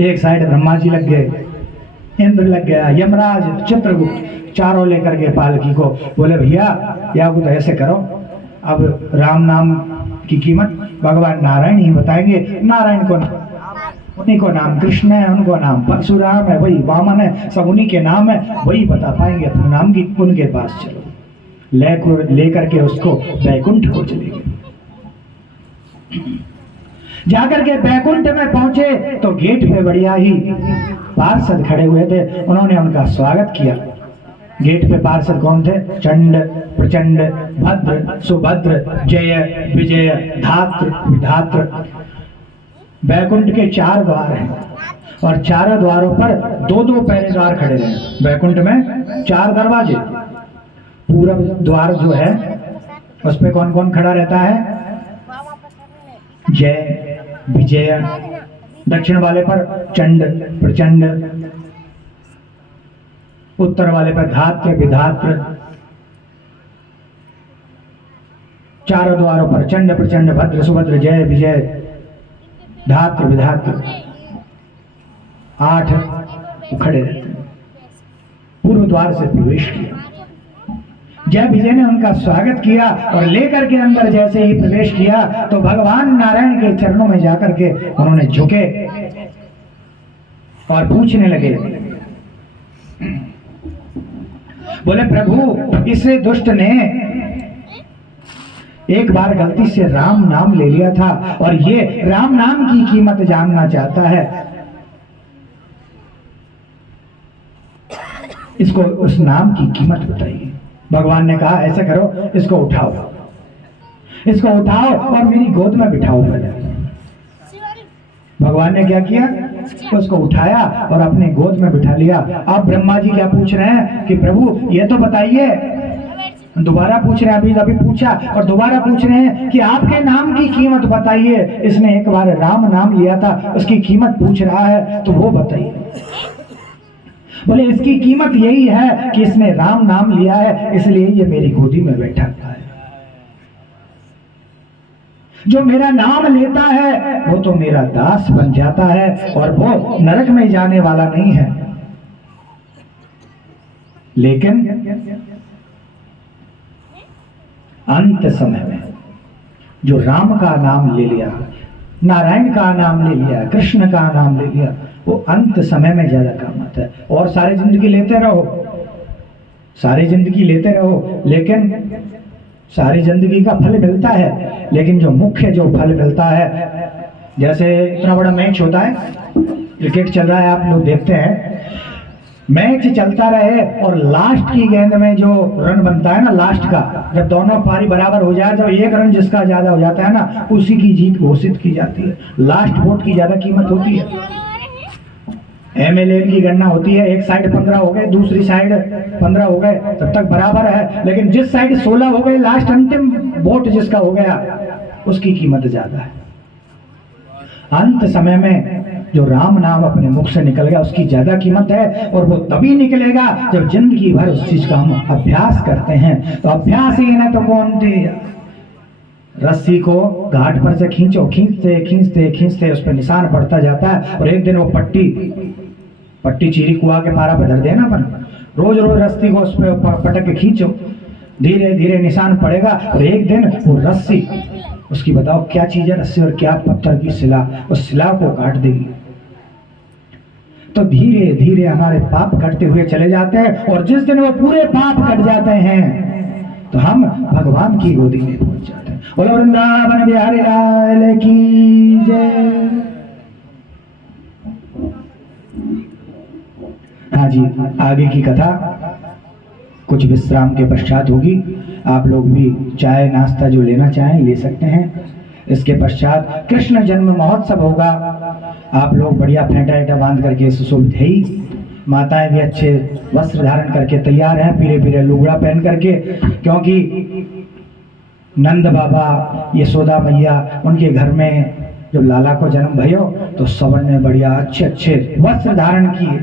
एक साइड ब्रह्मा जी लग गए, इंद्र लग गया, यमराज चित्रगुप्त, चारों लेकर के पालकी को। बोले भैया या कुछ ऐसे करो, अब राम नाम की कीमत भगवान नारायण ही बताएंगे। नारायण को उन्हीं को नाम कृष्ण है, उनको नाम परशुराम है, वही वामन है, सब उन्हीं के नाम है, वही बता पाएंगे। अपने नाम की उनके पास चलो, लेकर के उसको वैकुंठ को चले गए। जाकर के वैकुंठ में पहुंचे तो गेट पे बढ़िया ही पार्षद खड़े हुए थे, उन्होंने उनका स्वागत किया। गेट पे पार्षद कौन थे? चंड, प्रचंड, भद्र, सुभद्र, जय, विजय, धात्र, विधात्र। वैकुंठ के 4 द्वार हैं और चारों द्वारों पर 2-2 पहरेदार खड़े रहे। वैकुंठ में 4 दरवाजे। पूरब द्वार जो है उस पे कौन कौन खड़ा रहता है? जय, विजय। दक्षिण वाले पर चंड, प्रचंड। उत्तर वाले पर धात्र, विधात्र। चारों द्वारों पर चंड, प्रचंड, भद्र, सुभद्र, जय, विजय, धात्र, विधात्र। 8 खड़े रहते हैं। पूर्व द्वार से प्रवेश किया। जय विजय ने उनका स्वागत किया और लेकर के अंदर जैसे ही प्रवेश किया तो भगवान नारायण के चरणों में जाकर के उन्होंने झुके और पूछने लगे, बोले प्रभु, इस दुष्ट ने एक बार गलती से राम नाम ले लिया था और ये राम नाम की कीमत जानना चाहता है। इसको उस नाम की कीमत बताइए। भगवान ने कहा ऐसे करो, इसको उठाओ, इसको उठाओ और मेरी गोद में बिठाओ। पहले भगवान ने क्या किया? तो उसको उठाया और अपने गोद में बिठा लिया। अब ब्रह्मा जी क्या पूछ रहे हैं कि प्रभु ये तो बताइए। दोबारा पूछ रहे हैं, अभी पूछा और दोबारा पूछ रहे हैं कि आपके नाम की कीमत बताइए। इसने एक बार राम नाम लिया था, उसकी कीमत पूछ रहा है, तो वो बताइए। बोले इसकी कीमत यही है कि इसने राम नाम लिया है, इसलिए ये मेरी गोदी में बैठा है। जो मेरा नाम लेता है वो तो मेरा दास बन जाता है और वो नरक में जाने वाला नहीं है। लेकिन अंत समय में जो राम का नाम ले लिया, नारायण का नाम ले लिया, कृष्ण का नाम ले लिया, वो अंत समय में ज्यादा काम आता है। और सारी जिंदगी लेते रहो, सारी जिंदगी लेते रहो, लेकिन सारी जिंदगी का फल मिलता है, लेकिन जो मुख्य जो फल मिलता है, जैसे इतना बड़ा मैच होता है, क्रिकेट चल रहा है, आप लोग देखते हैं, मैच चलता रहे और लास्ट की गेंद में जो रन बनता है ना, लास्ट का, जब दोनों पारी बराबर हो जाए, जब 1 रन जिसका ज्यादा हो जाता है ना, उसी की जीत घोषित की जाती है। लास्ट वोट की ज्यादा कीमत होती है। MLA की गणना होती है, एक साइड 15 हो गए, दूसरी साइड 15 हो गए, तब तक बराबर है, लेकिन जिस साइड 16 हो गए, लास्ट अंतिम वोट जिसका हो गया, उसकी कीमत ज्यादा है। अंत समय में जो राम नाम अपने मुख से निकल गया, उसकी ज्यादा कीमत है। और वो तभी निकलेगा जब जिंदगी भर उस चीज का हम अभ्यास करते हैं। तो अभ्यास ही ना तो कौन थे, रस्सी को घाट पर से खींचो, खींचते खींचते खींचते उस पर निशान पड़ता जाता है और एक दिन वो पट्टी चीरी कुआ के पारा पे धर देना, पर रोज रोज रस्सी को उस पर पटक के खींचो, धीरे धीरे निशान पड़ेगा और एक दिन वो रस्सी, उसकी बताओ क्या चीज है रस्सी और क्या पत्थर की शिला, उस शिला को काट देगी। तो धीरे धीरे हमारे पाप कटते हुए चले जाते हैं और जिस दिन वो पूरे पाप कट जाते हैं तो हम भगवान की गोदी में पहुंच जाते हैं। बोलो वृंदावन बिहारी लाल की जय। हाँ जी, आगे की कथा कुछ विश्राम के पश्चात होगी। आप लोग भी चाय नाश्ता जो लेना चाहें ले सकते हैं। इसके पश्चात कृष्ण जन्म महोत्सव होगा। आप लोग बढ़िया फेंटा एटा बांध करके सुशोभित है ही, माताएं भी अच्छे वस्त्र धारण करके तैयार हैं, पीले पीले लुगड़ा पहन करके, क्योंकि नंद बाबा, यशोदा मैया, उनके घर में जब लाला को जन्म भयो तो सबन ने बढ़िया अच्छे अच्छे वस्त्र धारण किए,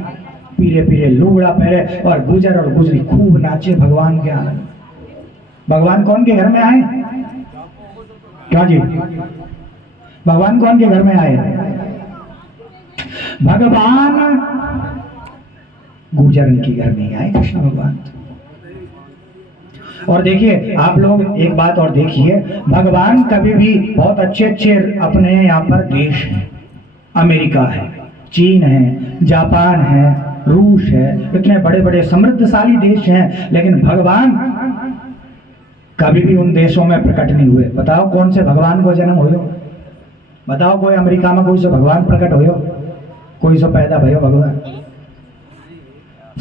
पीले पीले लुगड़ा पहने और गुजर और गुजरी खूब नाचे भगवान के आनंद। भगवान कौन के घर में आए? क्यों जी, भगवान कौन के घर में आए? भगवान गुजरन के घर में आए कृष्ण भगवान। और देखिए आप लोग एक बात और देखिए, भगवान कभी भी बहुत अच्छे अच्छे अपने यहाँ पर देश हैं, अमेरिका है, चीन है, जापान है, रूस है, इतने बड़े बड़े समृद्धशाली देश हैं, लेकिन भगवान कभी भी उन देशों में प्रकट नहीं हुए। बताओ कौन से भगवान को जन्म हुयो? बताओ कोई अमेरिका में कोई से भगवान प्रकट हुयो? कोई से पैदा भयो भगवान?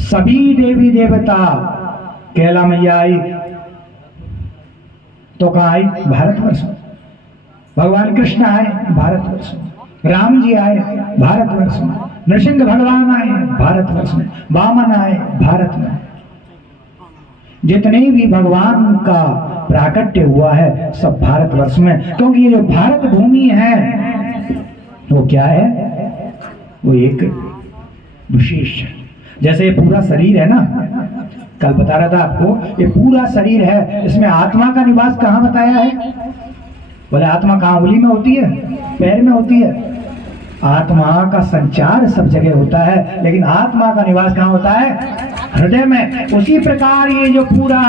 सभी देवी देवता, कैला मैया आई तो कहाँ आई? भारतवर्ष में। भगवान कृष्ण आए भारतवर्ष में, राम जी आए भारतवर्ष में, नृसिंह भगवान आए भारतवर्ष में, वामन आए भारत में। जितने भी भगवान का प्राकट्य हुआ है सब भारतवर्ष में, क्योंकि ये जो भारत भूमि है वो क्या है? वो एक विशेष, जैसे ये पूरा शरीर है ना, कल बता रहा था आपको, ये पूरा शरीर है, इसमें आत्मा का निवास कहाँ बताया है? बोले आत्मा कहाँ? उंगली में होती है, पैर में होती है। आत्मा का संचार सब जगह होता है, लेकिन आत्मा का निवास कहाँ होता है? हृदय में। उसी प्रकार ये जो पूरा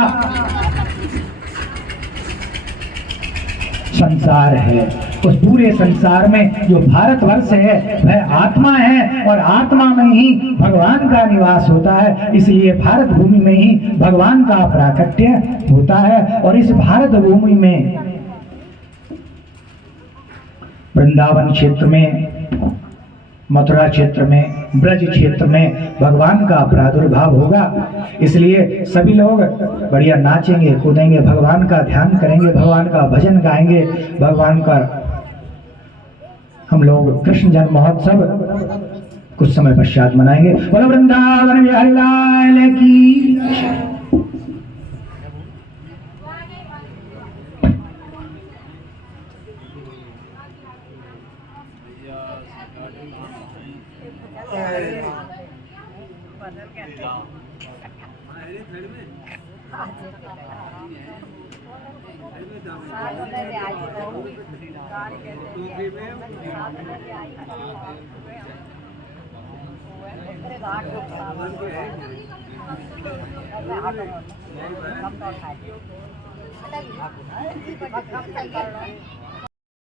संसार है, उस पूरे संसार में जो भारतवर्ष है वह आत्मा है, और आत्मा में ही भगवान का निवास होता है। इसलिए भारत भूमि में ही भगवान का प्राकट्य होता है। और इस भारत भूमि में वृंदावन क्षेत्र में, मथुरा क्षेत्र में, ब्रज क्षेत्र में भगवान का प्रादुर्भाव होगा। इसलिए सभी लोग बढ़िया नाचेंगे, कूदेंगे, भगवान का ध्यान करेंगे, भगवान का भजन गाएंगे, भगवान का हम लोग कृष्ण जन्म महोत्सव कुछ समय पश्चात मनाएंगे। बोलो वृंदावन बिहारी लाल की। घाट